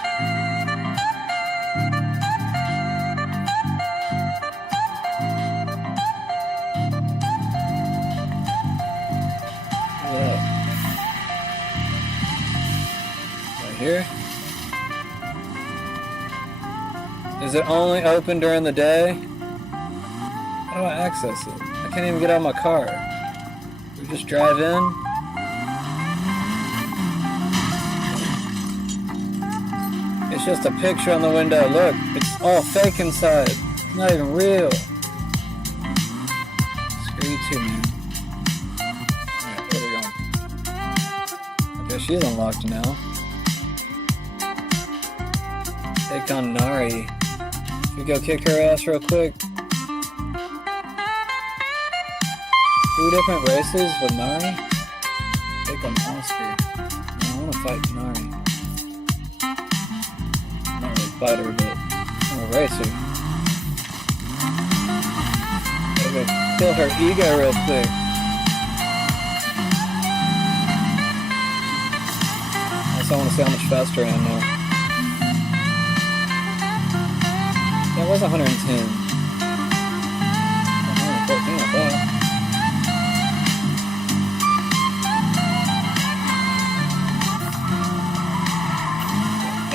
Here? Is it only open during the day? How do I access it? I can't even get out of my car. We just drive in? It's just a picture on the window. Look, it's all fake inside. It's not even real. Screw you too, man. Alright, where are we going? Okay, she's unlocked now. Take on Nari. Should we go kick her ass real quick? 2 different races with Nari? Take on Oscar. No, I want to fight Nari. Not really fight her, but I'm a racer. Gotta kill her ego real quick. Also, I want to see how much faster I am now. That was 110. 114, I thought.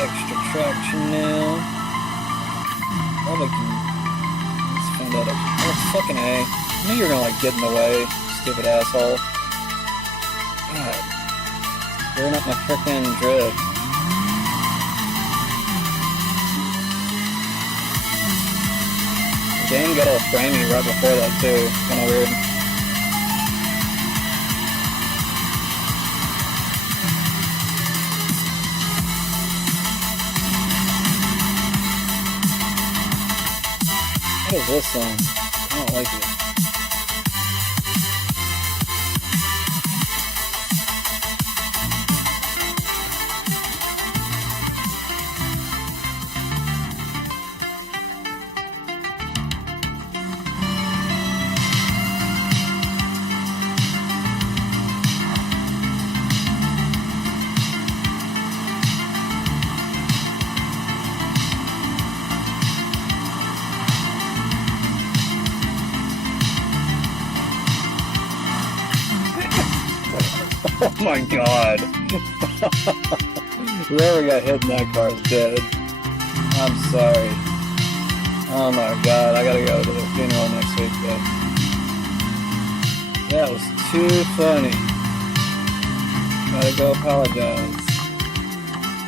Extra traction now. Probably can. Let's find out. Oh, fucking A. I knew you were gonna like get in the way, stupid asshole. God. Burn up my frickin' drift. Game got all framey right before that too. Kinda weird. What is this song? I don't like it. Oh my god. Whoever got hit in that car is dead. I'm sorry. Oh my god, I gotta go to the funeral next week, though. That was too funny. Gotta go apologize.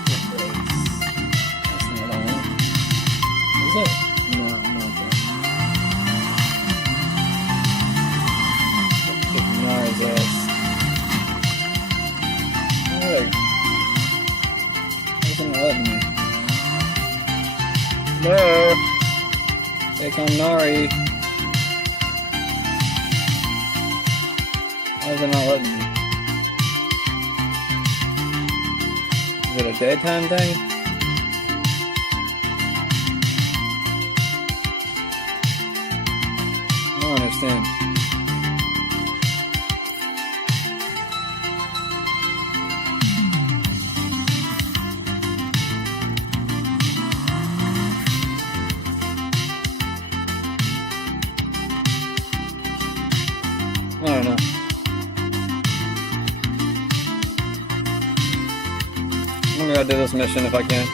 That's not what I want. Is it? No, I'm not done. Kick Nara's ass. Doesn't let me. No! Take on Nari. Why is it not letting me? Is it a daytime thing? I don't understand. I don't know. I'm gonna go do this mission if I can.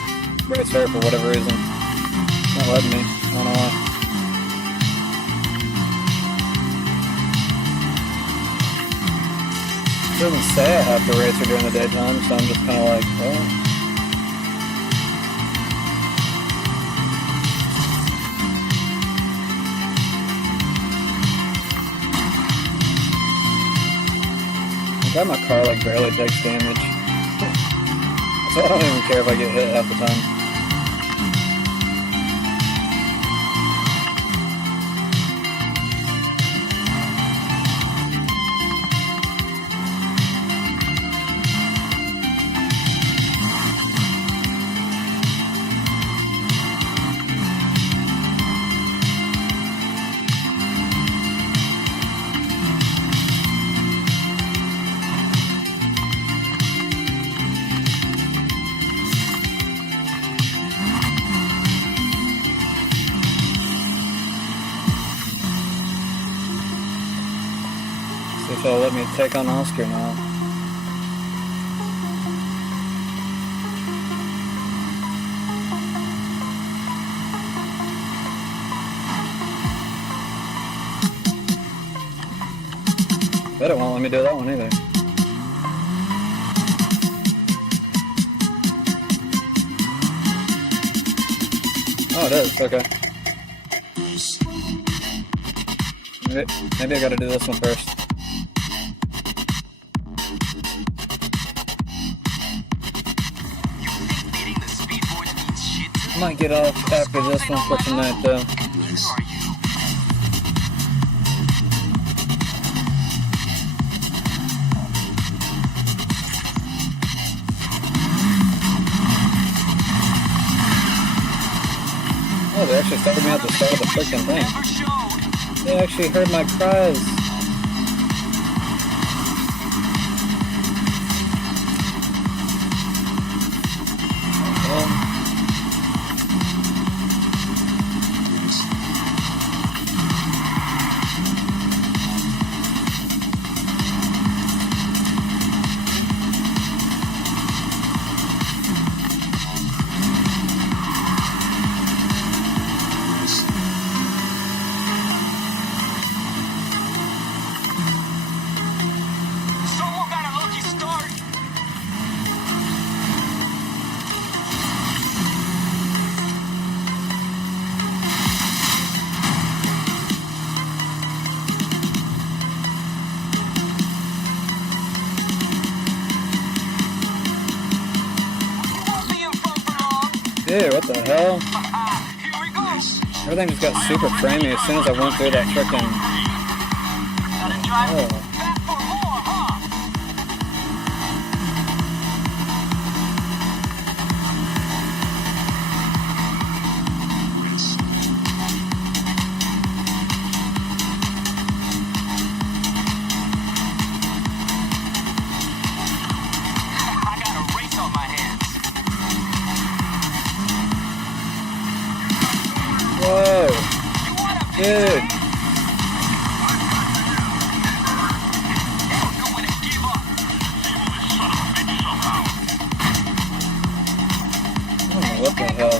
Race her for whatever reason. It's not letting me. I don't know why. It doesn't say I have to race her during the daytime, so I'm just kind of like, well. I'm glad my car like barely takes damage. So I don't even care if I get hit half the time. if they'll let me take on Oscar now. Bet it won't let me do that one either. Oh, it is. Okay. Maybe I gotta do this one first. I might get off after this one for tonight, though. Oh, they actually started me at the start of the freaking thing. They actually heard my cries. Dude, what the hell? Everything just got super framey as soon as I went through that frickin'... Oh. Whoa! Dude! Oh, what the hell?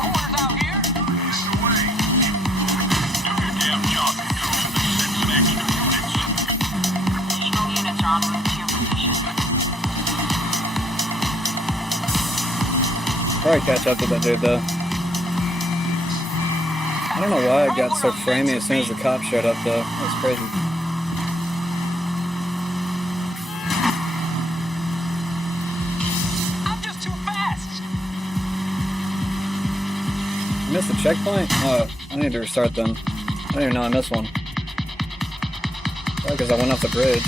Probably catch up to that dude though. I don't know why it got so framey as soon as the cop showed up, though. That's crazy. I'm just too fast. I missed the checkpoint? Oh, I need to restart them. I didn't even know I missed one. Probably because I went off the bridge.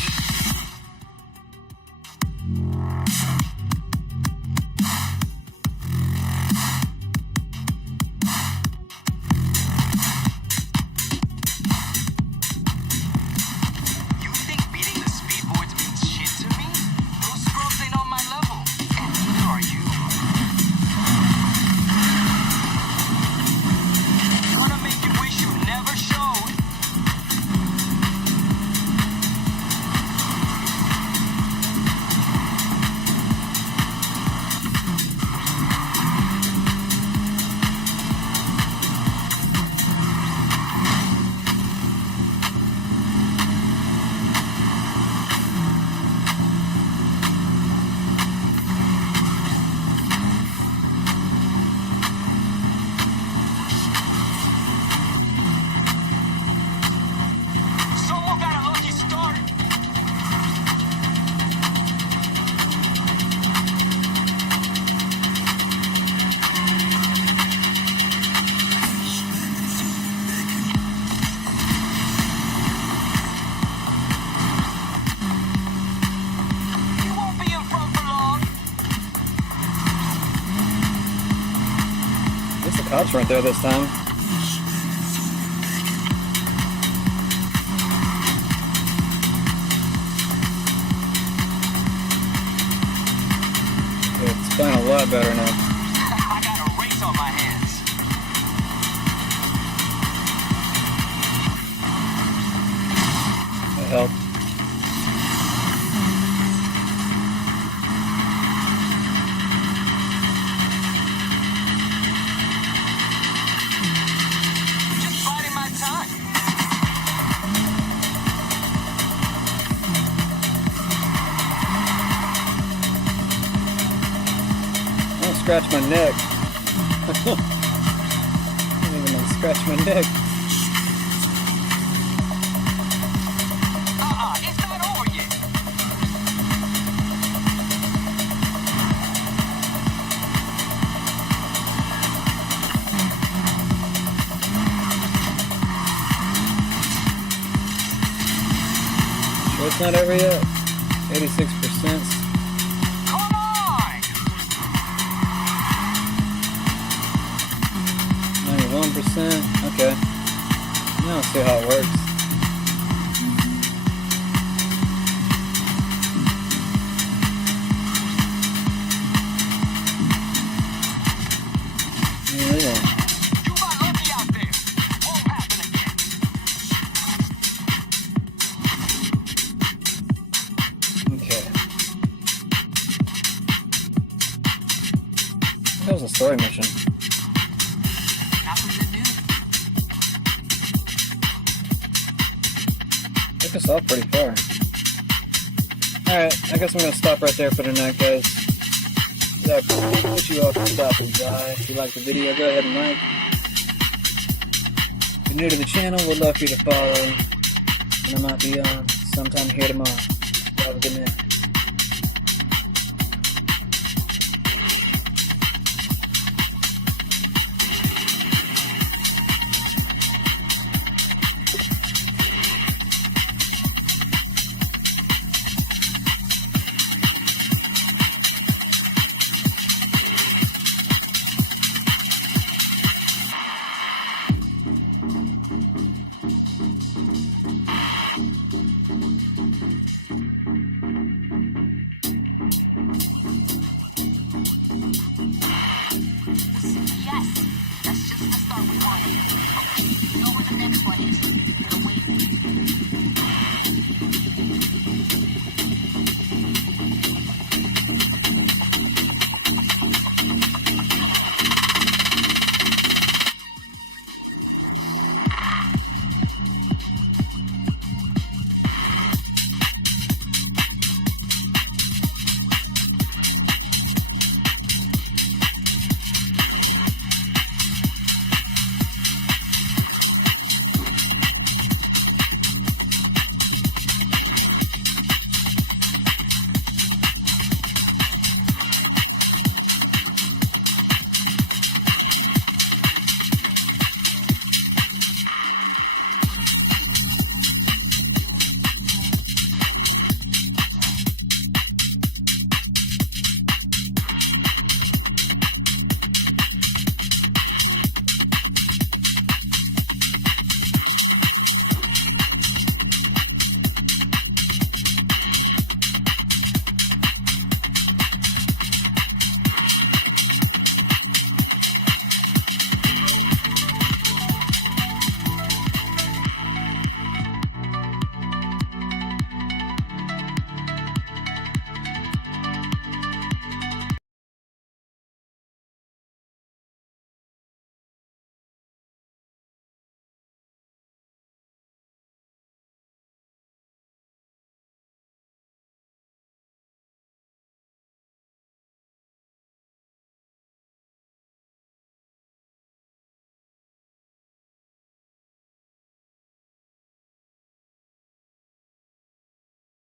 Cops weren't there this time. It's playing a lot better now. I got a race on my hands. That helped. scratch my neck. I didn't even scratch my neck. It's not over yet. Sure it's not over yet? 86%. Come on! 91%. Okay. Now let's see how it works. Yeah. You got lucky out there. Won't happen again. Okay. That was a story mission. Took us off pretty far. Alright, I guess I'm gonna stop right there for tonight, guys. That put you off the stop and die. If you like the video, go ahead and like. If you're new to the channel, we'd love for you to follow. And I might be on sometime here tomorrow. Have a good night.